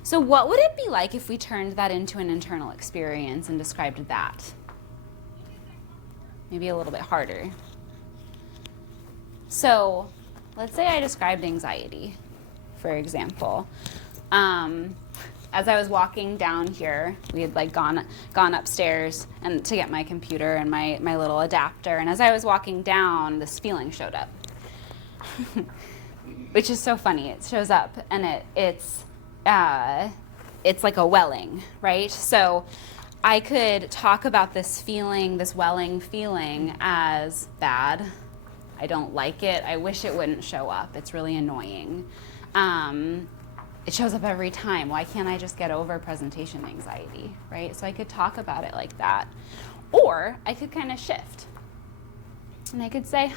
So what would it be like if we turned that into an internal experience and described that? Maybe a little bit harder. So let's say I described anxiety, for example. As I was walking down here, we had like gone upstairs and to get my computer and my little adapter. And as I was walking down, this feeling showed up. which is so funny. It shows up and it's like a welling, right? So I could talk about this feeling, this welling feeling, as bad. I don't like it. I wish it wouldn't show up. It's really annoying. It shows up every time. Why can't I just get over presentation anxiety, right? So I could talk about it like that. Or I could kind of shift. And I could say,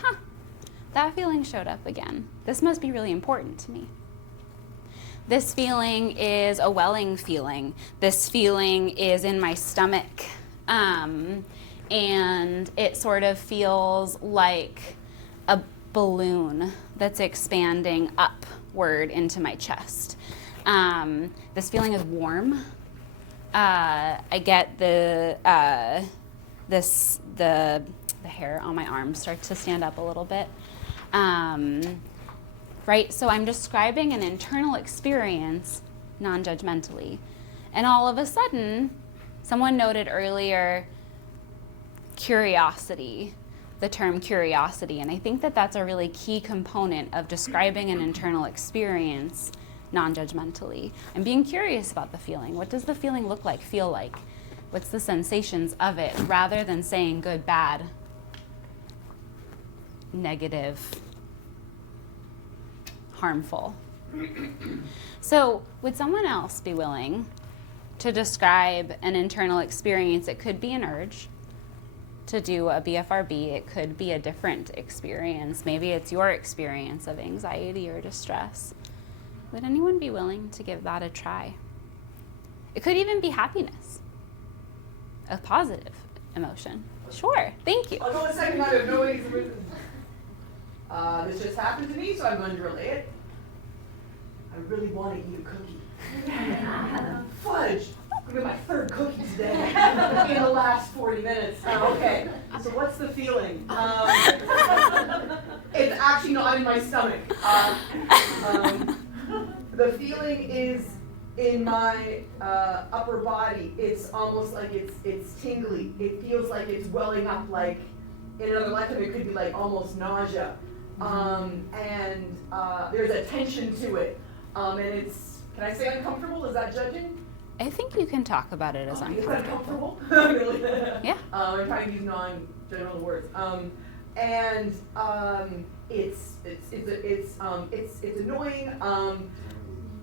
that feeling showed up again. This must be really important to me. This feeling is a welling feeling. This feeling is in my stomach. And it sort of feels like a balloon that's expanding upward into my chest. This feeling is warm. I get the hair on my arms start to stand up a little bit. Right? So I'm describing an internal experience non-judgmentally. And all of a sudden, someone noted earlier curiosity, the term curiosity. And I think that that's a really key component of describing an internal experience non-judgmentally. I'm being curious about the feeling. What does the feeling look like, feel like? What's the sensations of it, rather than saying good, bad, negative, harmful. So would someone else be willing to describe an internal experience? It could be an urge to do a BFRB. It could be a different experience. Maybe it's your experience of anxiety or distress. Would anyone be willing to give that a try? It could even be happiness, a positive emotion. Sure, thank you. I'll go a second out of noise. This just happened to me, so I'm going to relay it. I really want to eat a cookie. Fudge! I'm going to my third cookie today in the last 40 minutes. Okay, so what's the feeling? It's actually not in my stomach. The feeling is in my upper body. It's almost like it's tingly. It feels like it's welling up, like in another lifetime it could be like almost nausea. And there's a tension to it. And it's, can I say uncomfortable? Is that judging? I think you can talk about it as uncomfortable. Yeah. I'm trying to use non-general words. It's annoying.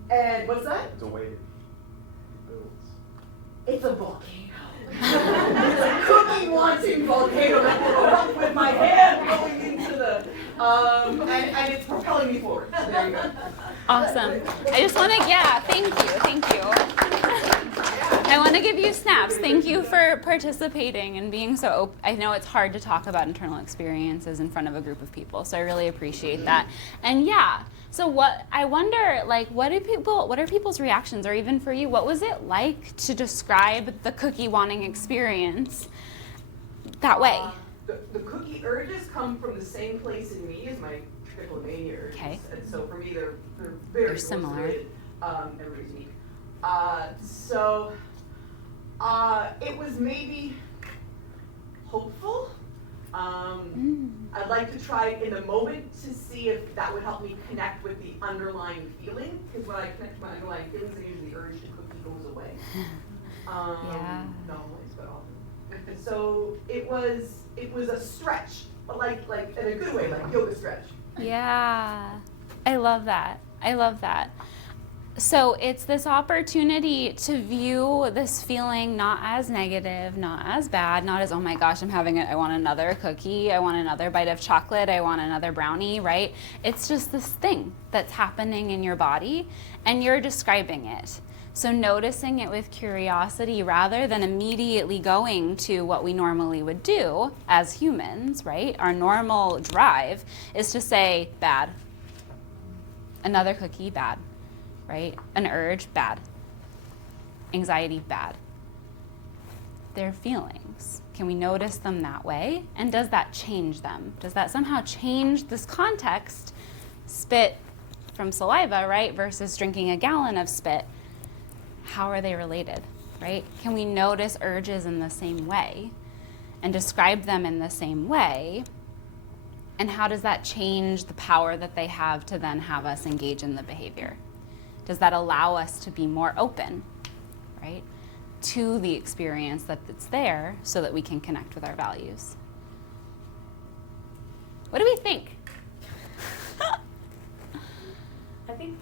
And what's that? It's a wave. It's a volcano. It's a cookie-wanting volcano that will erupt with my hand going into the, and it's propelling me forward. So there you go. Awesome. I just want to, thank you. I want to give you snaps. Thank you for participating and being so open. I know it's hard to talk about internal experiences in front of a group of people, so I really appreciate that. And so what I wonder, like, what are people's reactions, or even for you, what was it like to describe the cookie wanting experience that way? The cookie urges come from the same place in me as my trichomania urges. Okay. And so for me, they're very similar. related. Everybody's unique. It was maybe hopeful. I'd like to try it in the moment to see if that would help me connect with the underlying feeling. Because when I connect to my underlying feelings, then usually the urge to cookie goes away. Not always, but often. So it was a stretch, but like in a good way, like yoga stretch. Yeah, I love that. So it's this opportunity to view this feeling not as negative, not as bad, not as, oh my gosh, I'm having it, I want another cookie, I want another bite of chocolate, I want another brownie, right? It's just this thing that's happening in your body, and you're describing it. So noticing it with curiosity rather than immediately going to what we normally would do as humans, right? Our normal drive is to say, bad. Another cookie, bad. Right? An urge, bad. Anxiety, bad. They're feelings. Can we notice them that way? And does that change them? Does that somehow change this context? Spit from saliva, right, versus drinking a gallon of spit. How are they related, right? Can we notice urges in the same way and describe them in the same way And how does that change the power that they have to then have us engage in the behavior? Does that allow us to be more open, right, to the experience that's there so that we can connect with our values? What do we think? I think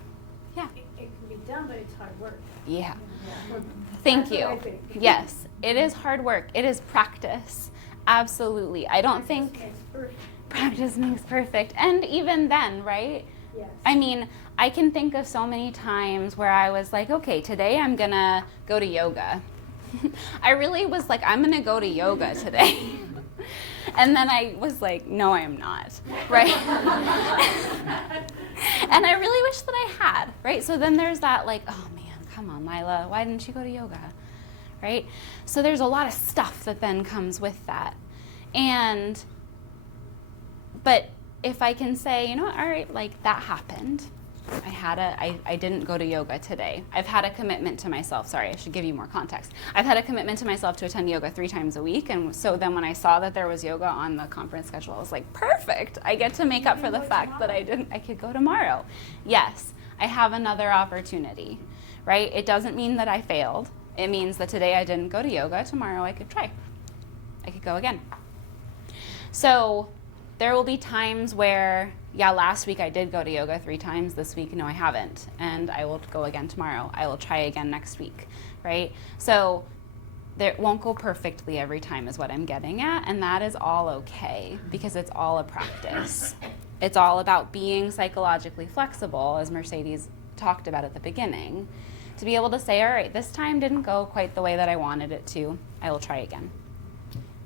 yeah. it can be done, but it's hard work. Yeah. Thank That's what I you. think. Yes, it is hard work. It is practice. Absolutely. I don't think practice makes perfect. And even then, right? Yes. I mean, I can think of so many times where I was like, okay, today I'm gonna go to yoga. I really was like, I'm gonna go to yoga today. And then I was like, no, I am not, right? And I really wish that I had, right? So then there's that like, oh man, come on, Lila, why didn't you go to yoga, right? So there's a lot of stuff that then comes with that. But if I can say, you know what, all right, like that happened. I didn't go to yoga today. I've had a commitment to myself. Sorry, I should give you more context. I've had a commitment to myself to attend yoga 3 times a week. And so then when I saw that there was yoga on the conference schedule, I was like, perfect. I get to make up for the fact that I could go tomorrow. Yes, I have another opportunity, right? It doesn't mean that I failed. It means that today I didn't go to yoga. Tomorrow I could try. I could go again. So there will be times where, yeah, last week I did go to yoga 3 times. This week, no, I haven't. And I will go again tomorrow. I will try again next week, right? So it won't go perfectly every time is what I'm getting at. And that is all okay because it's all a practice. It's all about being psychologically flexible, as Mercedes talked about at the beginning, to be able to say, all right, this time didn't go quite the way that I wanted it to. I will try again.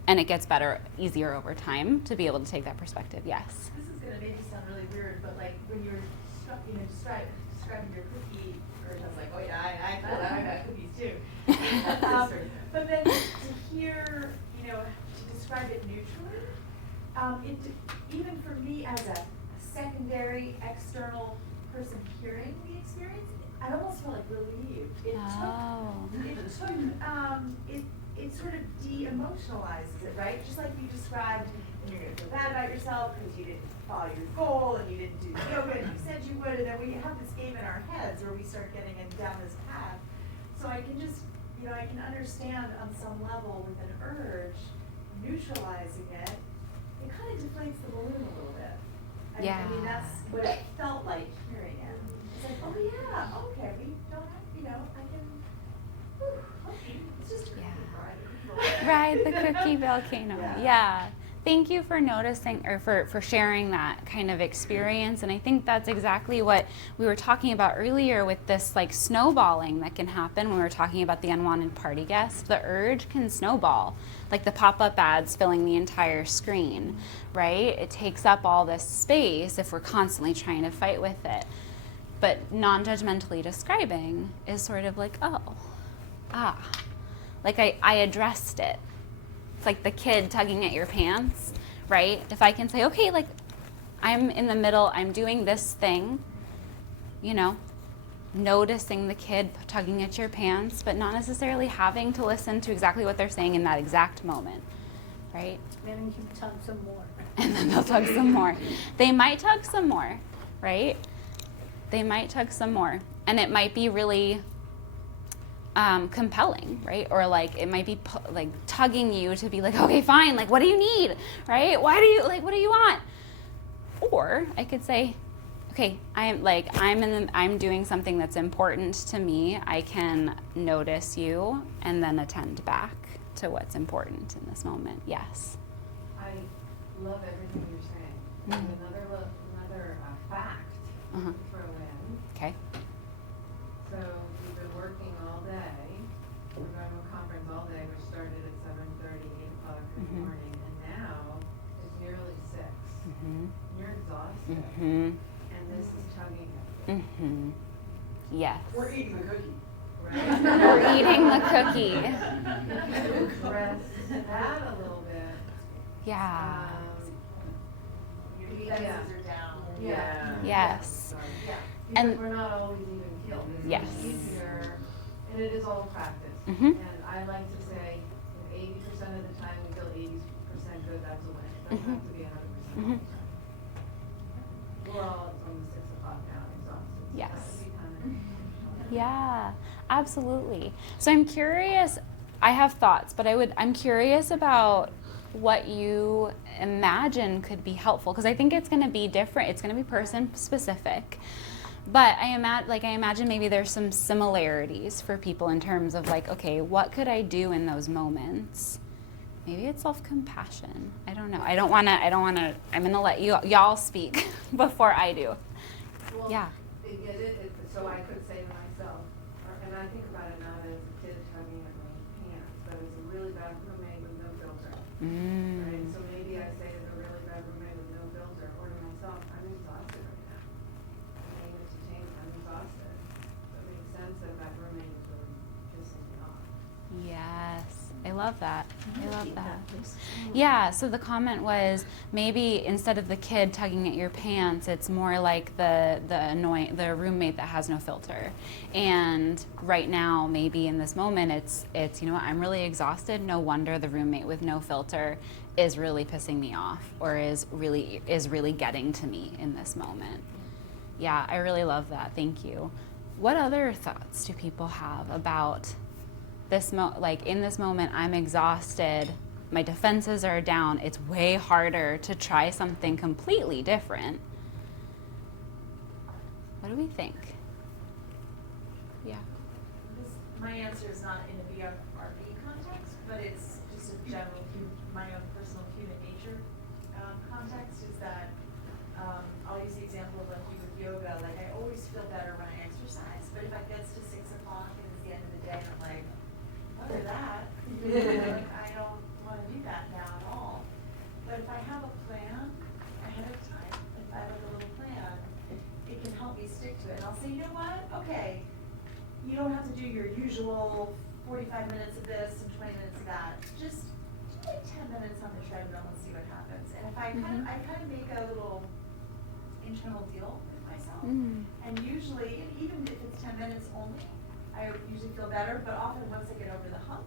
And it gets better, easier over time to be able to take that perspective, yes. This is going to maybe sound really weird, but like when you were describing your cookie, or I was like, oh yeah, I feel that, I got cookies too. But then to hear, to describe it neutrally, even for me as a secondary external person hearing the experience, I almost felt like relieved. It sort of de-emotionalizes it, right? Just like you described, and you're going to feel bad about yourself because you didn't follow your goal and you didn't do the yoga and you said you would, and then we have this game in our heads where we start getting down this path. So I can just, I can understand on some level with an urge, neutralizing it, it kind of deflates the balloon a little bit. I mean, that's what it felt like hearing it. It's like, oh yeah, okay, we don't have, I can, okay, it's just a cookie. Ride the cookie volcano. Yeah. Thank you for noticing or for sharing that kind of experience. And I think that's exactly what we were talking about earlier with this like snowballing that can happen when we were talking about the unwanted party guest. The urge can snowball, like the pop-up ads filling the entire screen, right? It takes up all this space if we're constantly trying to fight with it. But non-judgmentally describing is sort of like, like I addressed it. It's like the kid tugging at your pants, right? If I can say, okay, like I'm in the middle, I'm doing this thing, noticing the kid tugging at your pants, but not necessarily having to listen to exactly what they're saying in that exact moment, right? And then you tug some more. And then they'll tug some more. They might tug some more, right? They might tug some more. And it might be really compelling, right? Or like it might be like tugging you to be like, okay, fine, like what do you need, right? What do you want? Or I could say, okay, I'm doing something that's important to me. I can notice you and then attend back to what's important in this moment. Yes. I love everything you're saying. Another fact to throw in. Okay. So we've been working all day. We're going to a conference all day, which started at 7:30, 8 o'clock in the morning, and now it's nearly 6. You're exhausted. And this is tugging at you. Yes. We're eating the cookie. Right? We're eating the cookie. Address that a little bit. Yeah. Your defenses are down. Yeah. Yes. Because And we're not always even killed. Yes. It's easier, and it is all practice. Mhm. And I like to say, if 80% of the time we feel 80% good, that's a win. It doesn't have to be 100% all the time. Well, it's almost 6 o'clock now, I'm exhausted. Yes. That would be kind of. Yeah, absolutely. So I'm curious, I have thoughts, but I'm curious about what you imagine could be helpful, because I think it's going to be different. It's going to be person specific. But I imagine maybe there's some similarities for people in terms of like, okay, what could I do in those moments? Maybe it's self-compassion. I don't know. I don't want to, I'm going to let y'all speak before I do. Well, Yeah. They get it, so I could say to myself, and I think about it not as a kid tugging at my pants, but as a really bad roommate with no filter. Right? So maybe I say to the really bad roommate with no filter, or to myself, I'm exhausted right now. I'm being entertained, I'm exhausted. So it makes sense that that roommate is really pissing me off. Yes, I love that. I love that. Yeah, so the comment was maybe instead of the kid tugging at your pants, it's more like the roommate that has no filter. And right now, maybe in this moment, it's you know what, I'm really exhausted. No wonder the roommate with no filter is really pissing me off, or is really getting to me in this moment. Yeah, I really love that. Thank you. What other thoughts do people have about this in this moment, I'm exhausted, my defenses are down, it's way harder to try something completely different. What do we think? Yeah. My answer is not in a BFRB context, but it's just a general, my own personal human nature context, is that I'll use the example of like you with yoga, like I always feel better when I exercise, but if it gets to 6 o'clock and it's the end of the day, I'm like, what is that? Like, I don't want to do that now at all. But if I have a plan ahead of time, if I have like a little plan, it can help me stick to it. And I'll say, you know what? Okay, you don't have to do your usual 45 minutes of this and 20 minutes of that. Just do like 10 minutes on the treadmill and see what happens. And if I kind of make a little internal deal with myself. And usually, even if it's 10 minutes only, I usually feel better, but often once I get over the hump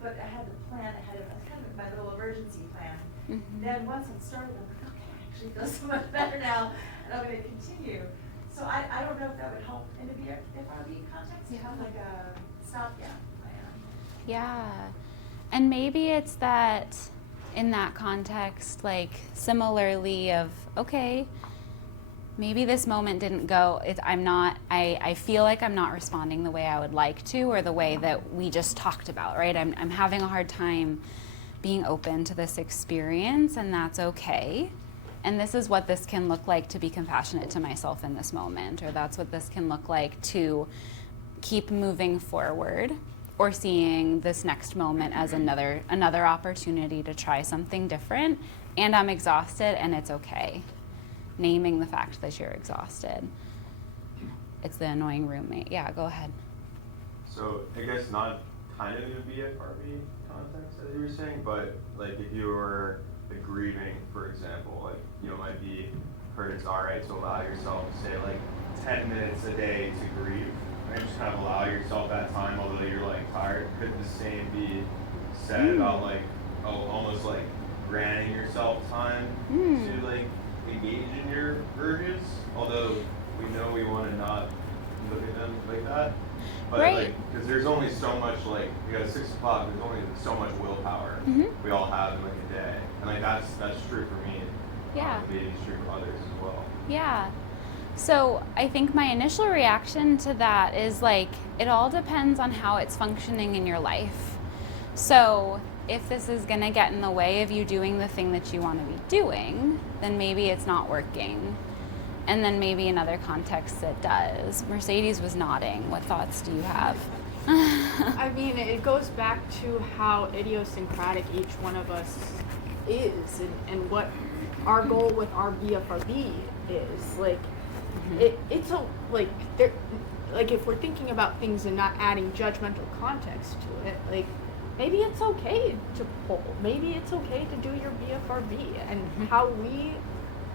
but I had the plan ahead of us, kind of my little emergency plan. Then once I'm started, I'm like, okay, I actually feel so much better now, and I'm going to continue. So I don't know if that would help in the BFRB context, to have like a stopgap plan. Yeah, and maybe it's that in that context, like similarly of, okay, maybe this moment didn't go, I feel like I'm not responding the way I would like to, or the way that we just talked about, right? I'm having a hard time being open to this experience, and that's okay. And this is what this can look like to be compassionate to myself in this moment, or that's what this can look like to keep moving forward, or seeing this next moment as another opportunity to try something different, and I'm exhausted and it's okay. Naming the fact that you're exhausted. It's the annoying roommate. Yeah, go ahead. So I guess not kind of in a BFRB context, as you were saying, but like if you were grieving, for example, like you might be heard it's all right to allow yourself to say like 10 minutes a day to grieve, and just kind of allow yourself that time, although you're like tired. Could the same be said about like almost like granting yourself time to like engage in your urges, although we know we want to not look at them like that, but like because there's only so much, like you got 6 o'clock, there's only so much willpower we all have in like a day, and like that's true for me. Yeah. Maybe it's true for others as well. Yeah. So I think my initial reaction to that is like, it all depends on how it's functioning in your life. So if this is going to get in the way of you doing the thing that you want to be doing, then maybe it's not working. And then maybe in other contexts it does. Mercedes was nodding. What thoughts do you have? I mean, it goes back to how idiosyncratic each one of us is, and what our goal with our BFRB is. Like, it's a, like, there, like if we're thinking about things and not adding judgmental context to it, like, maybe it's okay to pull. Maybe it's okay to do your BFRB. And how we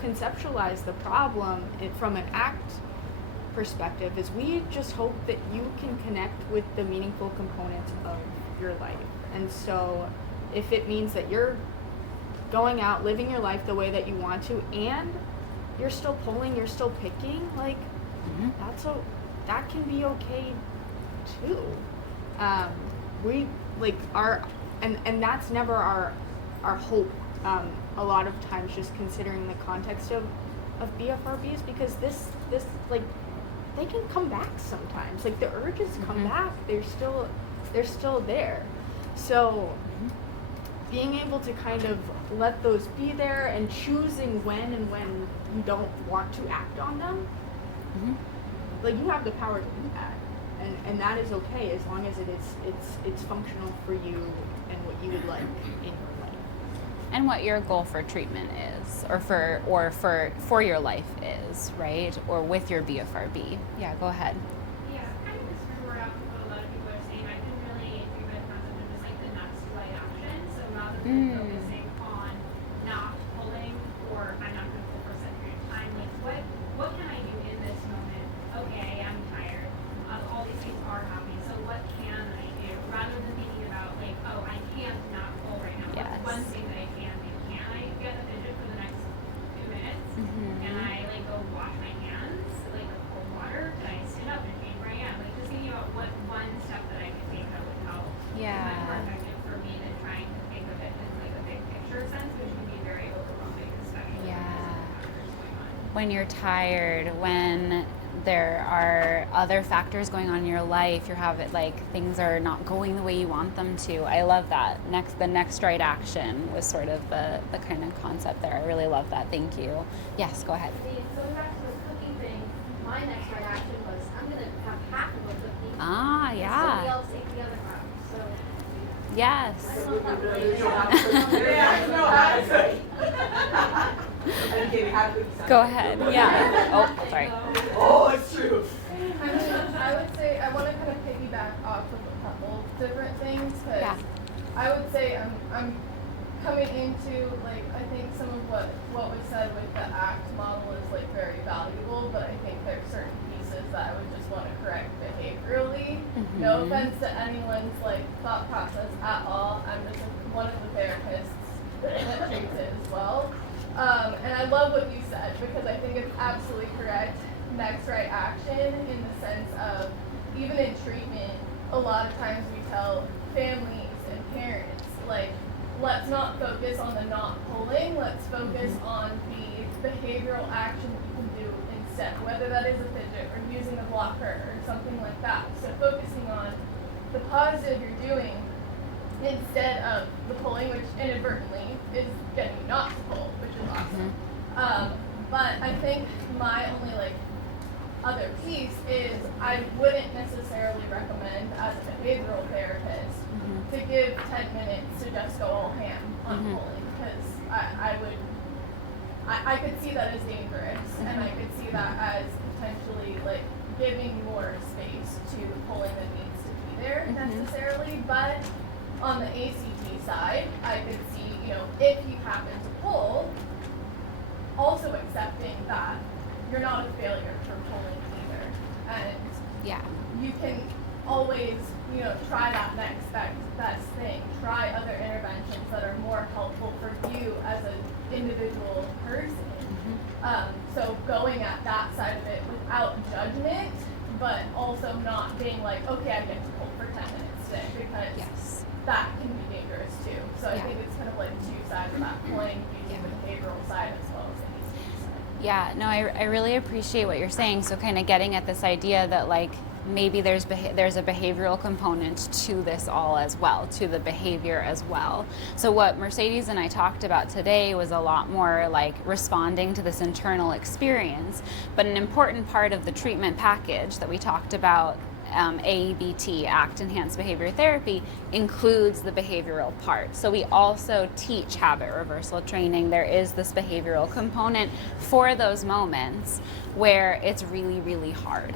conceptualize the problem from an ACT perspective is we just hope that you can connect with the meaningful components of your life. And so if it means that you're going out, living your life the way that you want to, and you're still pulling, you're still picking, like that can be okay too. We like and that's never our hope. A lot of times, just considering the context of BFRBs, because this like they can come back sometimes. Like the urges come back. They're still there. So being able to kind of let those be there and choosing when and when you don't want to act on them, like you have the power to do that, and that is okay as long as it's functional for you and what you would like in your life. And what your goal for treatment is, or for your life is, right? Or with your BFRB. Yeah, go ahead. Yeah, kind of just figure out what a lot of people are saying. I've been really intrigued by the concept of just like the next right action. So rather than focusing on not pulling or I'm not going to pull for a set period of time, like what can I do in this moment? Okay, I'm tired. All these things are happening. So what can I do? Rather than thinking about like, oh, I can't not pull right now. Yes. What's one thing that I can do? Can I get a fidget for the next 2 minutes? Can I like go wash my hands, like with cold water? Can I stand up and change where I am? Like just thinking about what one step that I can take that would help. Yeah. Is much more effective for me than trying to think of it in like a big picture sense, which can be very overwhelming, especially when there's factors going on. When you're tired, when there are other factors going on in your life, things are not going the way you want them to. I love that. The next right action was sort of the kind of concept there. I really love that. Thank you. Yes, go ahead. Going back to the cooking thing, my next right action was I'm gonna have half of a cookie. Ah, and yeah. somebody else take the other half. So Yes. I don't know if that really Go ahead. Yeah. Oh, sorry. Oh, it's true. I would say I want to kind of piggyback off of a couple different things because Yeah. I would say I'm coming into like I think some of what was said with the ACT model is like very valuable, but I think there's certain pieces that I would just want to correct behaviorally. No offense to anyone's like thought process at all. I'm just one of the therapists that treats it as well. And I love what you said because I think it's absolutely correct. Next right action in the sense of even in treatment, a lot of times we tell families and parents like, let's not focus on the not pulling, let's focus on the behavioral action you can do instead, whether that is a fidget or using a blocker or something like that. So focusing on the positive you're doing instead of the pulling, which inadvertently is getting you not to pull, which is awesome. But I think my only like other piece is I wouldn't necessarily recommend as a behavioral therapist to give 10 minutes to just go all ham on pulling because I could see that as dangerous and I could see that as potentially like giving more space to the pulling that needs to be there necessarily. But on the ACT side, I could see, if you happen to pull, also accepting that you're not a failure for pulling either. And you can always, try that next best thing. Try other interventions that are more helpful for you as an individual person. So going at that side of it without judgment, but also not being like, okay, I get to pull for 10 minutes today because that can be dangerous too. So I think it's kind of like two sides of that coin, using the behavioral side as well as the ACT side. Yeah, no, I really appreciate what you're saying. So kind of getting at this idea that like maybe there's a behavioral component to this all as well, to the behavior as well. So what Mercedes and I talked about today was a lot more like responding to this internal experience, but an important part of the treatment package that we talked about, AEBT, ACT Enhanced Behavior Therapy, includes the behavioral part. So we also teach habit reversal training. There is this behavioral component for those moments where it's really, really hard.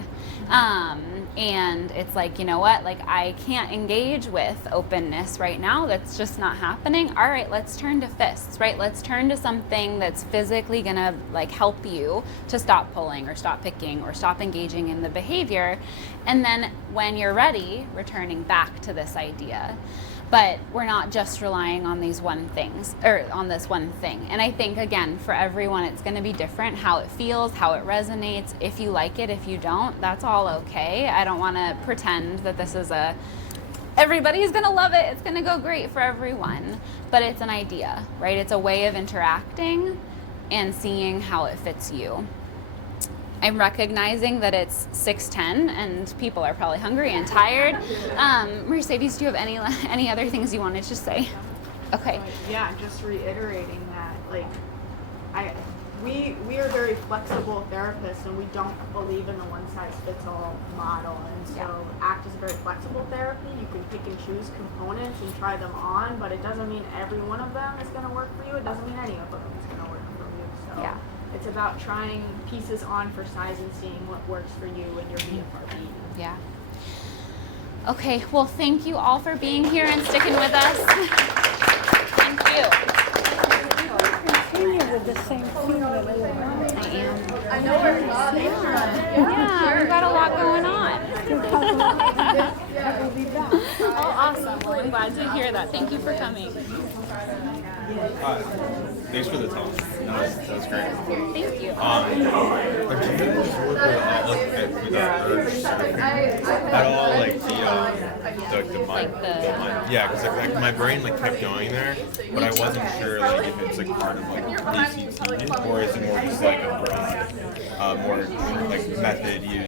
And it's like, you know what, like I can't engage with openness right now. That's just not happening. All right, let's turn to fists, right? Let's turn to something that's physically gonna like help you to stop pulling or stop picking or stop engaging in the behavior. And then when you're ready, returning back to this idea. but we're not just relying on these one things, or on this one thing. And I think, again, for everyone, it's going to be different, how it feels, how it resonates. If you like it, if you don't, that's all okay. I don't want to pretend that this is everybody's going to love it, it's going to go great for everyone. But it's an idea, right? It's a way of interacting and seeing how it fits you. I'm recognizing that it's 6:10 and people are probably hungry and tired. Mercedes, do you have any other things you wanted to say? Okay. Yeah, just reiterating that, like, we are very flexible therapists, and we don't believe in the one-size-fits-all model. And so ACT is a very flexible therapy. You can pick and choose components and try them on, but it doesn't mean every one of them is going to work for you. It doesn't mean any of them is going to work for you. So Yeah. it's about trying pieces on for size and seeing what works for you and your BFRB. Yeah. Okay, well, thank you all for being here and sticking with us. Thank you. Continue with the same thing that we were on. I am. I know we're not. Yeah, we've got a lot going on. That will be back. Oh, awesome. Well, I'm glad to hear that. Thank you for coming. Hi. Thanks for the talk. That was great. Thank you. Like, do you guys work with urge at all? Like the mind, yeah, because like my brain like kept going there, but I wasn't sure like if it's like part of like DCT or is it more just like a broad, more like method used